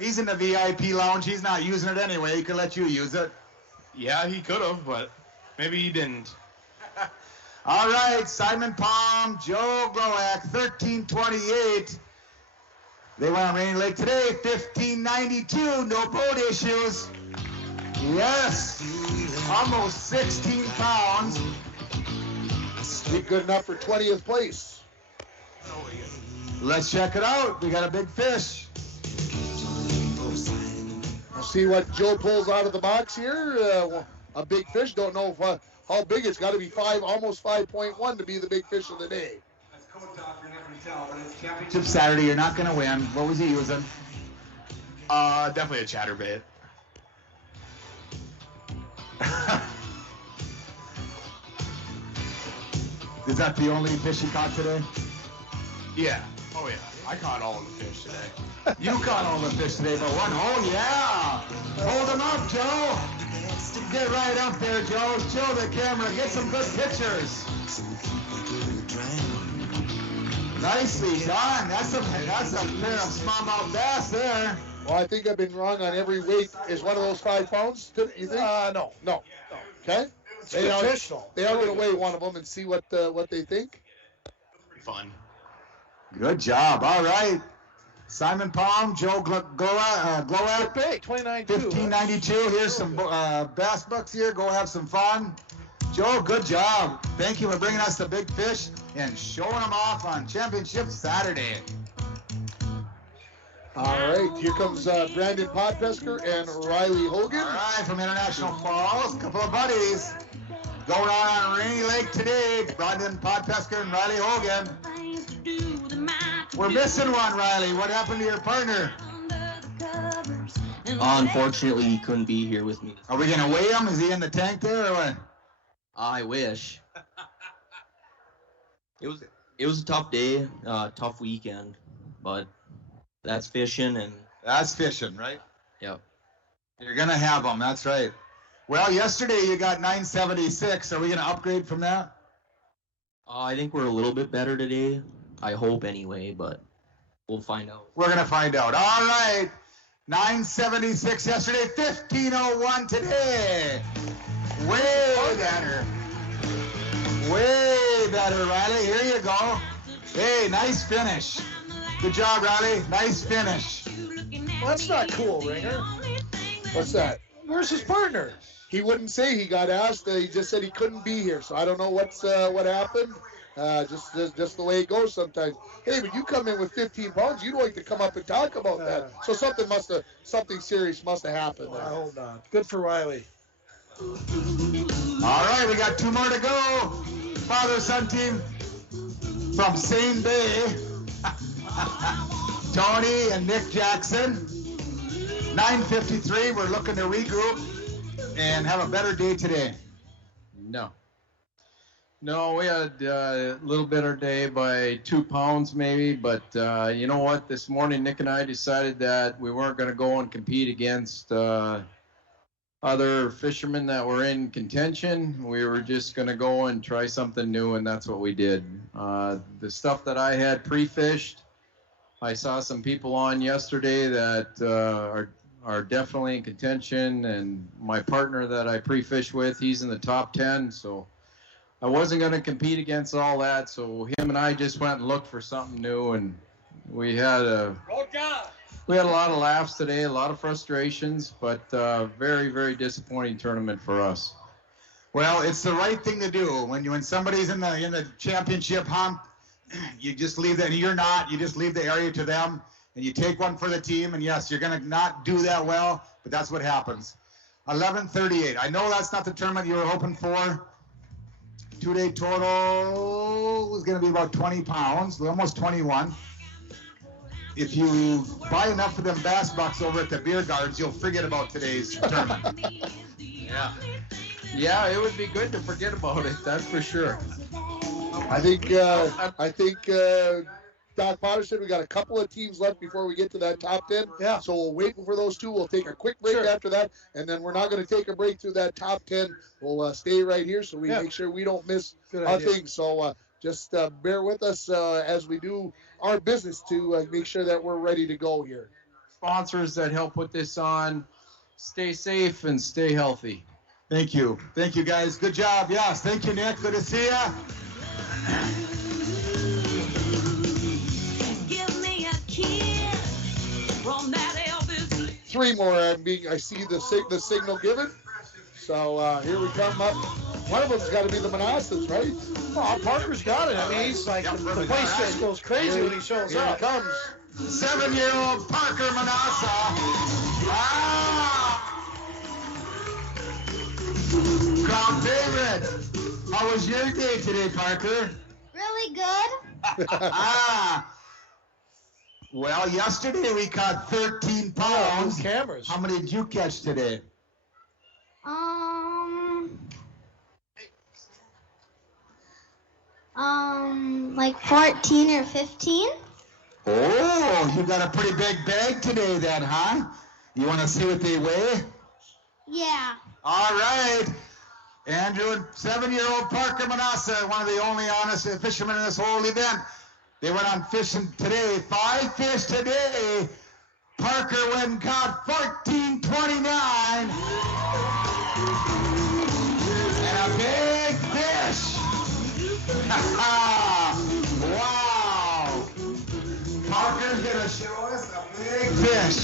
He's in the VIP lounge. He's not using it anyway. He could let you use it. Yeah, he could have, but maybe he didn't. All right, Simon Palm, Joe Gloak, 1328. They went on Rainy Lake today, 1592. No boat issues. Yes, almost 16 pounds. Be good enough for 20th place. Let's check it out. We got a big fish. We'll see what Joe pulls out of the box here. A big fish. Don't know if, how big. It's got to be almost 5.1 to be the big fish of the day. Championship Saturday, you're not going to win. What was he using? Definitely a chatterbait. Is that the only fish you caught today? Yeah. Oh yeah. I caught all of the fish today. You caught all the fish today, but one. Oh yeah. Hold them up, Joe. Get right up there, Joe. Show the camera. Get some good pictures. Nicely done. That's a pair of smallmouth bass there. Well, I think I've been wrong on every weight. Is one of those 5 pounds? You think? No. Okay. They are going to weigh one of them and see what they think. Pretty fun. Good job. All right. Simon Palm, Joe Gloak. Big, 29.2. 1592. Here's some bass bucks here. Go have some fun. Joe, good job. Thank you for bringing us the big fish and showing them off on Championship Saturday. All right. Here comes Brandon Podpesker and Riley Hogan. All right, from International Falls. A couple of buddies going on Rainy Lake today. Brandon Podpesker and Riley Hogan. We're missing one, Riley. What happened to your partner? Unfortunately, he couldn't be here with me. Are we going to weigh him? Is he in the tank there or what? I wish. It was a tough day, tough weekend, but that's fishing and... That's fishing, right? Yep. You're going to have them, that's right. Well, yesterday you got 976. Are we going to upgrade from that? I think we're a little bit better today. I hope anyway, but we'll find out. We're going to find out. All right. 976 yesterday, 1501 today. Way better. Way better, Riley. Here you go. Hey, nice finish. Good job, Riley. Nice finish. Well, that's not cool, Ringer. What's that? Where's his partner? He wouldn't say. He got asked. He just said he couldn't be here. So I don't know what happened. Just the way it goes sometimes. Hey, when you come in with 15 pounds, you'd like to come up and talk about that. So something serious must have happened there. I hope not. Good for Riley. All right, we got 2 more to go. Father-son team from Seine Bay. Tony and Nick Jackson. 9:53. We're looking to regroup and have a better day today. No, we had a little better day by 2 pounds maybe, but you know what? This morning, Nick and I decided that we weren't going to go and compete against other fishermen that were in contention. We were just going to go and try something new, and that's what we did. The stuff that I had pre-fished, I saw some people on yesterday that are definitely in contention, and my partner that I pre-fished with, he's in the top 10, so I wasn't going to compete against all that, so him and I just went and looked for something new, and we had a lot of laughs today, a lot of frustrations, but very, very disappointing tournament for us. Well, it's the right thing to do. When somebody's in the championship hunt, you just leave that. You're not. You just leave the area to them, and you take one for the team. And yes, you're going to not do that well, but that's what happens. 11:38. I know that's not the tournament you were hoping for. 2-day total is going to be about 20 pounds, almost 21. If you buy enough of them bass bucks over at the beer gardens, you'll forget about today's tournament. Yeah, it would be good to forget about it. That's for sure. I think Doc Potter said we got a couple of teams left before we get to that top 10. Yeah. So we'll wait for those two. We'll take a quick break after that, and then we're not going to take a break through that top 10. We'll stay right here so we make sure we don't miss a thing. So just bear with us as we do our business to make sure that we're ready to go here. Sponsors that help put this on, stay safe and stay healthy. Thank you. Thank you, guys. Good job. Yes. Thank you, Nick. Good to see you. Three more. I see the signal given. So here we come up. One of them's got to be the Manassas, right? Oh, Parker's got it. I mean, he's like, the place just goes crazy when he shows Here up. he comes. 7-year-old Parker Manassa. Crowd favorite. How was your day today, Parker? Really good. Well, yesterday we caught 13 pounds. Cameras. How many did you catch today? Like 14 or 15. Oh, you got a pretty big bag today then, huh? You want to see what they weigh? Yeah. All right. Andrew and 7-year-old Parker Manassa, one of the only honest fishermen in this whole event. They went on fishing today. 5 fish today. Parker went and caught 14.29. And a big fish. Wow. Parker's going to show us a big fish.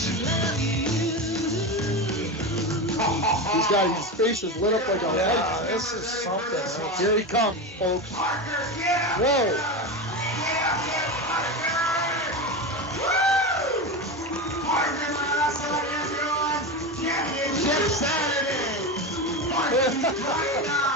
He's got his face is lit up like a light. This is something. Here he comes, folks. Whoa. Championship Saturday. 14.29.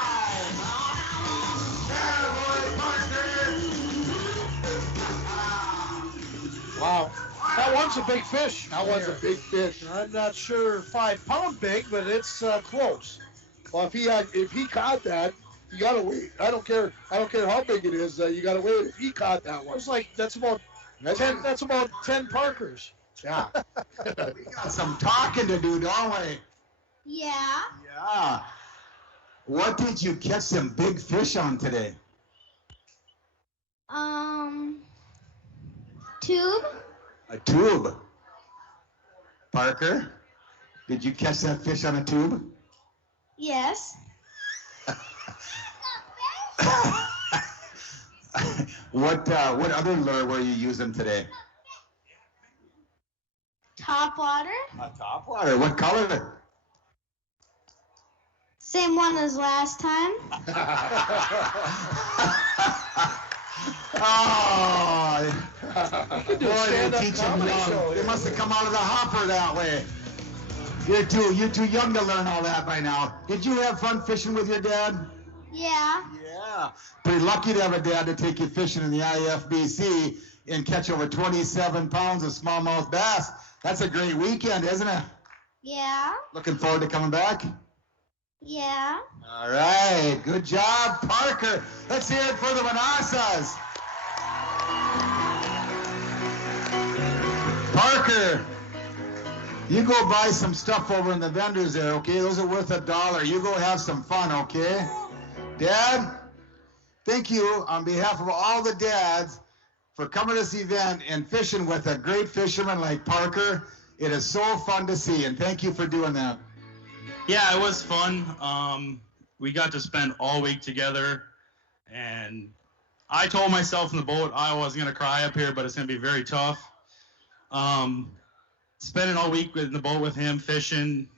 Wow. That one's a big fish. That one's a big fish. I'm not sure 5 pound big, but it's close. Well, if he caught that, you gotta wait. I don't care how big it is. You gotta wait. If he caught that one, It's like that's about 10. That's about 10 Parkers. Yeah. We got some talking to do, don't we? Yeah. Yeah. What did you catch some big fish on today? Tube. A tube. Parker, did you catch that fish on a tube? Yes. What other lure were you using today? Top water. Topwater. What color? Same one as last time. Oh, You could do a boy, they stand-up teach them comedy young. show They here. must have come out of the hopper that way. You're too young to learn all that by now. Did you have fun fishing with your dad? Yeah. Yeah. Pretty lucky to have a dad to take you fishing in the IFBC and catch over 27 pounds of smallmouth bass. That's a great weekend, isn't it? Yeah. Looking forward to coming back? Yeah. All right. Good job, Parker. Let's hear it for the Manassas. Parker, you go buy some stuff over in the vendors there, okay? Those are worth $1. You go have some fun, okay? Dad, thank you on behalf of all the dads for coming to this event and fishing with a great fisherman like Parker. It is so fun to see, and thank you for doing that. Yeah, it was fun. We got to spend all week together, and I told myself in the boat I was going to cry up here, but it's going to be very tough. Spending all week in the boat with him, fishing,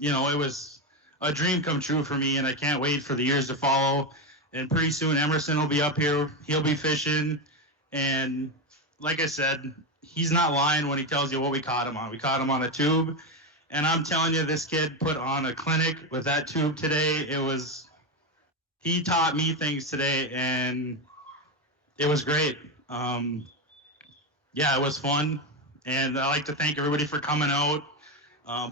it was a dream come true for me, and I can't wait for the years to follow. And pretty soon Emerson will be up here. He'll be fishing, and like I said, he's not lying when he tells you what we caught him on. We caught him on a tube. And I'm telling you, this kid put on a clinic with that tube today. He taught me things today, and it was great. Yeah, it was fun. And I'd like to thank everybody for coming out.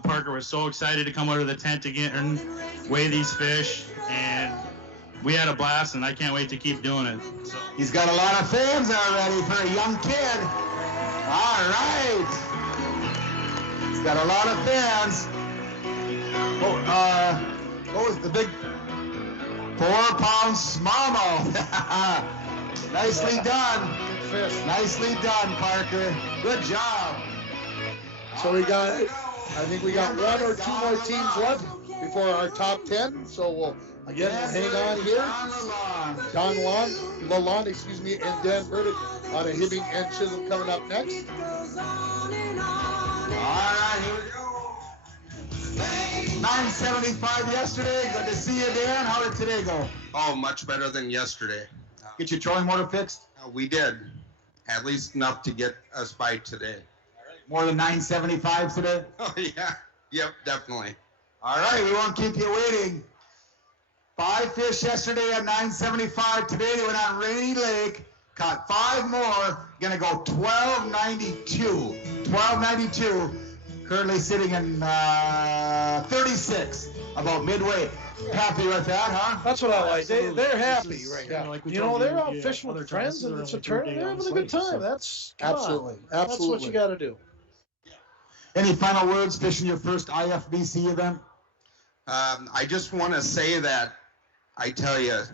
Parker was so excited to come out of the tent again and weigh these fish. And we had a blast, and I can't wait to keep doing it. So. He's got a lot of fans already for a young kid. All right. He's got a lot of fans. What was the big 4-pound smallmouth? Nicely done. Nicely done, Parker. Good job. So I think we got one or two more teams left before our top 10. So we'll hang on here. Don Lalonde, and Dan Burdick out of Hibbing and Chisholm coming up next. All right, here we go. 975 yesterday. Good to see you, Dan. How did today go? Oh, much better than yesterday. Get your trolling motor fixed? We did. At least enough to get us by today. More than 975 today? Oh, yeah. Yep, definitely. All right, we won't keep you waiting. 5 fish yesterday at 975. Today they went on Rainy Lake, caught 5 more. Gonna go 1292. 1292. Currently sitting in 36, about midway. Happy with that, huh? That's what I like. They're happy right now. like we They're out fishing with friends, and it's a tournament. They're having a good time. That's Absolutely. That's what you got to do. Any final words fishing your first IFBC event? I just want to say that I tell you,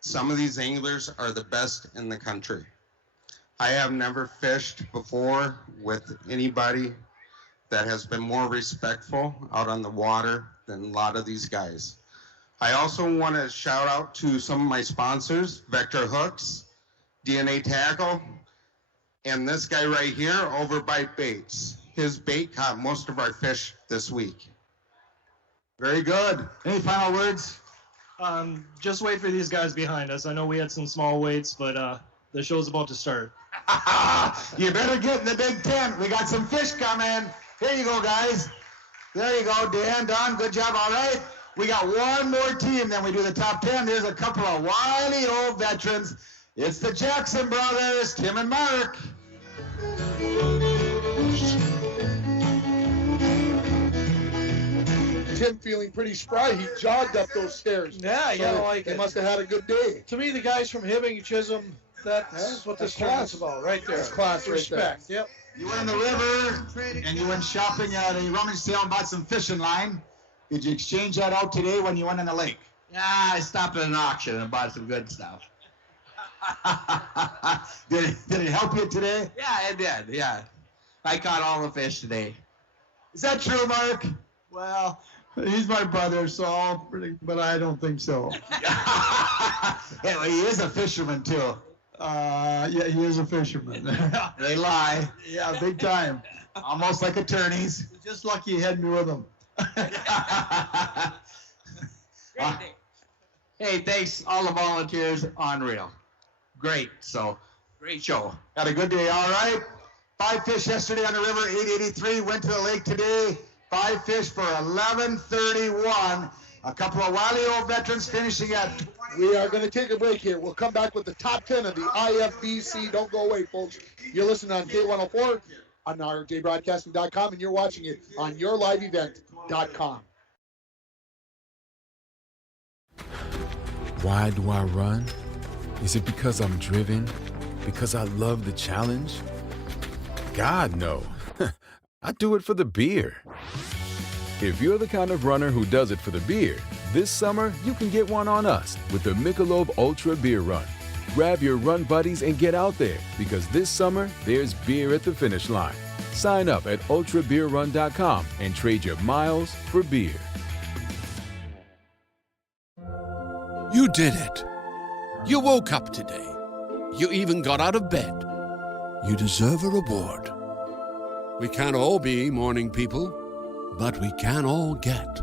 some of these anglers are the best in the country. I have never fished before with anybody that has been more respectful out on the water than a lot of these guys. I also want to shout out to some of my sponsors, Vector Hooks, DNA Tackle, and this guy right here, Overbite Baits. His bait caught most of our fish this week. Very good. Any final words? Just wait for these guys behind us. I know we had some small weights, but the show's about to start. You better get in the big tent. We got some fish coming. Here you go, guys. There you go, Dan, Don. Good job. All right. We got one more team, then we do the top 10. There's a couple of wily old veterans. It's the Jackson brothers, Tim and Mark. Tim feeling pretty spry. He jogged up those stairs. Yeah, you gotta like he it. must have had a good day. To me, the guys from Hibbing and Chisholm, that's what this tournament's about, right there. That's class right there. Respect. Yep. You went in the river and you went shopping at a rummage sale and bought some fishing line. Did you exchange that out today when you went in the lake? Yeah, I stopped at an auction and bought some good stuff. Did it help you today? Yeah, it did. Yeah, I caught all the fish today. Is that true, Mark? Well, he's my brother, so but I don't think so. Yeah, he is a fisherman too. Yeah, he is a fisherman. They lie. Yeah, big time. Almost like attorneys. Just lucky you had me with them. Hey, thanks all the volunteers. Unreal. Great. So, great show. Had a good day. All right. 5 fish yesterday on the river, 883. Went to the lake today. 5 fish for 1131. A couple of wily old veterans finishing at. We are going to take a break here. We'll come back with the top 10 of the IFBC. Don't go away, folks. You're listening on K104 on rjbroadcasting.com, and you're watching it on yourliveevent.com. Why do I run? Is it because I'm driven? Because I love the challenge? God, no. I do it for the beer. If you're the kind of runner who does it for the beer, this summer you can get one on us with the Michelob Ultra Beer Run. Grab your run buddies and get out there, because this summer there's beer at the finish line. Sign up at ultrabeerrun.com and trade your miles for beer. You did it. You woke up today. You even got out of bed. You deserve a reward. We can't all be morning people, but we can all get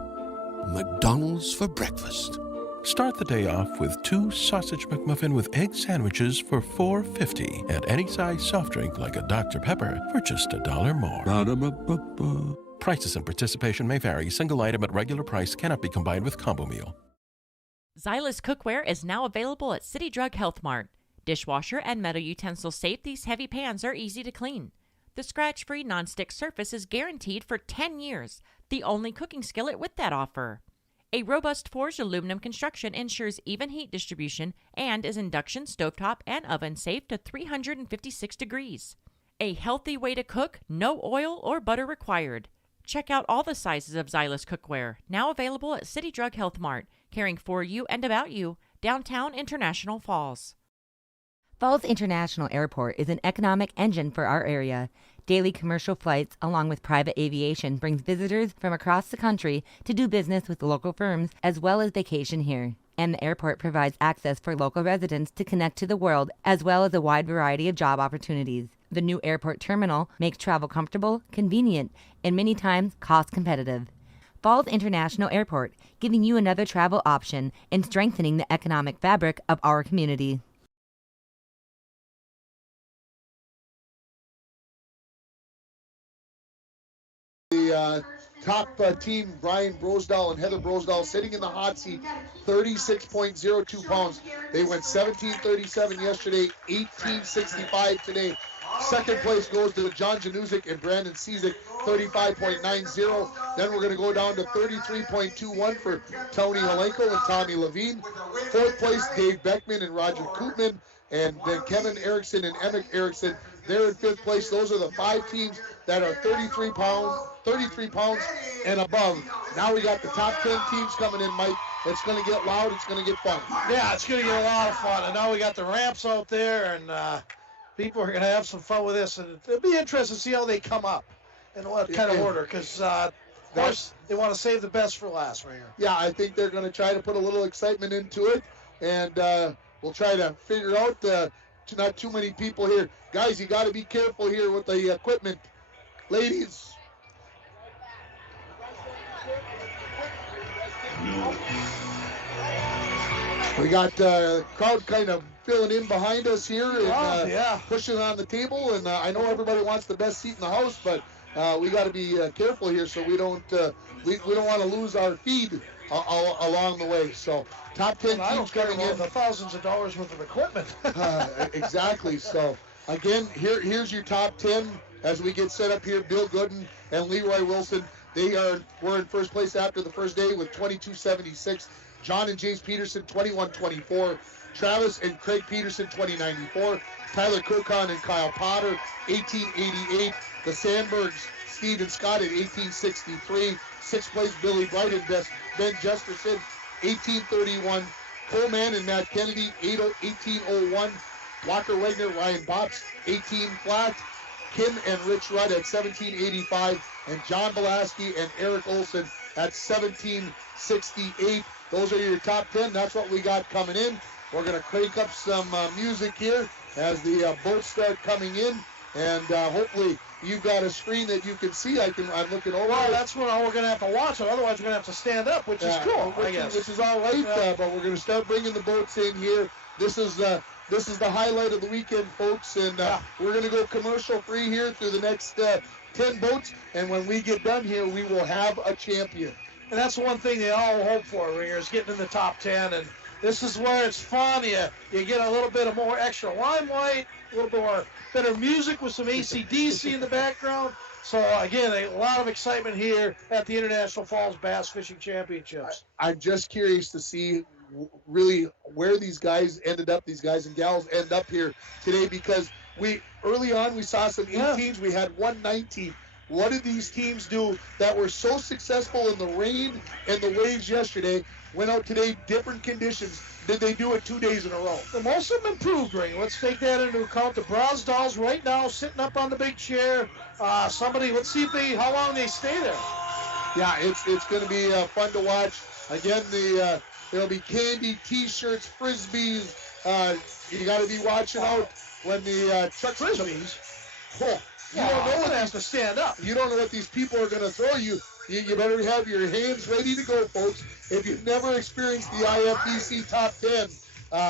McDonald's for breakfast. Start the day off with 2 sausage McMuffin with egg sandwiches for $4.50 and any size soft drink like a Dr. Pepper for just $1 more. Ba-da-ba-ba-ba. Prices and participation may vary. Single item at regular price cannot be combined with combo meal. Xylus Cookware is now available at City Drug Health Mart. Dishwasher and metal utensils safe, these heavy pans are easy to clean. The scratch-free nonstick surface is guaranteed for 10 years, the only cooking skillet with that offer. A robust forged aluminum construction ensures even heat distribution and is induction, stovetop, and oven safe to 356 degrees. A healthy way to cook, no oil or butter required. Check out all the sizes of Xylus Cookware, now available at City Drug Health Mart, caring for you and about you, downtown International Falls. Falls International Airport is an economic engine for our area. Daily commercial flights, along with private aviation, brings visitors from across the country to do business with local firms as well as vacation here. And the airport provides access for local residents to connect to the world as well as a wide variety of job opportunities. The new airport terminal makes travel comfortable, convenient, and many times cost competitive. Falls International Airport, giving you another travel option and strengthening the economic fabric of our community. The top team, Brian Brosdahl and Heather Brosdahl, sitting in the hot seat, 36.02 pounds. They went 17:37 yesterday, 18:65 today. Second place goes to John Januzik and Brandon Cizik, 35.90. Then we're going to go down to 33.21 for Tony Holenko and Tommy Levine. Fourth place, Dave Beckman and Roger Koopman. And then Kevin Erickson and Emmett Erickson, they're in fifth place. Those are the 5 teams that are 33 pounds and above. Now we got the top 10 teams coming in, Mike. It's going to get loud. It's going to get fun. Yeah, it's going to get a lot of fun. And now we got the ramps out there, and people are going to have some fun with this. And it'll be interesting to see how they come up and what kind of order, because of course they want to save the best for last right here. Yeah, I think they're going to try to put a little excitement into it, and we'll try to figure out not too many people here. Guys, you got to be careful here with the equipment. Ladies. We got crowd kind of filling in behind us here and pushing on the table. And I know everybody wants the best seat in the house, but we got to be careful here so we don't we don't want to lose our feed along the way. So top 10 teams coming in. The thousands of dollars worth of equipment. Exactly. So again, here's your top 10 as we get set up here. Bill Gooden and Leroy Wilson. We're in first place after the first day with 22.76. John and James Peterson, 21.24. Travis and Craig Peterson, 20.94. Tyler Kokon and Kyle Potter, 18.88. The Sandbergs, Steve and Scott at 18.63. Sixth place, Billy Bright and Ben Jesterson, 18.31. Coleman and Matt Kennedy, 18.01. Walker Wagner, Ryan Botts, 18 flat. Kim and Rich Rudd at 17.85. and John Belaski and Eric Olson at 1768. Those are your top 10. That's what we got coming in. We're going to crank up some music here as the boats start coming in, and hopefully you've got a screen that you can see. I'm looking over. Well, that's what we're going to have to watch it. Otherwise, we're going to have to stand up, which is cool, I guess. Which is all right, but we're going to start bringing the boats in here. This is the highlight of the weekend, folks, and we're going to go commercial free here through the next 10 boats, and when we get done here, we will have a champion. And that's the one thing they all hope for, Ringer, is getting in the top 10, and this is where it's fun. You get a little bit of more extra limelight, a little bit more better music with some AC/DC in the background. So, again, a lot of excitement here at the International Falls Bass Fishing Championships. I'm just curious to see really where these guys ended up, these guys and gals end up here today, because early on we saw some 18s, we had 119. What did these teams do that were so successful in the rain and the waves yesterday, went out today, different conditions? Did they do it 2 days in a row? The most of them improved, Ring. Let's take that into account. The Brosdals right now sitting up on the big chair. Let's see how long they stay there. Yeah, it's going to be fun to watch. Again, there'll be candy, T-shirts, Frisbees. You got to be watching out when the trucks... Frisbees? Oh, you don't know what has to stand up. You don't know what these people are going to throw you. You better have your hands ready to go, folks. If you've never experienced the IFBC Top 10,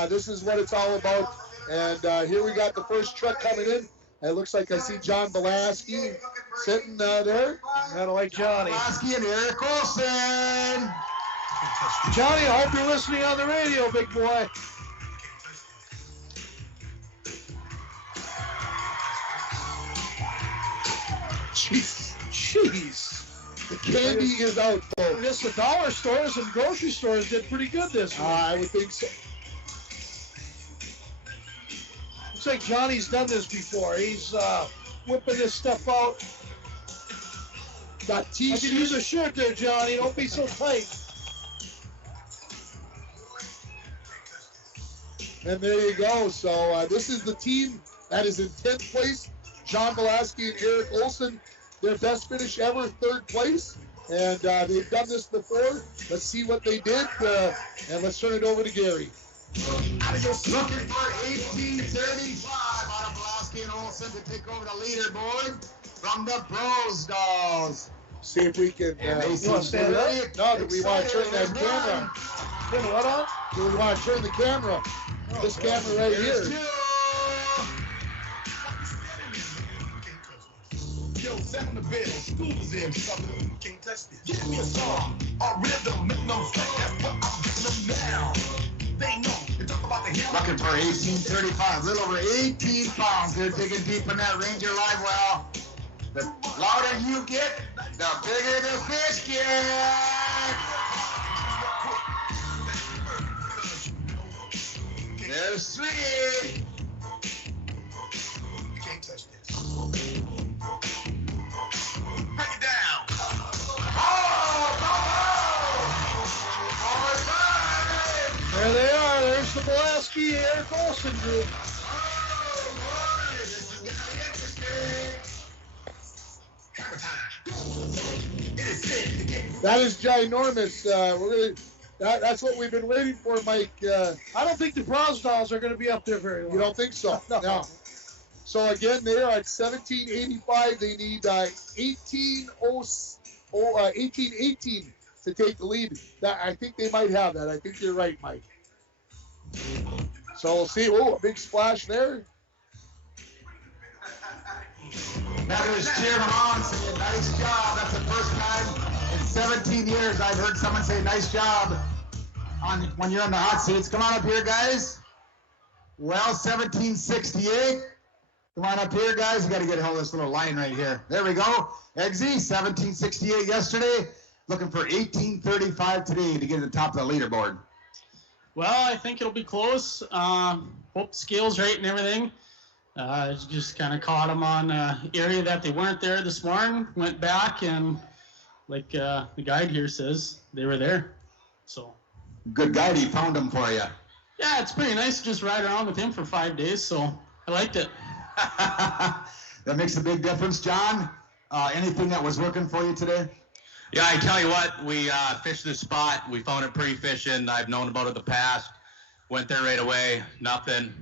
this is what it's all about. And here we got the first truck coming in. It looks like I see John Belaski sitting there. Kind of like Johnny. Belaski and Eric Olson. Johnny, I hope you're listening on the radio, big boy. Jeez. The candy is out, folks. Yes, the dollar stores and grocery stores did pretty good this week. I would think so. Looks like Johnny's done this before. He's whipping this stuff out. Got T-shirts. I could use a shirt there, Johnny. Don't be so tight. And there you go. So this is the team that is in 10th place. John Belaski and Eric Olson, their best finish ever, 3rd place. And they've done this before. Let's see what they did. And let's turn it over to Gary. Looking for 1835 out of Belaski and Olson to take over the leaderboard from the Brosdals. See if we can. You want to stand up? No, do we want to turn that camera? Turn what on? Do we want to turn the camera? This camera right here. Yo, sound the bell, school is in, something can't touch this. Give me a song, a rhythm, make them sweat, that's what I'm giving them now. They know, they talk about the hill. Looking for 1835, a little over 18 pounds. They're digging deep in that Ranger live well. The louder you get, the bigger the fish get. There's 3. Can't touch this. Break it down. There they are. There's the Belaski Eric Olson group. That is ginormous. That's what we've been waiting for, Mike. I don't think the Brosdals are going to be up there very long. You don't think so? No. So again, they are at 1785. They need 1818 to take the lead. I think they might have that. I think you're right, Mike. So we'll see. Oh, a big splash there. That is Chairman on saying nice job. That's the first time in 17 years I've heard someone say nice job when you're in the hot seats. Come on up here, guys. Well, 1768. Come on up here, guys. You got to get a hold of this little line right here. There we go. Eggsy, 1768 yesterday. Looking for 1835 today to get to the top of the leaderboard. Well, I think it'll be close. Hope scale's right and everything. Just kind of caught them on an area that they weren't there this morning. Went back and, like the guide here says, they were there. So. Good guide. He found them for you. Yeah, it's pretty nice to just ride around with him for 5 days. So I liked it. That makes a big difference, John. Anything that was working for you today? Yeah, I tell you what, we fished this spot. We found it pre-fishing. I've known about it in the past. Went there right away, nothing.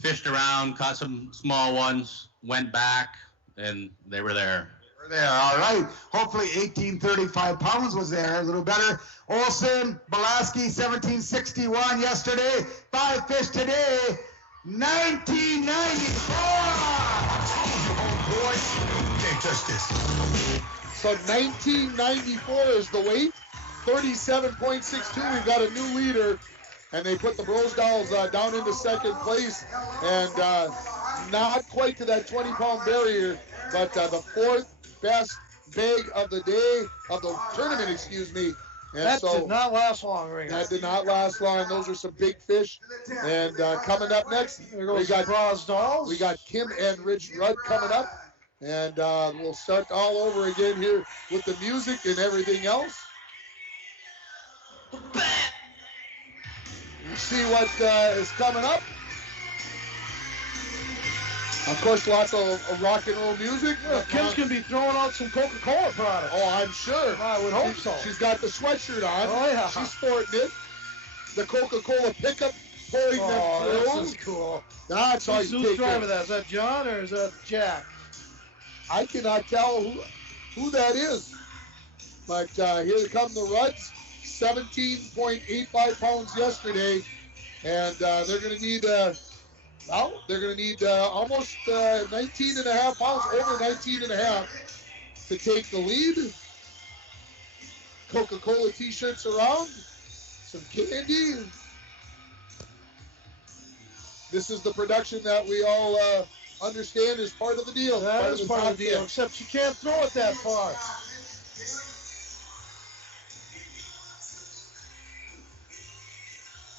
Fished around, caught some small ones, went back, and they were there. There, all right. Hopefully 1835 pounds was there, a little better. Olson, Belaski, 1761 yesterday. 5 fish today, 1994. Can't touch this. So 1994 is the weight, 37.62. We've got a new leader, and they put the Rosedals down into second place, and not quite to that 20-pound barrier, but the fourth best bag of the day, of the tournament, excuse me. And that so, did not last long, Ringer. That did not last long. Those are some big fish. And coming up next, we got Rosedals. We got Kim and Rich Rudd coming up. And we'll start all over again here with the music and everything else. We'll see what is coming up. Of course, lots of rock and roll music. Yeah, Kim's going to be throwing out some Coca-Cola products. Oh, I'm sure. I would hope so. She's got the sweatshirt on. Oh, yeah. She's sporting it. The Coca-Cola pickup pouring them through. This is cool. That's how you Who's take driving it. that? Is that John or is that Jack? I cannot tell who that is. But here come the Rudds. 17.85 pounds yesterday. And they're going to need... they're going to need almost 19 and a half pounds, over 19 and a half to take the lead. Coca-Cola t-shirts around, some candy. This is the production that we all understand is part of the deal. That is part of the deal, except you can't throw it that far.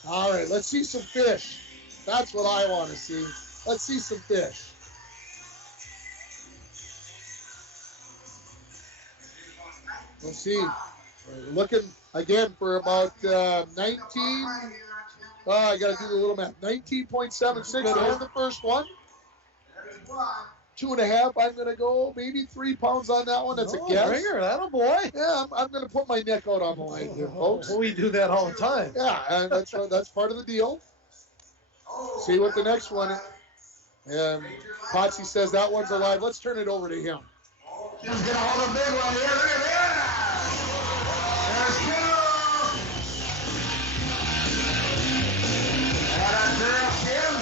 All right, let's see some fish. That's what I want to see. Let's see some fish. We'll see. We're looking again for about 19. I got to do the little math. 19.76 on the first one. 2.5. I'm going to go maybe 3 pounds on that one. That's a guess. Ringer, that'll boy. Yeah, I'm going to put my neck out on the line here, folks. We do that all the time. Yeah, and that's part of the deal. See what the next one is. And Potsy says that one's alive. Let's turn it over to him. Just get a hold of the big one here. Look at that. There's two. And a girl, Kim.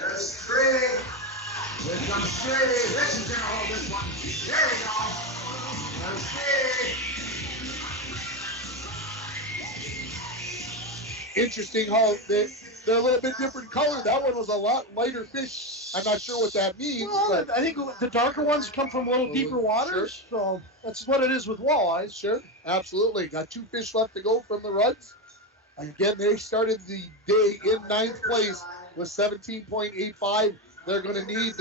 There's three. Here comes three. Richie's going to hold this one. There we go. There's three. Interesting how they're a little bit different color. That one was a lot lighter fish. I'm not sure what that means. Well, but I think the darker ones come from a little deeper waters, so that's what it is with walleyes. Sure, absolutely. Got 2 fish left to go from the Rudds. Again, they started the day in 9th place with 17.85. They're going to need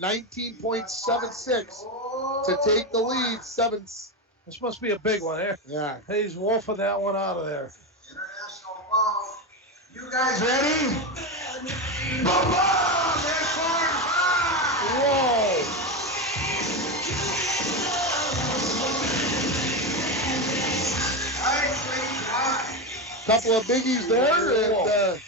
19.76 to take the lead. This must be a big one here. Yeah. He's wolfing that one out of there. You guys ready? Whoa! Couple of biggies there, and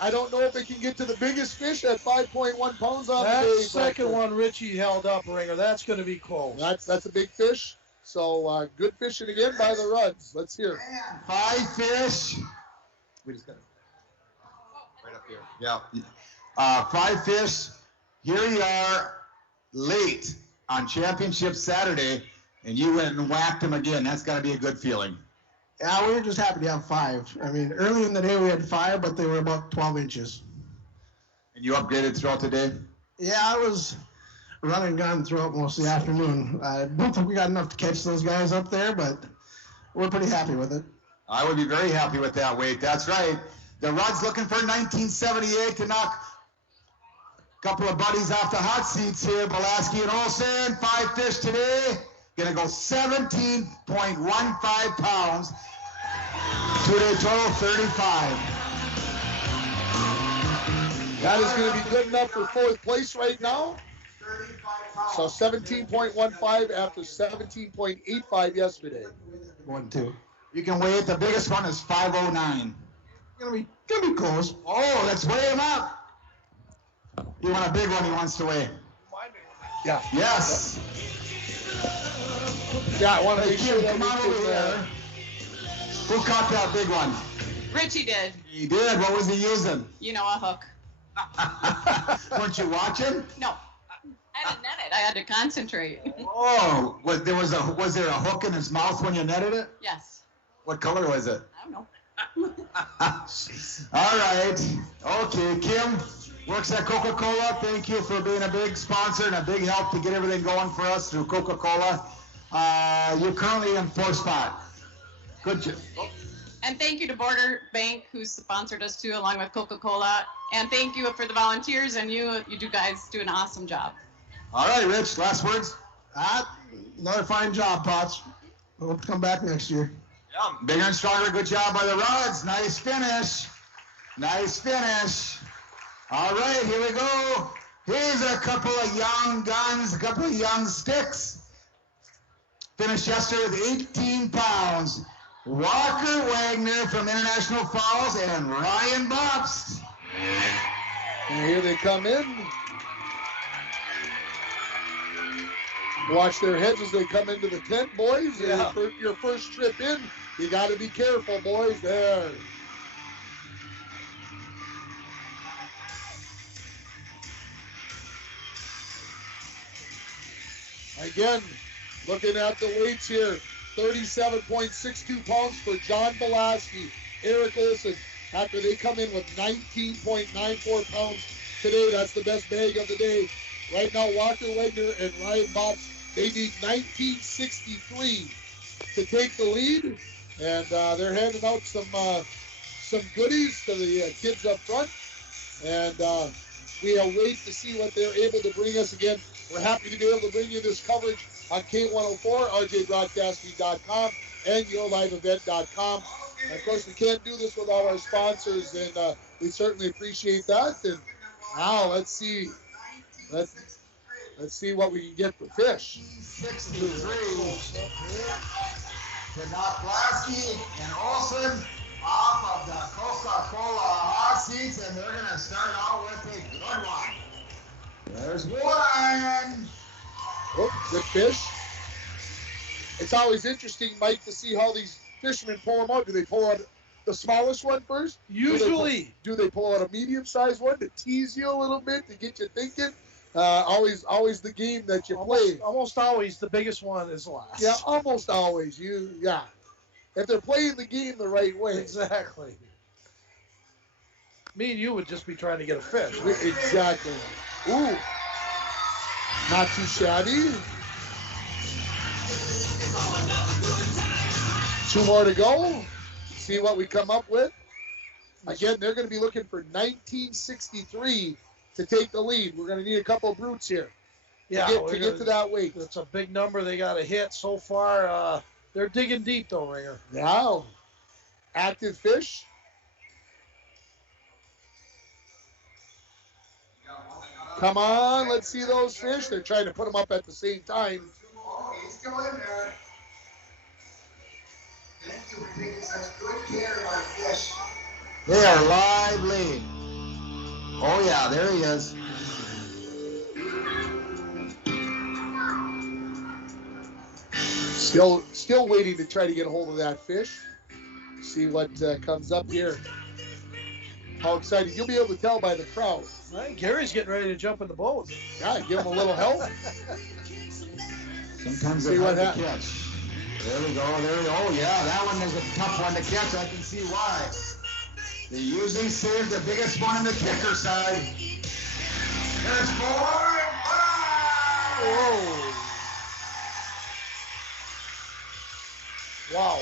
I don't know if it can get to the biggest fish at 5.1 pounds on That the day. second one Richie held up, Ringer. That's going to be close. That's a big fish. So good fishing again by the Rudds. Let's hear. 5 fish. We just got it. Right up here. Yeah. 5 fish. Here you are late on Championship Saturday, and you went and whacked them again. That's got to be a good feeling. Yeah, we were just happy to have 5. I mean, early in the day we had 5, but they were about 12 inches. And you upgraded throughout the day? Yeah, I was run and gun throughout most of the afternoon. I don't think we got enough to catch those guys up there, but we're pretty happy with it. I would be very happy with that weight. That's right. The Rudds looking for 1978 to knock a couple of buddies off the hot seats here. Belaski and Olsen, 5 fish today. Gonna go 17.15 pounds. 2-day total, 35. That is going to be good enough for fourth place right now. So 17.15 after 17.85 yesterday. 1-2. You can weigh it. The biggest one is 509. Gonna be close. Oh, let's weigh him up. You want a big one he wants to weigh? Yeah. Yes. Yeah, I want to Hey, make sure Kim, that come on we over can, there. Who caught that big one? Richie did. He did. What was he using? You know, a hook. Weren't you watching? No. I didn't net it. I had to concentrate. Oh, was there a hook in his mouth when you netted it? Yes. What color was it? I don't know. All right. Okay, Kim works at Coca-Cola. Thank you for being a big sponsor and a big help to get everything going for us through Coca-Cola. You're currently in fourth spot. Good job. And thank you to Border Bank, who sponsored us too, along with Coca-Cola. And thank you for the volunteers, and you guys do an awesome job. All right, Rich, last words? Another fine job, Potts. Hope to come back next year. Yeah, bigger and stronger. Good job by the Rods. Nice finish. Nice finish. All right, here we go. Here's a couple of young guns, a couple of young sticks. Finished yesterday with 18 pounds. Walker Wagner from International Falls and Ryan Bobst. And here they come in. Watch their heads as they come into the tent, boys. Yeah. Your first trip in, you got to be careful, boys. There. Again, looking at the weights here, 37.62 pounds for John Belaski, Eric Olson. After they come in with 19.94 pounds today, that's the best bag of the day. Right now, Walker Wagner and Ryan Bobst, they need 1963 to take the lead, and they're handing out some goodies to the kids up front, and we'll wait to see what they're able to bring us. Again, we're happy to be able to bring you this coverage on K104, rjbroadcasting.com, and yourliveevent.com. And of course, we can't do this without our sponsors, and we certainly appreciate that. And now let's see what we can get for fish. 63 to Blasky and Olson off of the Coca-Cola hot seats, and they're going to start out with a good one. There's one. Oh, good fish. It's always interesting, Mike, to see how these fishermen pull them out. Do they pull out the smallest one first? Usually. Do they pull out a medium-sized one to tease you a little bit, to get you thinking? Always the game that you play. Almost always the biggest one is last. Yeah, almost always. If they're playing the game the right way. Exactly. Me and you would just be trying to get a fish. Exactly. Ooh. Not too shabby. 2 more to go. See what we come up with. Again, they're going to be looking for 1963 to take the lead. We're going to need a couple of brutes here to get to that weight. That's a big number they got to hit so far. They're digging deep, though, Ringer. Now, active fish. Come on, let's see those fish. They're trying to put them up at the same time. Oh, he's still in there. Thank you for taking such good care of our fish. They are lively. Oh yeah, there he is. Still waiting to try to get a hold of that fish. See what comes up here. How excited. You'll be able to tell by the crowd. Right, Gary's getting ready to jump in the boat. Yeah, give him a little help. Sometimes they're hard to catch. There we go. Oh yeah, that one is a tough one to catch. I can see why. They usually save the biggest one on the kicker side. There's 4. Whoa. Wow.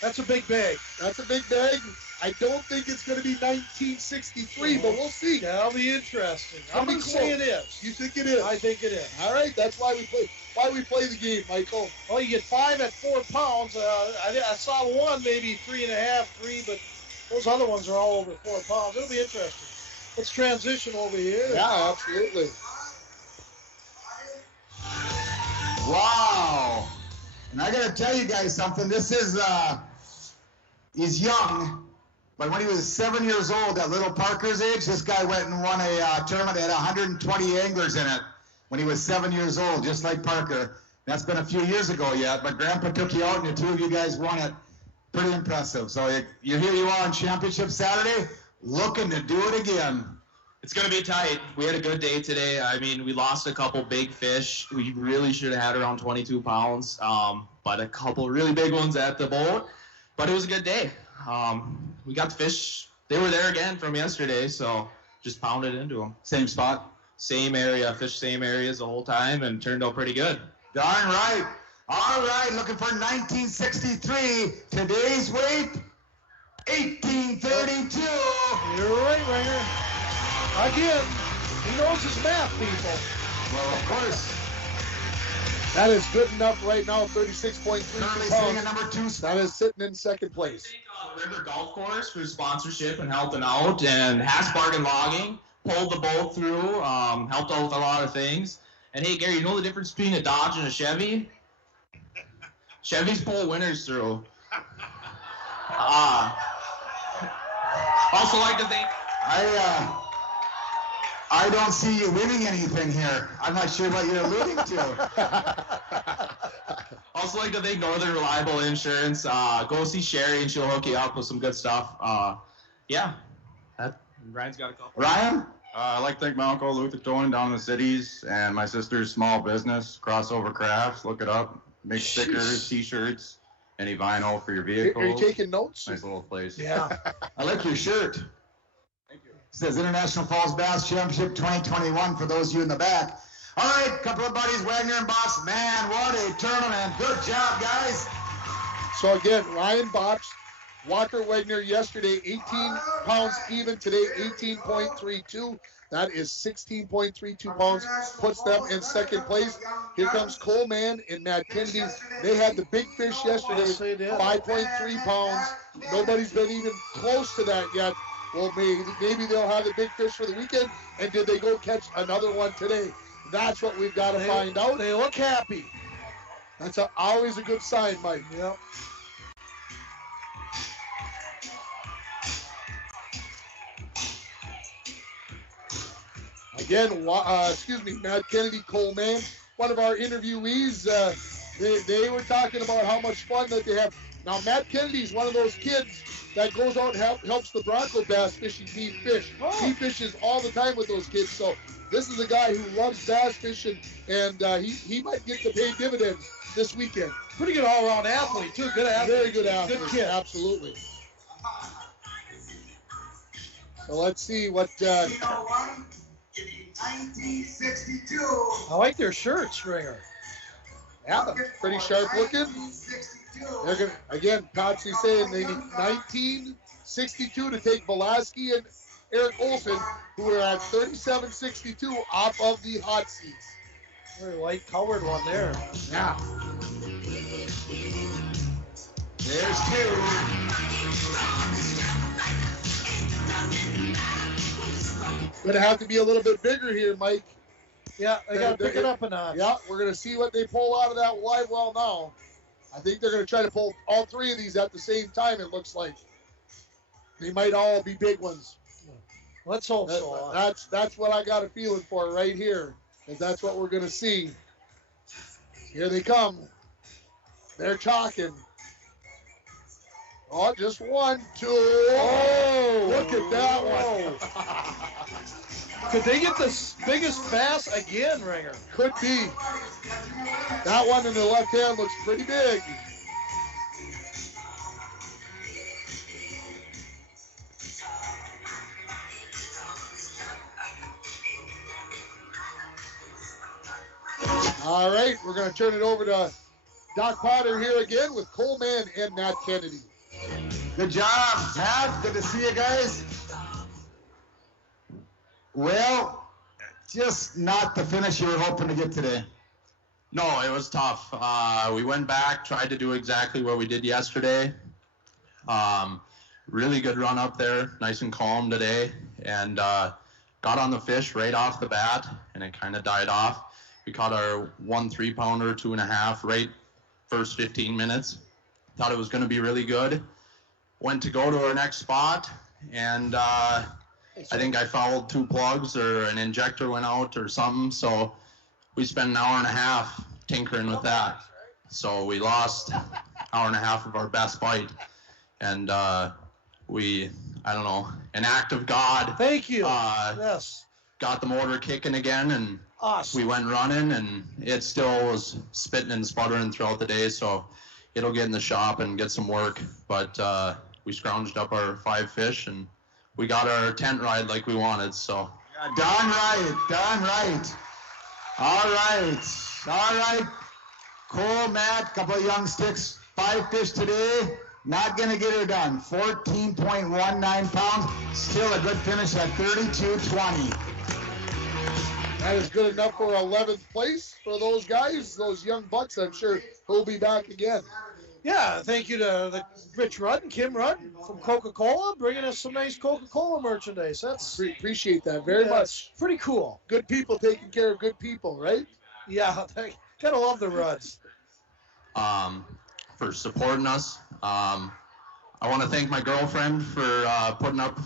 That's a big bag. That's a big bag. I don't think it's going to be 1963, but we'll see. That'll be interesting. I'm going to say it is. You think it is? I think it is. All right, that's why we play the game, Michael. Well, you get 5 at 4 pounds. I saw one maybe 3.5, 3, but Those other ones are all over 4 pounds. It'll be interesting. Let's transition over here. Yeah, absolutely. Wow. And I got to tell you guys something. This is, he's young, but when he was 7 years old, at little Parker's age, this guy went and won a tournament that had 120 anglers in it when he was 7 years old, just like Parker. That's been a few years ago yet, but Grandpa took you out and the two of you guys won it. Pretty impressive. So here you are on Championship Saturday, looking to do it again. It's going to be tight. We had a good day today. I mean, we lost a couple big fish. We really should have had around 22 pounds, but a couple really big ones at the boat. But it was a good day. We got the fish. They were there again from yesterday, so just pounded into them. Same spot? Same area. Fished same areas the whole time and turned out pretty good. Darn right. All right, looking for 1963. Today's weight, 1832. You're right, Ringer. Again, he knows his math, people. Well, of course. That is good enough right now, 36.32 Currently pounds. sitting at number 2. That is sitting in second place. River Golf Course for sponsorship and helping out, and Haas Bargain Logging pulled the boat through, helped out with a lot of things. And hey, Gary, you know the difference between a Dodge and a Chevy? Chevys pull winners through. Also like to thank... I don't see you winning anything here. I'm not sure what you're alluding to. Also like to thank Northern Reliable Insurance. Go see Sherry and she'll hook you up with some good stuff. Yeah. Ryan's got a couple. Ryan? I'd like to thank my uncle Luther Towing down in the cities and my sister's small business, Crossover Crafts. Look it up. Make stickers, t-shirts, any vinyl for your vehicle. Are you taking notes? Nice little place. Yeah. I like your shirt. Thank you. It says International Falls Bass Championship 2021 for those of you in the back. All right, couple of buddies, Wagner and Box. Man, what a tournament. Good job, guys. So again, Ryan Box, Walker Wagner yesterday, 18 pounds even. Today, 18.32. That is 16.32 pounds. Puts them in second place. Here comes Coleman and Matt Kennedy. They had the big fish yesterday, 5.3 pounds. Nobody's been even close to that yet. Well, maybe they'll have the big fish for the weekend. And did they go catch another one today? That's what we've got to find out. They look happy. That's always a good sign, Mike. Yep. Again, Matt Kennedy, Coleman, one of our interviewees, they were talking about how much fun that they have. Now, Matt Kennedy is one of those kids that goes out and helps the Bronco bass fishing team fish. He fishes all the time with those kids, so this is a guy who loves bass fishing, and he might get to pay dividends this weekend. Pretty good all-around athlete, too. Good athlete. Very good athlete. Good kid. Absolutely. So let's see what... 1962. I like their shirts, Ringer. Yeah, pretty sharp looking. They're gonna, again, Patsy saying they need 1962 to take Velasky and Eric Olson, who are at 37.62 off of the hot seats. Very light colored one there. Yeah. There's two. Gonna have to be a little bit bigger here, Mike. Yeah, they gotta pick it up a notch. Yeah, we're gonna see what they pull out of that live well now. I think they're gonna try to pull all three of these at the same time, it looks like. They might all be big ones. Let's hope so. That's what I got a feeling for right here, because that's what we're gonna see. Here they come. They're chalking. Oh, just 1, 2. Oh, look at that one. Could they get the biggest bass again, Ringer? Could be. That one in the left hand looks pretty big. All right, we're going to turn it over to Doc Potter here again with Coleman and Matt Kennedy. Good job, Matt. Good to see you guys. Well, just not the finish you were hoping to get today. No, it was tough. We went back, tried to do exactly what we did yesterday. really good run up there, nice and calm today, and got on the fish right off the bat, and it kind of died off. We caught our 1 3-pounder, 2.5, right first 15 minutes. Thought it was going to be really good. Went to go to our next spot, and I think I fouled 2 plugs, or an injector went out or something, so we spent an hour and a half tinkering with that. So we lost an hour and a half of our best bite, and we, I don't know, an act of God. Thank you. Yes. Got the motor kicking again, and awesome. We went running, and it still was spitting and sputtering throughout the day, so it'll get in the shop and get some work. But we scrounged up our 5 fish, and we got our tent ride like we wanted, so. Yeah, done right. All right. Cole, Matt, couple of young sticks, 5 fish today. Not going to get her done. 14.19 pounds. Still a good finish at 32.20. That is good enough for 11th place for those guys, those young bucks. I'm sure he'll be back again. Yeah, thank you to Rich Rudd and Kim Rudd from Coca-Cola, bringing us some nice Coca-Cola merchandise. That's appreciate that very much. Pretty cool. Good people taking care of good people, right? Yeah, gotta love the Rudds. For supporting us. I want to thank my girlfriend for putting up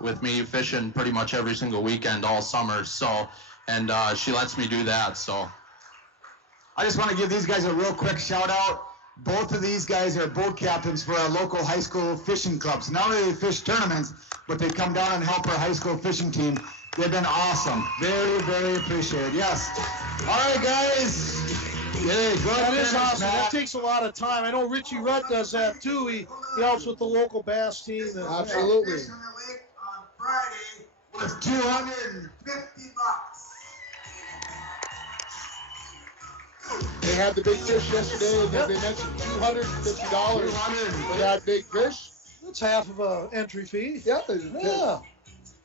with me fishing pretty much every single weekend all summer. So, and she lets me do that. So, I just want to give these guys a real quick shout out. Both of these guys are boat captains for our local high school fishing clubs. Not only do they fish tournaments, but they come down and help our high school fishing team. They've been awesome. Very, very appreciated. Yes. All right, guys. Yeah, good. That is finish, awesome. Matt. That takes a lot of time. I know Richie Rudd does that too. He helps with the local bass team. Absolutely. On Friday was $250. They had the big fish yesterday, and as they mentioned, $250 for that big fish. That's half of an entry fee. Yeah.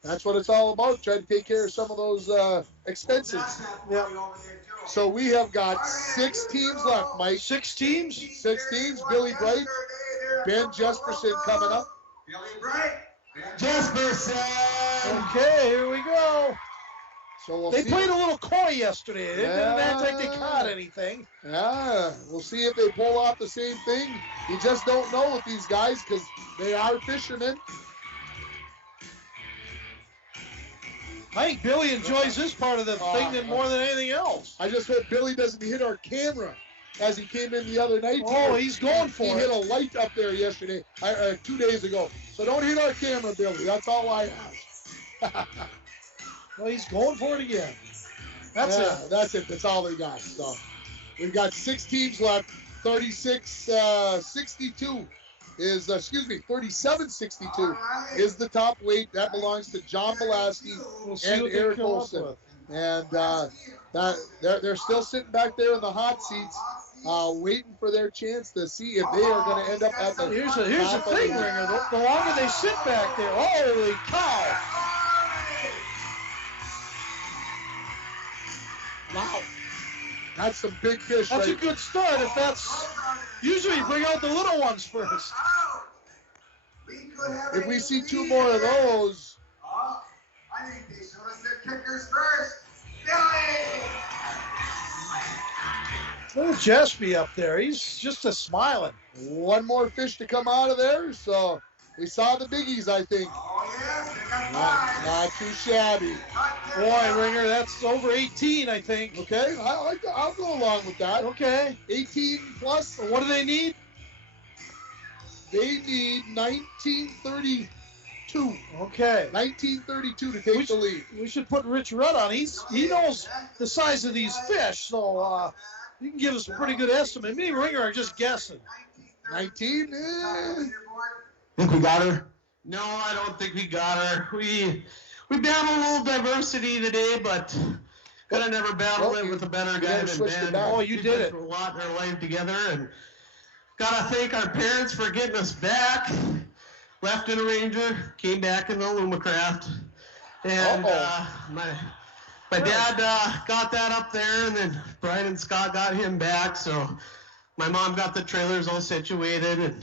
That's what it's all about, trying to take care of some of those expenses. Yeah. So we have got 6 teams left, Mike. 6 teams? 6 teams. Billy Bright, Ben Jesperson coming up. Billy Bright. Jesperson. Okay, here we go. So we'll they see. played a little coy yesterday. They didn't act like they caught anything. Yeah, we'll see if they pull off the same thing. You just don't know with these guys because they are fishermen. I think Billy enjoys this part of the thing more than anything else. I just hope Billy doesn't hit our camera as he came in the other night. Oh, he's going for he it. He hit a light up there yesterday, 2 days ago. So don't hit our camera, Billy. That's all I ask. Well, he's going for it again. That's it. That's it. That's all they got. So we've got 6 teams left. 36-62 is, 37-62 is the top weight. That belongs to John Pulaski and Eric Olson. And they're still sitting back there in the hot seats, waiting for their chance to see if they are going to end up at the Here's the thing, Ringer. The longer they sit back there, holy cow. Wow. That's some big fish. That's a good start. If that's usually you bring out the little ones first. If we see 2 more of those. I think they should have said kickers first. Billy! Look at Jesby up there. He's just a smiling. 1 more fish to come out of there. So we saw the biggies, I think. Oh, yes, they got 5. Not too shabby. Boy, Ringer, that's over 18, I think. Okay, I'll go along with that. Okay. 18 plus. What do they need? They need 1932. Okay. 1932 to take the lead. We should put Rich Rudd on. He knows the size of these fish, so you can give us a pretty good estimate. Me and Ringer are just guessing. 19? Think we got her? No, I don't think we got her. We battled a little diversity today, but gotta never battle it with a better guy than Ben. Oh, you did it. A lot in our life together, and gotta thank our parents for getting us back. Left in a Ranger, came back in the Lumacraft, and my dad got that up there, and then Brian and Scott got him back. So my mom got the trailers all situated, and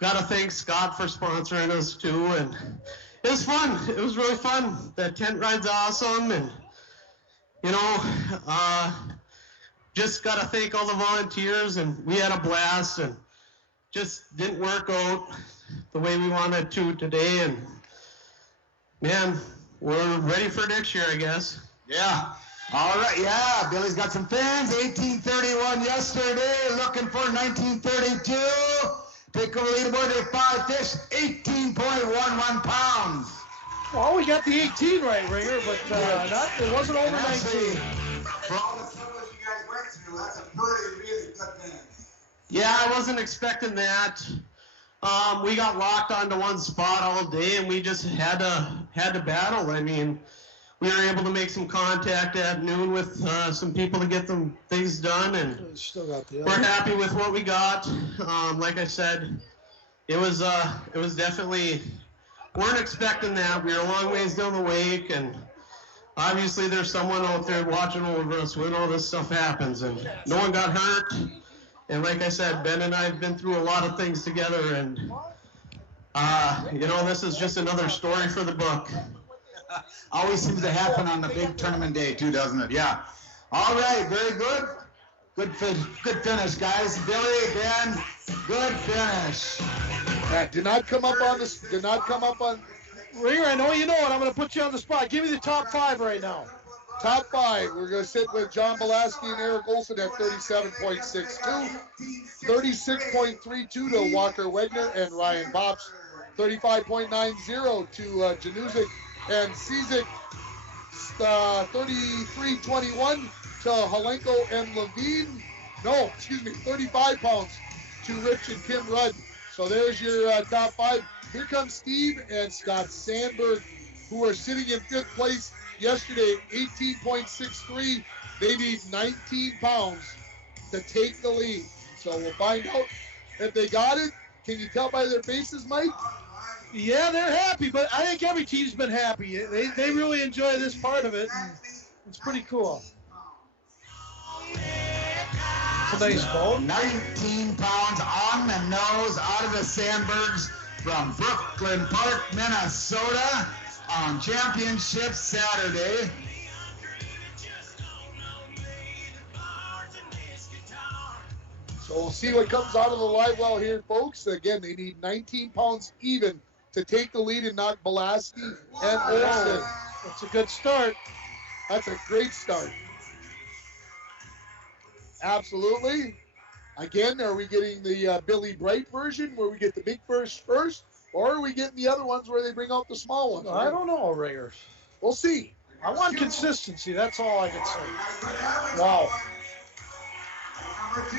Gotta thank Scott for sponsoring us too, and it was fun. It was really fun. That tent ride's awesome, and just gotta thank all the volunteers, and we had a blast, and just didn't work out the way we wanted to today, and man, we're ready for next year, I guess. Yeah. All right, yeah, Billy's got some fans. 1831 yesterday, looking for 1932. Take over the leaderboard, there 5 fish, 18.11 pounds. Well, we got the 18 right, Ringer, but it wasn't over 19. For all the troubles you guys went through, that's a really good thing. Yeah, I wasn't expecting that. We got locked onto one spot all day, and we just had to battle. I mean, we were able to make some contact at noon with some people to get some things done, and Still got the we're happy with what we got. Like I said, it was definitely, weren't expecting that. We were a long ways down the wake, and obviously there's someone out there watching over us when all this stuff happens, and no one got hurt. And like I said, Ben and I have been through a lot of things together, and this is just another story for the book. Always seems to happen on the big tournament day too, doesn't it? Yeah. All right, very good. Good finish, guys. Billy, Ben, good finish. That did not come up on. Ringer, I know you know it. I'm going to put you on the spot. Give me the top 5 right now. Top 5, we're going to sit with John Belaski and Eric Olson at 37.62, 36.32 to Walker Wegner and Ryan Bops, 35.90 to Januzik and Cizik, 33.21 to Halenko and Levine. 35 pounds to Rich and Kim Rudd. So there's your top 5. Here comes Steve and Scott Sandberg, who are sitting in 5th place yesterday, 18.63. They need 19 pounds to take the lead. So we'll find out if they got it. Can you tell by their faces, Mike? Yeah, they're happy, but I think every team's been happy. They really enjoy this part of it. And it's pretty cool. It's a nice boat. 19 pounds on the nose out of the Sandbergs from Brooklyn Park, Minnesota on Championship Saturday. So we'll see what comes out of the live well here, folks. Again, they need 19 pounds even to take the lead and knock Belaski and Olsen. That's a good start. That's a great start. Absolutely. Again, are we getting the Billy Bright version where we get the big fish first, or are we getting the other ones where they bring out the small ones? I don't know, Ringers. We'll see. I want consistency. That's all I can say. Wow. Number 2.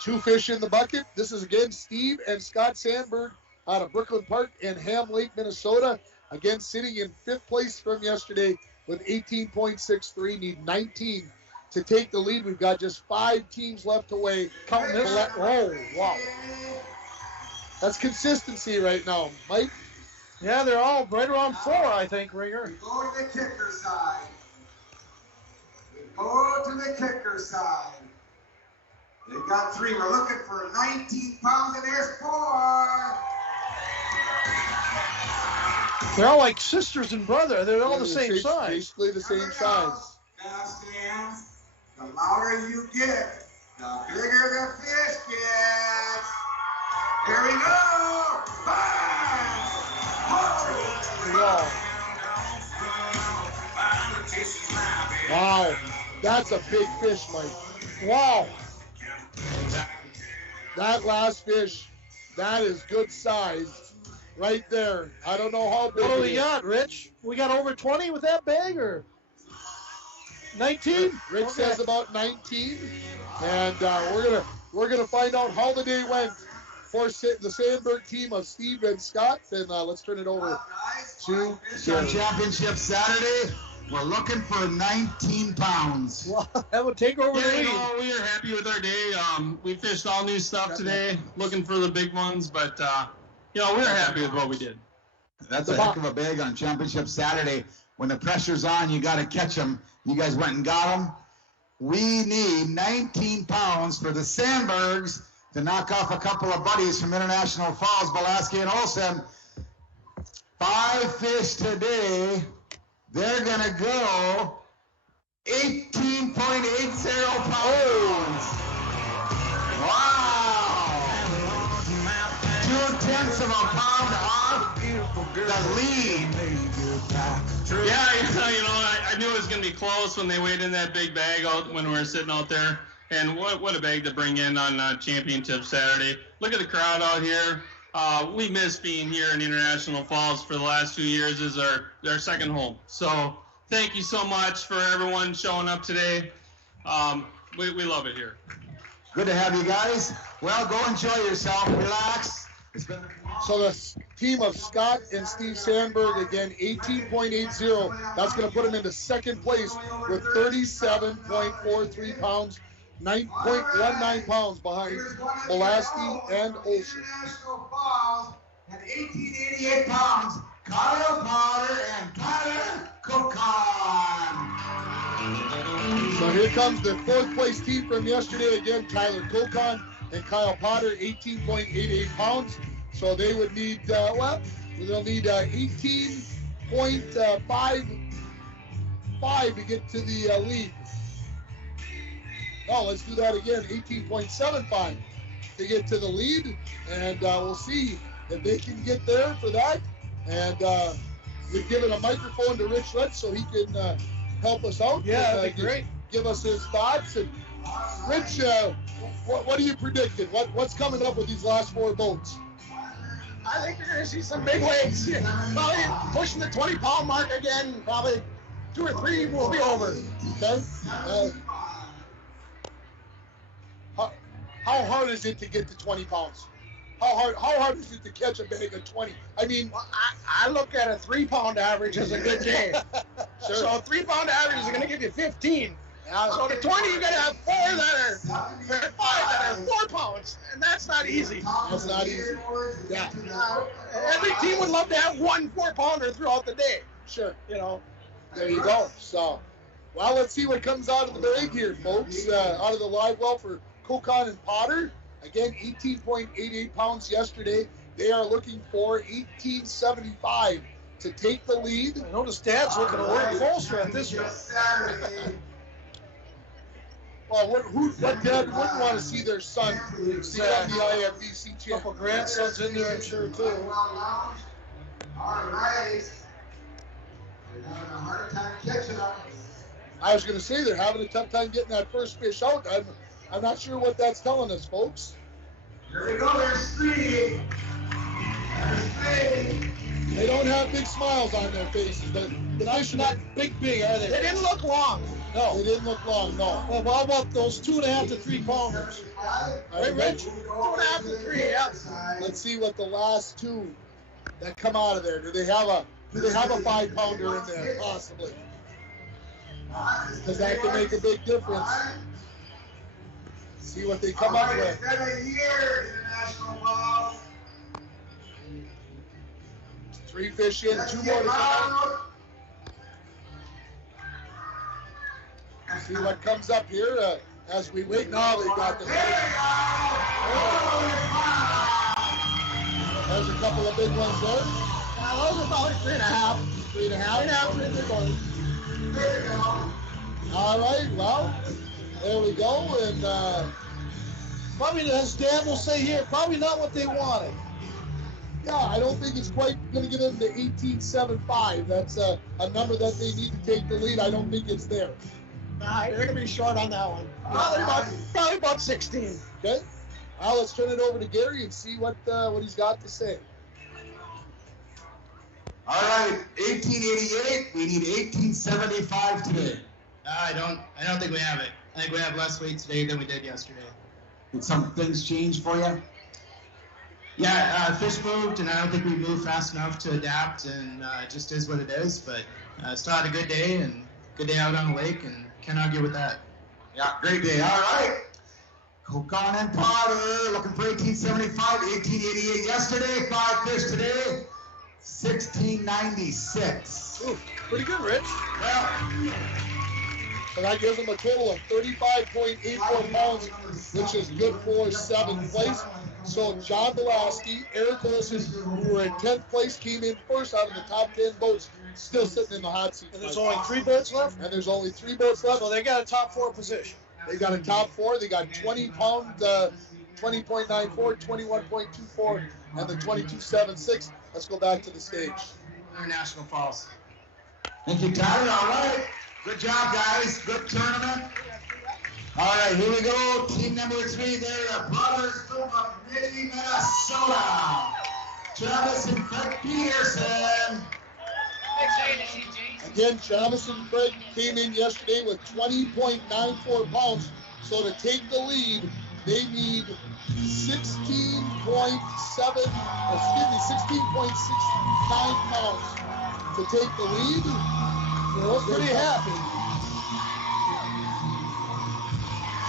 Two fish in the bucket. This is again Steve and Scott Sandberg out of Brooklyn Park and Ham Lake, Minnesota. Again, sitting in 5th place from yesterday with 18.63. Need 19 to take the lead. We've got just 5 teams left to weigh. Counting this? Oh, wow. That's consistency right now, Mike. Yeah, they're all right around 4, I think, Ringer. Go to the kicker side. Go to the kicker side. They've got 3. We're looking for 19 pounds, and there's 4. They're all like sisters and brother. They're all the same size. Basically the same size. The louder you get, the bigger the fish gets. Here we go. Wow, that's a big fish, Mike. Wow. That last fish, that is good size right there. I don't know how big. What do we got, Rich? We got over 20 with that bag, or 19? Rich says about 19, and we're gonna find out how the day went for the Sandberg team of Steve and Scott. And let's turn it over to Championship Saturday. We're looking for 19 pounds. Well, that would take over the lead. We are happy with our day. We fished all new stuff today, looking for the big ones, but we're happy with what we did. That's a heck of a bag on Championship Saturday. When the pressure's on, you got to catch them. You guys went and got them. We need 19 pounds for the Sandbergs to knock off a couple of buddies from International Falls, Pulaski and Olsen. 5 fish today. They're going to go 18.80 pounds. Wow. 0.2 of a pound off the lead. Yeah, I knew it was going to be close when they weighed in that big bag out when we were sitting out there. And what a bag to bring in on Championship Saturday. Look at the crowd out here. We miss being here in International Falls for the last 2 years. Is our second home. So thank you so much for everyone showing up today. We love it here. Good to have you guys. Well, go enjoy yourself. Relax. So the team of Scott and Steve Sandberg, again, 18.80. That's going to put them into second place with 37.43 pounds, 9.19 pounds behind Pulaski and Olsen. At 1888 pounds, Kyle Potter and Tyler Kokon. So here comes the fourth place team from yesterday. Again, Tyler Kokon and Kyle Potter, 18.88 pounds. So they would need, they'll need 18.55 to get to the lead. Oh, let's do that again, 18.75 to get to the lead. And we'll see if they can get there for that. And we've given a microphone to Rich Letts so he can help us out. Yeah, that'd be great. Give us his thoughts. And Rich, what are you predicting? What's coming up with these last 4 boats? I think you're going to see some big weights. Probably pushing the 20-pound mark again. Probably 2 or 3 will be over. Okay. How hard is it to get to 20 pounds? How hard is it to catch a bag of 20? I mean, I look at a 3-pound average as a good day. Sure. So a 3-pound average is going to give you 15. So the 20, you got to have 4 that are 5 that are 4 pounds, and that's not easy. That's not easy. Yeah. Every team would love to have 1 4-pounder throughout the day. Sure. There you go. So, well, let's see what comes out of the bag here, folks. Out of the live well for Kokon and Potter. Again, 18.88 pounds yesterday. They are looking for 18.75 to take the lead. I notice Dad's looking a little closer at this one. Well, what dad wouldn't want to see their son see on the IFBC champ? Couple grandsons in there, I'm sure, too. All right. They're having a hard time catching up. I was going to say they're having a tough time getting that first fish out. I'm not sure what that's telling us, folks. Here we go. There's 3. There's 3. They don't have big smiles on their faces, but the fish are not big, are they? They didn't look long. No, they didn't look long, no. Well, how about those 2.5 to 3 pounders? Right, Rich? 2.5 to 3, yeah. Let's see what the last 2 that come out of there. Do they have a 5-pounder in there? Possibly. Because that can make a big difference. See what they come up with. 7 years, International Falls. 3 fish in, 2 more to come. See what comes up here as we wait. Now they've got the. There's a couple of big ones there. Those are probably 3.5. 3.5. All right, well, there we go. And probably, as Dad will say here, probably not what they wanted. Yeah, I don't think it's quite going to get them to 18.75. That's a number that they need to take the lead. I don't think it's there. Nah, you're going to be short on that one. Probably about 16. Okay. Well, let's turn it over to Gary and see what he's got to say. All right, 1888. We need 1875 today. I don't think we have it. I think we have less weight today than we did yesterday. Did some things change for you? Yeah, fish moved, and I don't think we moved fast enough to adapt, and it just is what it is. But still had a good day, and good day out on the lake, and can't argue with that. Yeah, great day. All right. Kokon and Potter looking for 1875, 1888 yesterday, 5 fish today, 1696. Ooh, pretty good, Rich. Well, So that gives him a total of 35.84 pounds, which is good for 7th place. So John Belaski, Eric Olson, who were in 10th place, came in first out of the top 10 boats, still sitting in the hot seat. And there's only 3 boats left? And there's only 3 boats left. So they got a top 4 position. They got a top 4. They got 20 pound, 20.94, 21.24, and the 22.76. Let's go back to the stage. International Falls. Thank you, Tyler. All right. Good job, guys. Good tournament. All right, here we go. Team number 3, they're the Brothers from Nitty, Minnesota. Travis and Craig Peterson. Again, Travis and Craig came in yesterday with 20.94 pounds. So to take the lead, they need 16.69 pounds to take the lead. They're pretty happy.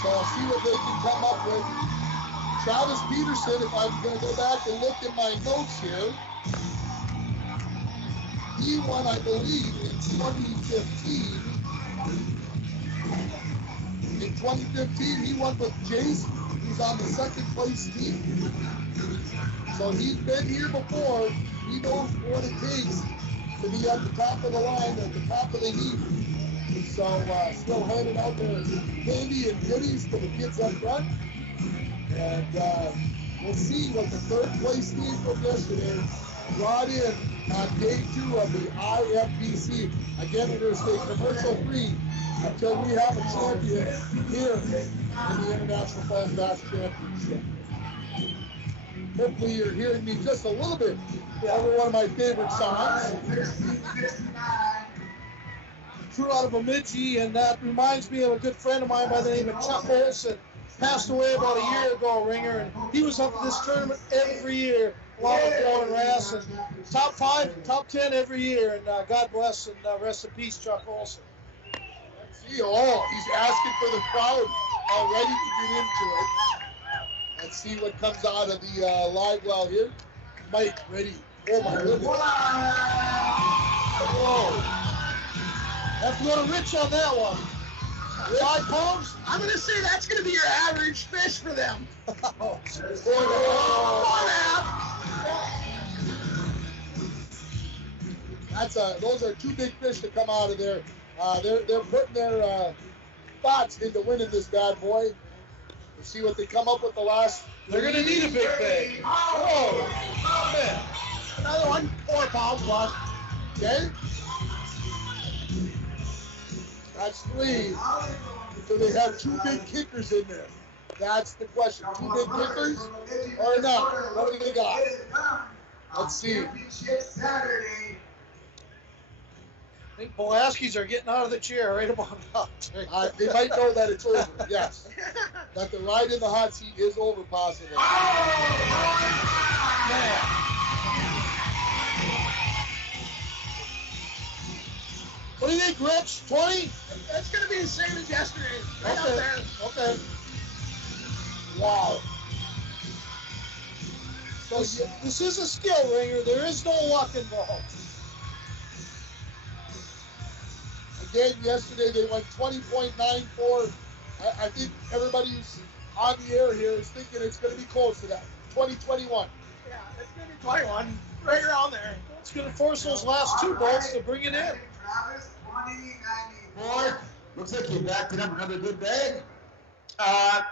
So I'll see what they can come up with. Travis Peterson, if I'm going to go back and look at my notes here, he won, I believe, in 2015. In 2015, he won with Jace, who's on the 2nd place team. So he's been here before. He knows what it takes to be at the top of the line, at the top of the heap. So still handing out their candy and goodies to the kids up front. And we'll see what the 3rd place team from yesterday brought in on day 2 of the IFBC. Again, we're going to stay commercial free until we have a champion here in the International Falls Bass Championship. Hopefully you're hearing me just a little bit over one of my favorite songs. True out of Bemidji, and that reminds me of a good friend of mine by the name of Chuck Olson. Passed away about a year ago, Ringer, and he was up at this tournament every year, along with Warren Rass, and top 5, top 10 every year, and God bless and rest in peace, Chuck Olson. Let's see, he's asking for the crowd already to get into it. Let's see what comes out of the live well here. Mike, ready? Oh my goodness. Whoa. Have to go to Rich on that one. 5 pounds? I'm going to say that's going to be your average fish for them. 4.5. Those are 2 big fish to come out of there. They're putting their thoughts into winning this bad boy. Let's see what they come up with the last. They're going to need a big bag. Oh, man. Another one, 4 pounds plus. Okay. That's 3. So they have 2 big kickers in there. That's the question. 2 big kickers or not? What do they got? Let's see. I think Pulaski's are getting out of the chair right about now. They might know that it's over, yes. That the ride in the hot seat is over, possibly. Man. What do you think, Rich? 20? That's going to be the same as yesterday. Right out there. Okay. Wow. So this is a skill, Ringer. There is no luck involved. Again, yesterday they went 20.94. I think everybody who's on the air here is thinking it's going to be close to that. 2021. Yeah, it's going to be 21. Right around there. It's going to force those last 2 boats to bring it in. Travis, 20.94. Looks like you backed it up another good bag.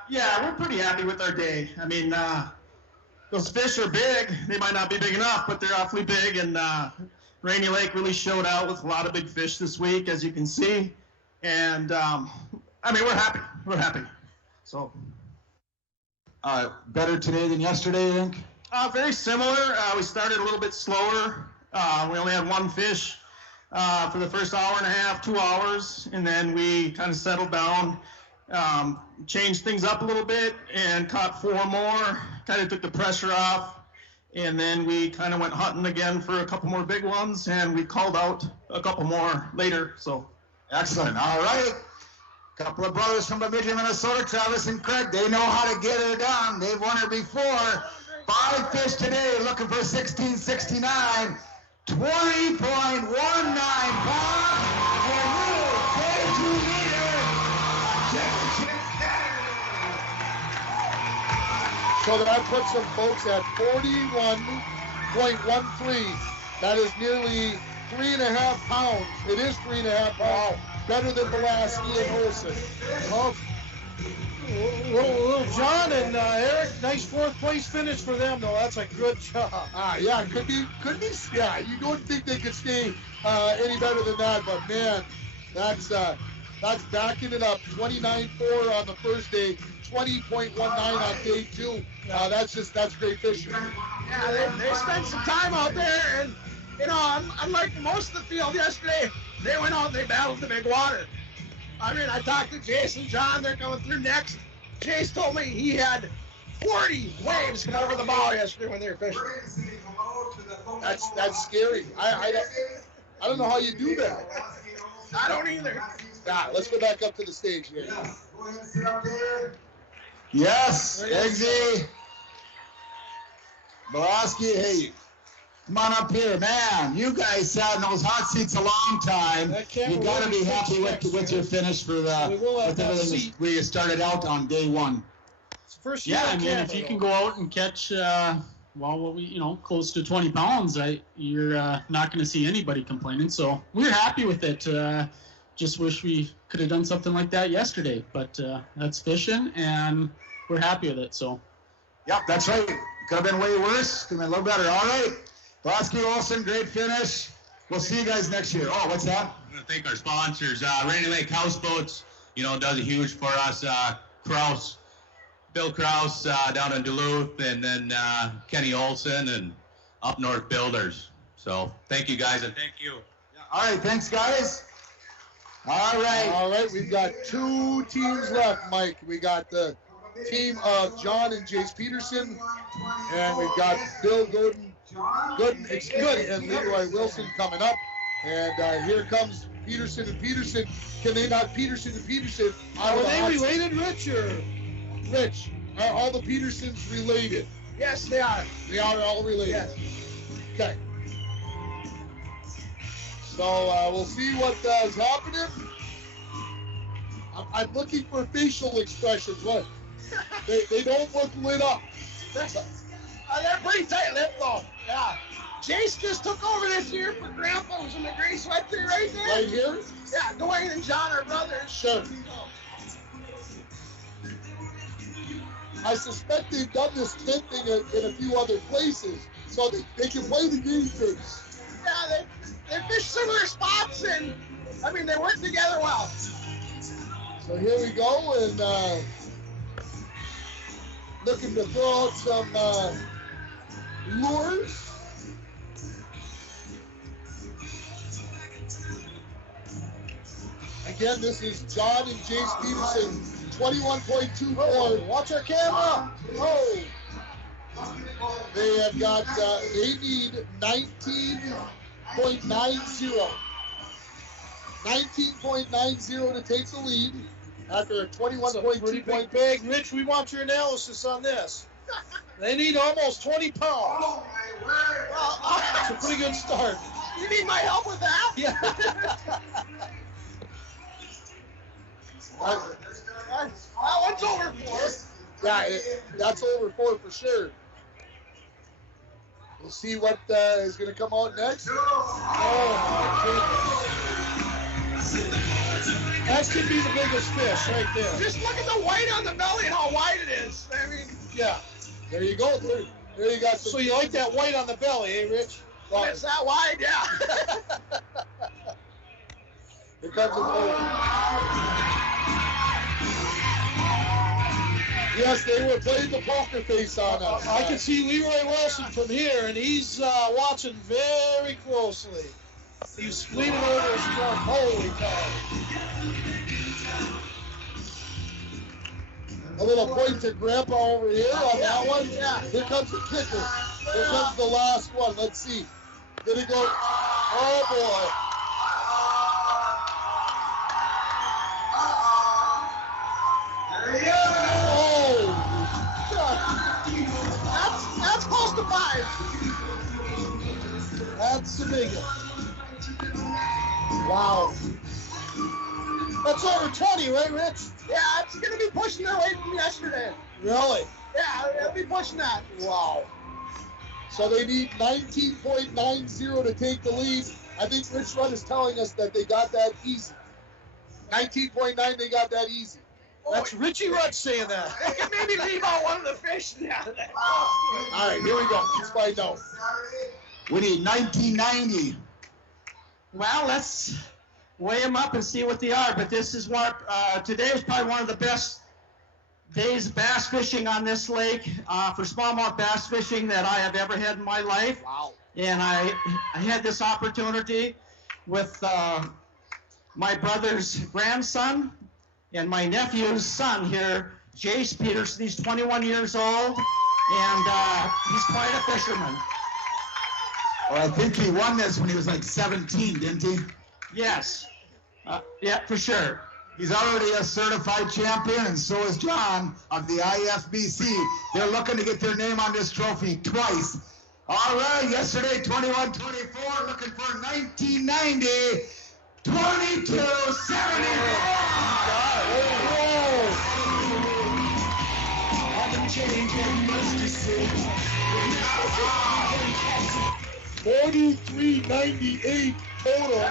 Yeah, we're pretty happy with our day. I mean, those fish are big. They might not be big enough, but they're awfully big. And Rainy Lake really showed out with a lot of big fish this week, as you can see. And I mean, we're happy. We're happy. So. Better today than yesterday, you think? Very similar. We started a little bit slower. We only had 1 fish for the first hour and a half, 2 hours, and then we kind of settled down, changed things up a little bit, and caught 4 more, kind of took the pressure off, and then we kind of went hunting again for a couple more big ones, and we called out a couple more later. So, excellent. All right. Couple of brothers from Bemidji, Minnesota, Travis and Craig. They know how to get her done. They've won her before. 5 fish today, looking for 1669. 20.19 pounds. And you, 22 meter, So that puts them, folks, at 41.13. That is nearly 3.5 pounds. It is 3.5 pounds. Better than Pulaski and Olsen. Oh, little John and Eric, nice 4th place finish for them, though. That's a good job. Yeah, could be. Yeah, you don't think they could stay any better than that, but man, that's backing it up. 29.4 on the first day, 20.19 on day 2. That's great fishing. Yeah, they spent some time out there, and unlike most of the field yesterday, they went out and they battled the big water. I mean, I talked to Jason and John, they're coming through next. Jace told me he had 40 waves come over the bow yesterday when they were fishing. That's scary. I don't know how you do that. I don't either. Yeah, let's go back up to the stage here. Yes, Eggsy. Belaski, hey, come on up here, man. You guys sat in those hot seats a long time. You got to be happy with your finish for with everything where you started out on day 1. It's the first year. Yeah, I mean, if you can go out and catch, close to 20 pounds, you're not going to see anybody complaining. So we're happy with it. Just wish we could have done something like that yesterday, but that's fishing, and we're happy with it. So. Yep, that's right. Could have been way worse. Could have been a little better. All right. Blasky Olsen, great finish. We'll see you guys next year. Oh, what's that? I want to thank our sponsors. Rainy Lake Houseboats, does a huge for us. Bill Kraus down in Duluth, and then Kenny Olsen and Up North Builders. So thank you, guys, and thank you. All right, thanks, guys. All right. We've got 2 teams left, Mike. We got the team of John and Jace Peterson, and we've got Bill Gooden and Leroy Wilson coming up. And here comes Peterson and Peterson. Can they knock Peterson and Peterson out Are of the they hot related, Rich? Rich, are all the Petersons related? Yes, they are. They are all related? Yes. Okay. So we'll see what is happening. I'm looking for facial expressions. What? They don't look lit up. They're pretty tight-lipped, though. Yeah. Jace just took over this year for Grandpa. Was in the gray sweater right there. Right here? Yeah, Dwayne and John are brothers. Sure. I suspect they've done this tent thing in a few other places, so they can play the game face. Yeah, they fish similar spots, and, they work together well. So here we go, and looking to throw out some lures. Again, this is John and Jace Peterson, 21.24. Watch our camera. Oh. They have got, they need 19.90. 19.90 to take the lead after a 21.2 point big. Rich, we want your analysis on this. They need almost 20 pounds. Oh, my word. Well, it's a pretty good start. You need my help with that? Yeah. That one's over 4. Yeah, that's over 4 for sure. We'll see what is going to come out next. Oh, that could be the biggest fish right there. Just look at the white on the belly and how wide it is. Yeah. There you go. There you got some. So you like that white on the belly, eh, Rich? Well, it's that wide, yeah. Here comes the boat. Yes, they were playing the poker face on us. I can see Leroy Wilson from here, and he's watching very closely. He's leaning over his front. Holy cow. A little point to Grandpa over here on that one. Here comes the kicker. Here comes the last one. Let's see. Did it go? Oh, boy. There you go. Oh. That's close to 5. That's the big one. Wow. That's over 20, right, Rich? Yeah, it's going to be pushing their weight from yesterday. Really? Yeah, they'll be pushing that. Wow. So they need 19.90 to take the lead. I think Rich Rudd is telling us that they got that easy. 19.9, they got that easy. That's Richie Rudd saying that. They can maybe leave out one of the fish now. All right, here we go. Let's find out. We need 1990. Well, let's weigh them up and see what they are. But this is what today is probably one of the best days of bass fishing on this lake for smallmouth bass fishing that I have ever had in my life. Wow. And I had this opportunity with my brother's grandson and my nephew's son here, Jace Peterson. He's 21 years old, and he's quite a fisherman. Well, I think he won this when he was like 17, didn't he? Yes. Yeah, for sure. He's already a certified champion, and so is John of the IFBC. They're looking to get their name on this trophy twice. All right, yesterday 21-24, looking for 1990, 43.98 total.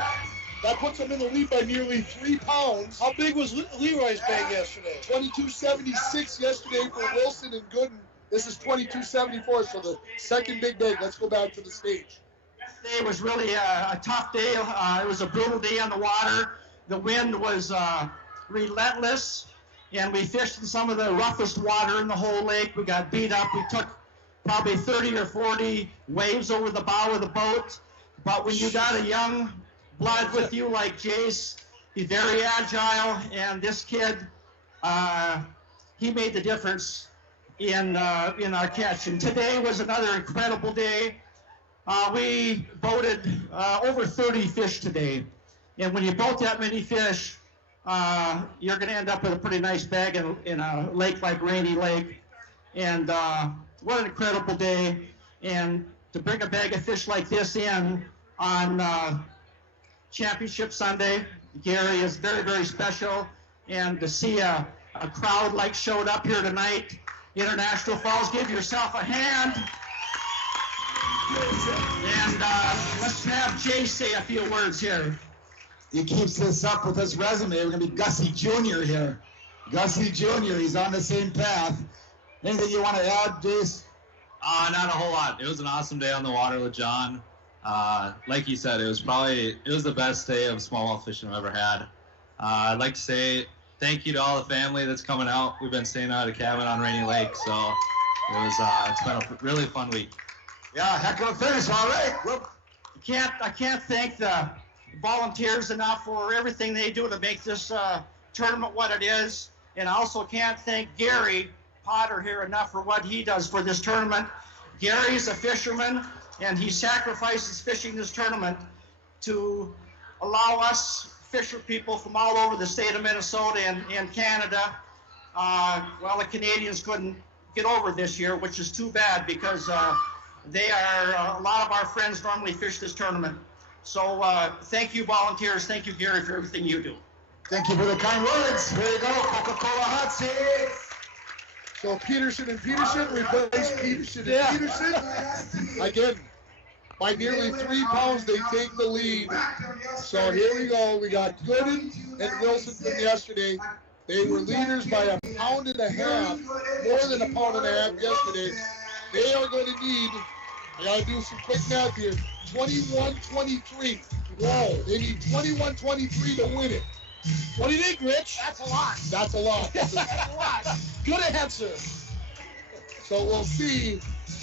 That puts him in the lead by nearly 3 pounds. How big was Leroy's bag yesterday? 22.76 yesterday for Wilson and Gooden. This is 22.74, so the second big bag. Let's go back to the stage. Yesterday was really a tough day. It was a brutal day on the water. The wind was relentless, and we fished in some of the roughest water in the whole lake. We got beat up. We took probably 30 or 40 waves over the bow of the boat. But when you got a young blood with you like Jace, he's very agile, and this kid, he made the difference in our catch. And today was another incredible day. We boated over 30 fish today, and when you boat that many fish, you're going to end up with a pretty nice bag in a lake like Rainy Lake. And what an incredible day! And to bring a bag of fish like this in on Championship Sunday, Gary, is very, very special. And to see a crowd like showed up here tonight, International Falls, give yourself a hand. And let's have Jay say a few words here. He keeps this up with his resume. We're going to be Gussie Jr. here. Gussie Jr., he's on the same path. Anything you want to add, Jace? Not a whole lot. It was an awesome day on the water with John. Like you said, it was the best day of smallmouth fishing I've ever had. I'd like to say thank you to all the family that's coming out. We've been staying out at a cabin on Rainy Lake, so it's been a really fun week. Yeah, heck of a finish, all right. Well, I can't thank the volunteers enough for everything they do to make this tournament what it is. And I also can't thank Gary Potter here enough for what he does for this tournament. Gary's a fisherman, and he sacrifices fishing this tournament to allow us fisher people from all over the state of Minnesota and Canada. Well, the Canadians couldn't get over this year, which is too bad because they are a lot of our friends normally fish this tournament. So thank you, volunteers. Thank you, Gary, for everything you do. Thank you for the kind words. Here you go, Coca-Cola Hot Seat. So Peterson and Peterson replace Peterson and Peterson. Again, by nearly 3 pounds, they take the lead. So here we go. We got Gooden and Wilson from yesterday. They were leaders by 1.5 pounds, more than 1.5 pounds yesterday. They are going to need, I got to do some quick math here, 21-23. Whoa, they need 21-23 to win it. What do you think, Rich? That's a lot. That's a lot. That's a lot. Good answer. So we'll see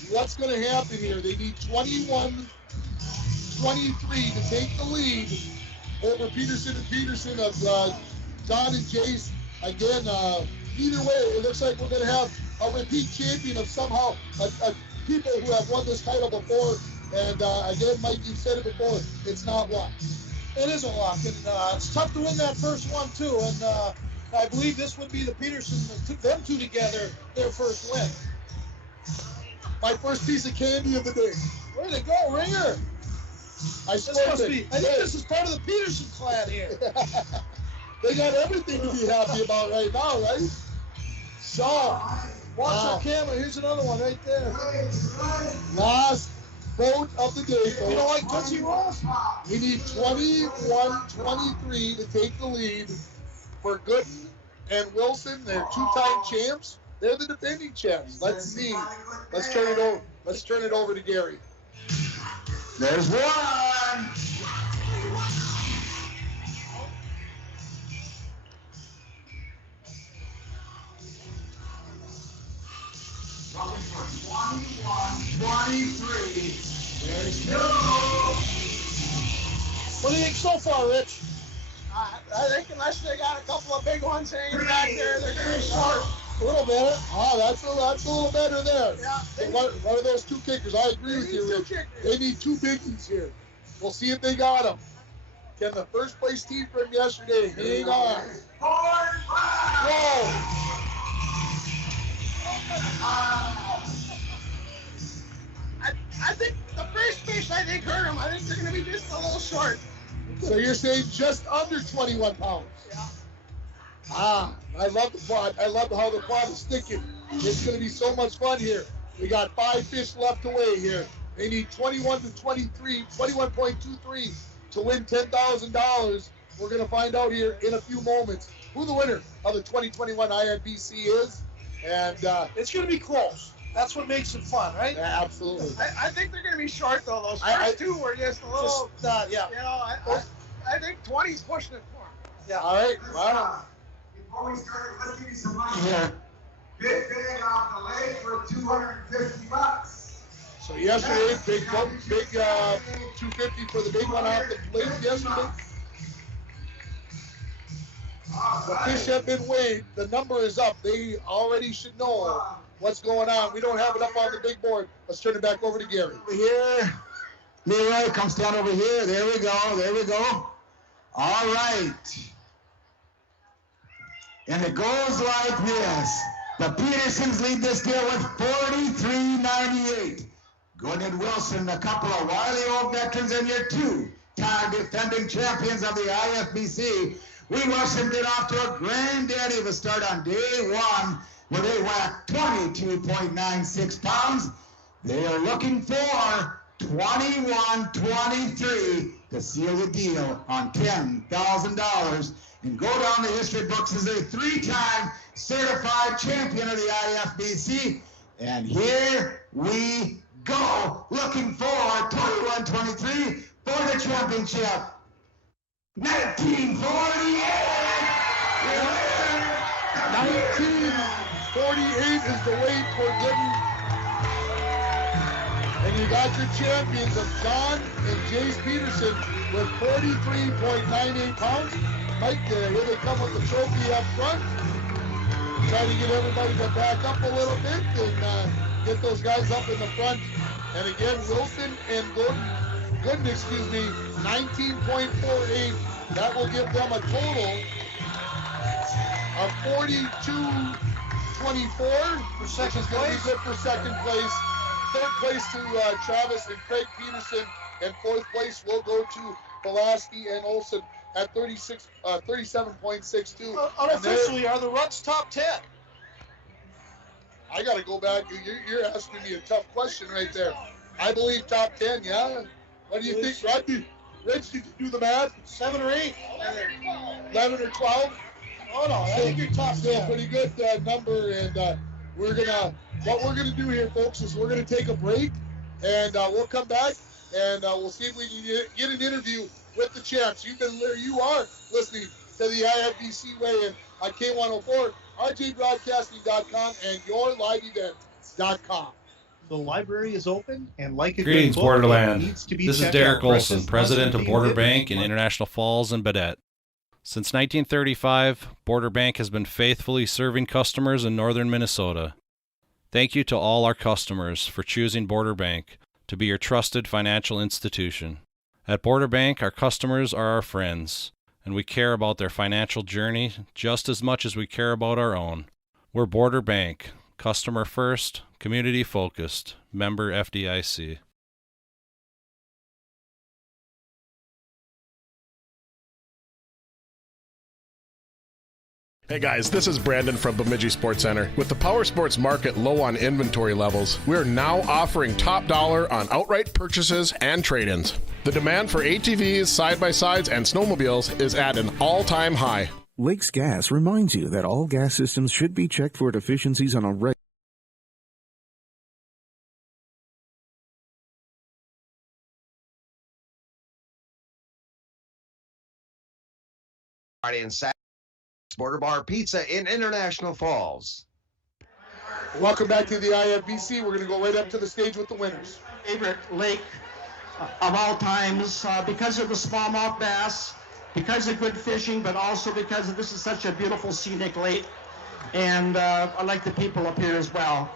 what's going to happen here. They need 21-23 to take the lead over Peterson and Peterson of John and Jace. Again, either way, it looks like we're going to have a repeat champion of somehow people who have won this title before. And again, Mike, you said it before, it's not luck. It is a lock, and it's tough to win that first one, too. And I believe this would be the Peterson that took them two together, their first win. My first piece of candy of the day. Way to go, Ringer. I think this is part of the Peterson clan here. They got everything to be happy about right now, right? So, Watch our camera. Here's another one right there. Last boat of the day, folks. You don't like Tootsie Rolls? We need 21-23 to take the lead for Gooden and Wilson. They're two-time champs. They're the defending champs. Let's see. Let's turn it over. Let's turn it over to Gary. There's one. Looking for 21-23. There's two. What do you think so far, Rich? I think unless they got a couple of big ones hanging back there, they're going to be short. A little better. Oh, that's a little better there. Yeah. What are those two kickers? I agree with you, Rich. They need two biggies here. We'll see if they got them. Can the first place team from yesterday hang on? Whoa! I think the first fish, I think, hurt them. I think they're going to be just a little short. So you're saying just under 21 pounds? Yeah. Ah, I love the quad. I love how the quad is sticking. It's going to be so much fun here. We got 5 fish left away here. They need 21.23 to win $10,000. We're going to find out here in a few moments who the winner of the 2021 INBC is. And it's going to be close. That's what makes it fun, right? Yeah, absolutely. I think they're going to be short, though. Those first two were just a little, yeah. You know, I think 20's pushing it for them. Yeah. All right. Wow. Before we start, let's give you some money here. Big bag off the lake for $250. So yesterday, big 250 for the big one off the lake yesterday. The fish have been weighed. The number is up. They already should know what's going on. We don't have it up on the big board. Let's turn it back over to Gary. Over here. Leroy, come stand over here. There we go. There we go. All right. And it goes like this. The Petersons lead this deal with 43.98. Gooden Wilson, a couple of wily old veterans, and your two-time defending champions of the IFBC. We Wilson get off to a granddaddy of a start on day one, where they whacked 22.96 pounds. They are looking for 21-23 to seal the deal on $10,000 and go down the history books as a 3-time certified champion of the IFBC. And here we go, looking for 21-23 for the championship. 1948! 1948 is the weight for Gooden. And you got your champions of John and Jace Peterson with 43.98 pounds. Mike, here they come with the trophy up front. Try to get everybody to back up a little bit and get those guys up in the front. And again, Wilson and Gooden, 19.48. That will give them a total of 42.24 for second place. Good for second place. Third place to Travis and Craig Peterson, and fourth place will go to Pulaski and Olson at 37.62. Unofficially, are the Ruts top 10? I got to go back. You're asking me a tough question right there. I believe top 10, yeah. What do you think, Rodney? Rich, did you do the math? 7 or 8? 11 or 12? Oh, no, I think you're top 10. Still pretty good number, and what we're gonna do here, folks, is we're gonna take a break, and we'll come back, and we'll see if we can get an interview with the champs. You are listening to the IFBC weigh-in on K104, RJBroadcasting.com, and YourLiveEvent.com. The library is open, and like a Greetings, good book, it Borderland. needs to be This is checked Derek out. Olson, Breakfast president of mustn't be Border hidden. Bank in International Falls and Badette. Since 1935, Border Bank has been faithfully serving customers in northern Minnesota. Thank you to all our customers for choosing Border Bank to be your trusted financial institution. At Border Bank, our customers are our friends, and we care about their financial journey just as much as we care about our own. We're Border Bank, customer first, community focused, member FDIC. Hey guys, this is Brandon from Bemidji Sports Center. With the power sports market low on inventory levels, we're now offering top dollar on outright purchases and trade-ins. The demand for ATVs, side-by-sides, and snowmobiles is at an all-time high. Lakes Gas reminds you that all gas systems should be checked for deficiencies on a regular Friday and Saturday. Border Bar Pizza in International Falls. Welcome back to the IFBC. We're going to go right up to the stage with the winners. Favorite lake of all times because of the smallmouth bass, because of good fishing, but also because this is such a beautiful scenic lake. And I like the people up here as well.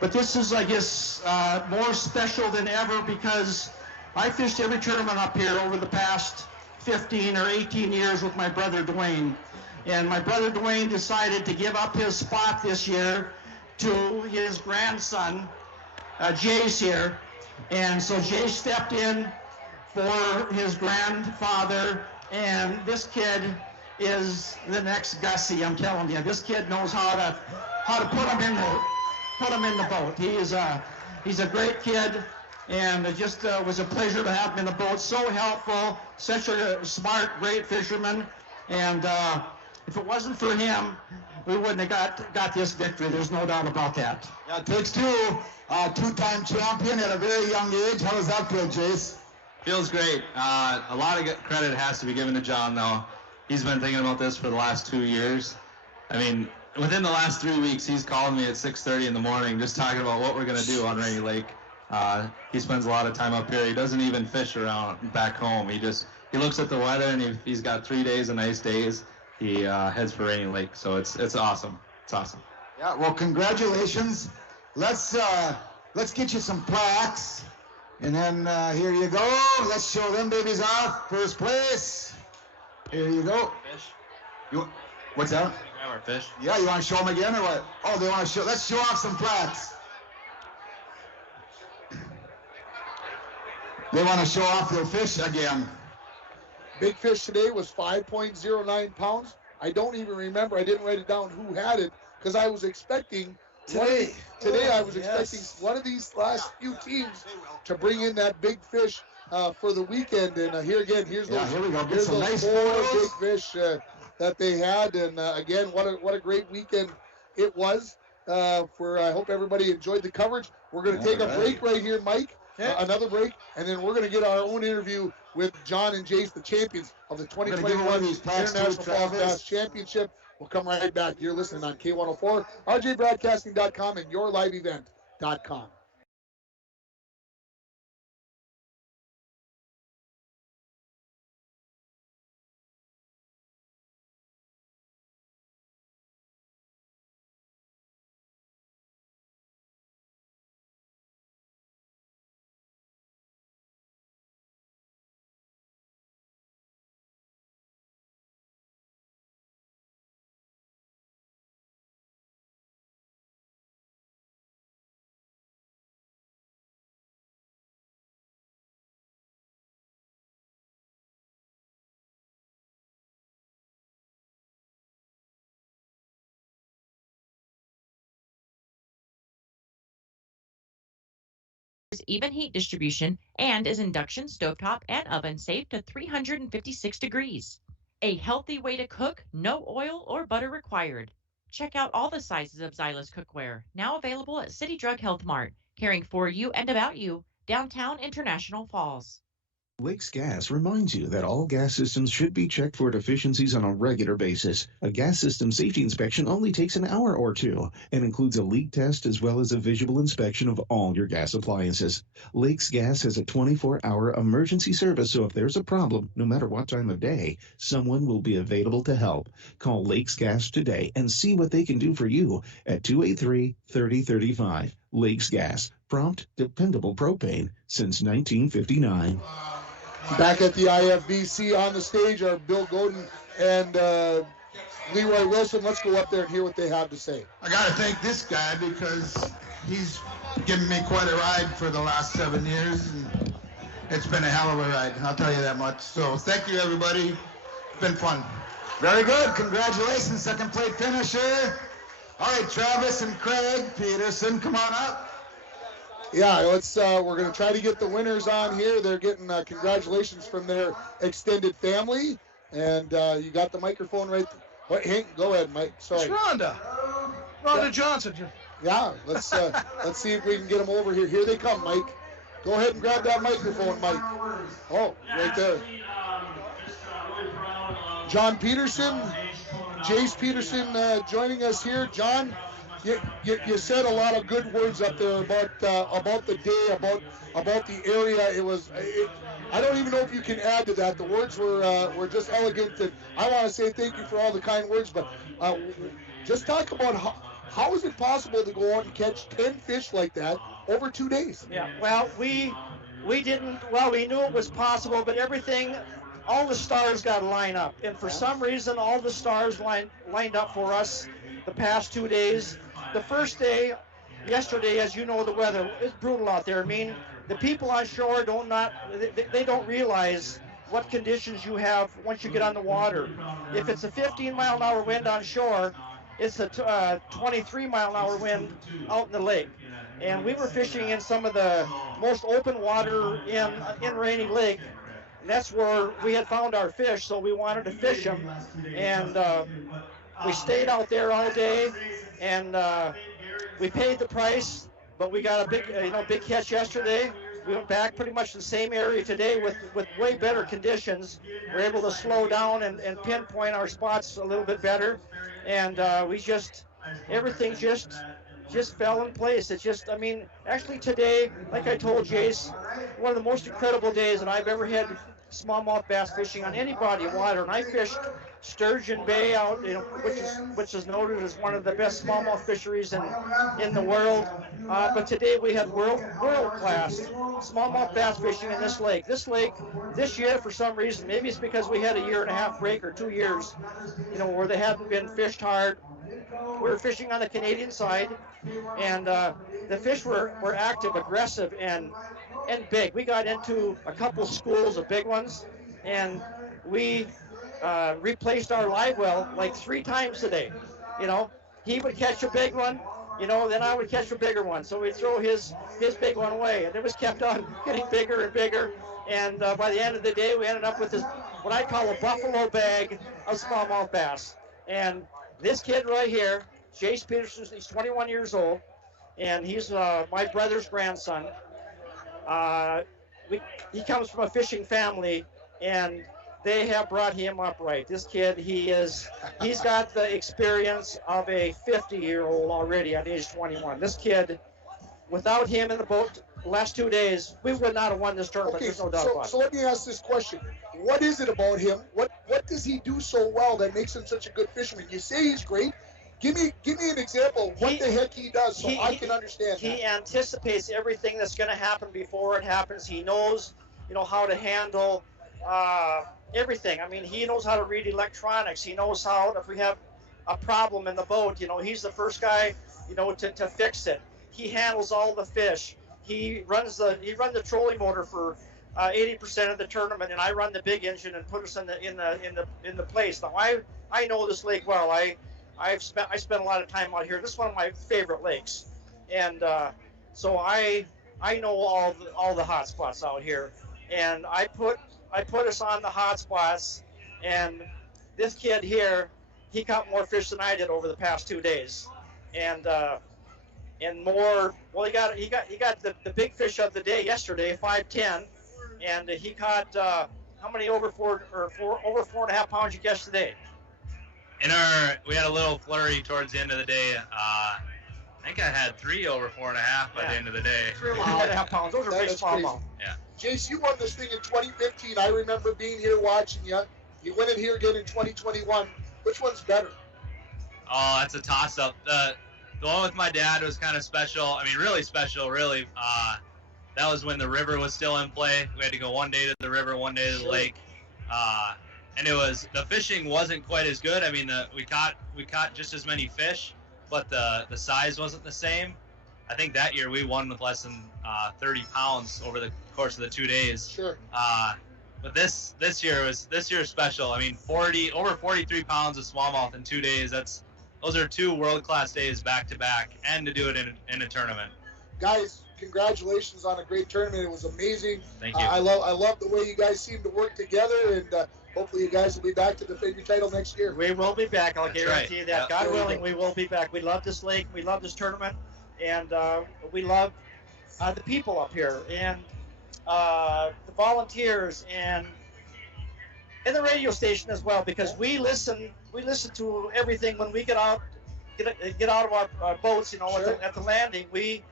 But this is, I guess, more special than ever because I fished every tournament up here over the past 15 or 18 years with my brother Dwayne. And my brother Dwayne decided to give up his spot this year to his grandson, Jace here. And so Jace stepped in for his grandfather, and this kid is the next Gussie, I'm telling you. This kid knows how to put him in the boat. He's a great kid, and it just was a pleasure to have him in the boat. So helpful, such a smart, great fisherman, and if it wasn't for him, we wouldn't have got this victory. There's no doubt about that. Yeah, it takes two. Two-time champion at a very young age. How does that feel, Jace? Feels great. A lot of credit has to be given to John, though. He's been thinking about this for the last 2 years. I mean, within the last 3 weeks, he's calling me at 6:30 in the morning just talking about what we're going to do on Rainy Lake. He spends a lot of time up here. He doesn't even fish around back home. He looks at the weather, and if he's got 3 days of nice days, he heads for Rainy Lake. So it's awesome. It's awesome. Yeah, well, congratulations. Let's get you some plaques. And then here you go. Let's show them babies off. First place. Here you go. Fish. What's that? Can you grab our fish? Yeah, you want to show them again or what? Oh, they want to show. Let's show off some plaques. They want to show off their fish again. Big fish today was 5.09 pounds. I don't even remember. I didn't write it down who had it because I was expecting today I was expecting one of these last few teams to bring in that big fish for the weekend. And here again, here's those, here we go. here's those nice four big fish that they had. And again, what a great weekend it was. I hope everybody enjoyed the coverage. We're going to take a break right here, Mike. Another break, and then we're going to get our own interview with John and Jace, the champions of the 2021 International Falls Bass Championship. We'll come right back. You're listening on K104, rjbroadcasting.com, and yourliveevent.com. Even heat distribution, and is induction, stovetop, and oven safe to 356 degrees. A healthy way to cook, no oil or butter required. Check out all the sizes of Xylus cookware, now available at City Drug Health Mart, caring for you and about you, downtown International Falls. Lakes Gas reminds you that all gas systems should be checked for deficiencies on a regular basis. A gas system safety inspection only takes an hour or two and includes a leak test as well as a visual inspection of all your gas appliances. Lakes Gas has a 24-hour emergency service, so if there's a problem, no matter what time of day, someone will be available to help. Call Lakes Gas today and see what they can do for you at 283-3035. Lakes Gas, prompt, dependable propane since 1959. Back at the IFBC on the stage are Bill Godin and Leroy Wilson. Let's go up there and hear what they have to say. I got to thank this guy because he's given me quite a ride for the last 7 years. And it's been a hell of a ride, I'll tell you that much. So thank you, everybody. It's been fun. Very good. Congratulations, second plate finisher. All right, Travis and Craig Peterson, come on up. Yeah, we're going to try to get the winners on here. They're getting congratulations from their extended family. And you got the microphone right. Wait, Hank, go ahead, Mike. Sorry. It's Rhonda Johnson. Yeah, let's see if we can get them over here. Here they come, Mike. Go ahead and grab that microphone, Mike. Oh, right there. John Peterson, Jace Peterson joining us here. John, you said a lot of good words up there about the day, about the area. I don't even know if you can add to that. The words were just elegant, and I want to say thank you for all the kind words. But just talk about how is it possible to go out and catch 10 fish like that over 2 days? Yeah, well, we didn't. Well, we knew it was possible, but all the stars got to line up, and for some reason, all the stars lined up for us the past 2 days. The first day, yesterday, as you know, the weather is brutal out there. I mean, the people on shore they don't realize what conditions you have once you get on the water. If it's a 15-mile-an-hour wind on shore, it's a 23-mile-an-hour wind out in the lake. And we were fishing in some of the most open water in Rainy Lake. And that's where we had found our fish, so we wanted to fish them. And we stayed out there all day, and we paid the price, but we got a big catch yesterday. We went back pretty much the same area today with way better conditions. We're able to slow down and pinpoint our spots a little bit better. And everything just fell in place. Actually today, like I told Jace, one of the most incredible days that I've ever had smallmouth bass fishing on any body of water. And I fished Sturgeon Bay out, which is noted as one of the best smallmouth fisheries in the world. But today we had world-class smallmouth bass fishing in this lake. This lake, this year, for some reason, maybe it's because we had a 1.5-year break or 2 years, where they hadn't been fished hard. We were fishing on the Canadian side, and the fish were active, aggressive, and big. We got into a couple schools of big ones, and we replaced our live well like 3 times today. He would catch a big one, then I would catch a bigger one. So we'd throw his big one away, and it was kept on getting bigger and bigger. And by the end of the day, we ended up with this, what I call a buffalo bag of smallmouth bass. And this kid right here, Jace Peterson, he's 21 years old, and he's my brother's grandson. He comes from a fishing family, and they have brought him up right. This kid, he's got the experience of a 50-year-old already at age 21. This kid, without him in the boat the last 2 days, we would not have won this tournament. There's no doubt about it. So let me ask this question. What is it about him? What does he do so well that makes him such a good fisherman? You say he's great. Give me an example of what the heck he does so I can understand. He anticipates everything that's going to happen before it happens. He knows, how to handle everything. He knows how to read electronics. He knows how, if we have a problem in the boat, he's the first guy, to fix it. He handles all the fish. He runs the trolling motor for 80% of the tournament, and I run the big engine and put us in the place. Now I know this lake well. I spent a lot of time out here. This is one of my favorite lakes, and so I know all the hot spots out here, and I put us on the hot spots. And this kid here, he caught more fish than I did over the past 2 days, and more. Well, he got the big fish of the day yesterday, 5'10", and he caught how many over 4.5 pounds you catch today? We had a little flurry towards the end of the day. I think I had 3 over 4.5 by the end of the day. 3.5 pounds. Those are big smallmouth. Yeah. Jace, you won this thing in 2015. I remember being here watching you. You win it here again in 2021. Which one's better? Oh, that's a toss-up. The one with my dad was kind of special. Really special, really. That was when the river was still in play. We had to go 1 day to the river, 1 day to the lake. And the fishing wasn't quite as good. We caught just as many fish, but the size wasn't the same. I think that year we won with less than 30 pounds over the course of the 2 days. Sure. But this year was special. I mean, over 43 pounds of smallmouth in 2 days. Those are 2 world-class days back to back, and to do it in a tournament. Guys, congratulations on a great tournament. It was amazing. Thank you. I love the way you guys seem to work together, and hopefully you guys will be back to defend your title next year. We will be back. I'll guarantee you that. Yep. God willing, we will be back. We love this lake. We love this tournament, and we love the people up here, and the volunteers, and the radio station as well, because we listen to everything when we get out of our boats, Sure. at the landing. We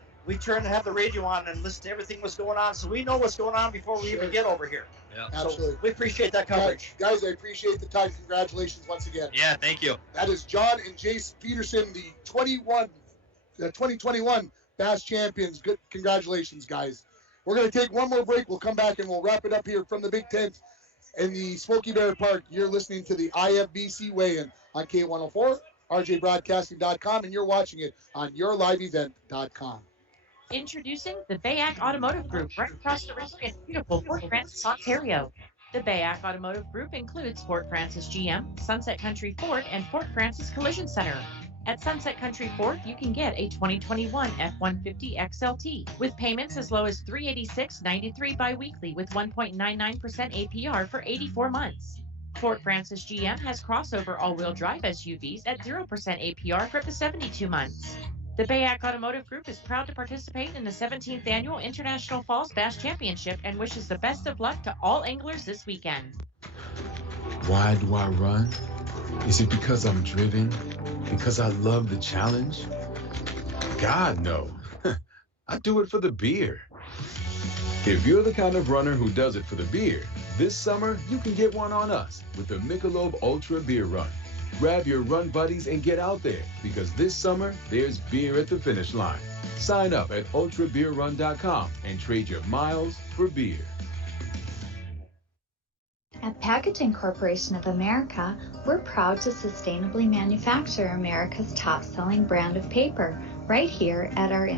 turn to have the radio on and listen to everything that's going on, so we know what's going on before we even get over here. Yeah. So Absolutely. we appreciate that coverage. Guys, I appreciate the time. Congratulations once again. Yeah, thank you. That is John and Jace Peterson, the 2021 Bass Champions. Good, congratulations, guys. We're going to take one more break. We'll come back and we'll wrap it up here from the Big Tent in the Smoky Bear Park. You're listening to the IFBC Weigh-In on K104, RJBroadcasting.com, and you're watching it on YourLiveEvent.com. Introducing the Bayak Automotive Group, right across the river in beautiful Fort Francis, Ontario. The Bayak Automotive Group includes Fort Francis GM, Sunset Country Ford, and Fort Francis Collision Center. At Sunset Country Ford, you can get a 2021 F-150 XLT with payments as low as $386.93 biweekly with 1.99% APR for 84 months. Fort Francis GM has crossover all-wheel drive SUVs at 0% APR for up to 72 months. The Bayak Automotive Group is proud to participate in the 17th Annual International Falls Bass Championship and wishes the best of luck to all anglers this weekend. Why do I run? Is it because I'm driven? Because I love the challenge? God, no. I do it for the beer. If you're the kind of runner who does it for the beer, this summer you can get one on us with the Michelob Ultra Beer Run. Grab your run buddies and get out there, because this summer there's beer at the finish line. Sign up at ultrabeerrun.com and trade your miles for beer. At Packaging Corporation of America, we're proud to sustainably manufacture America's top-selling brand of paper right here at our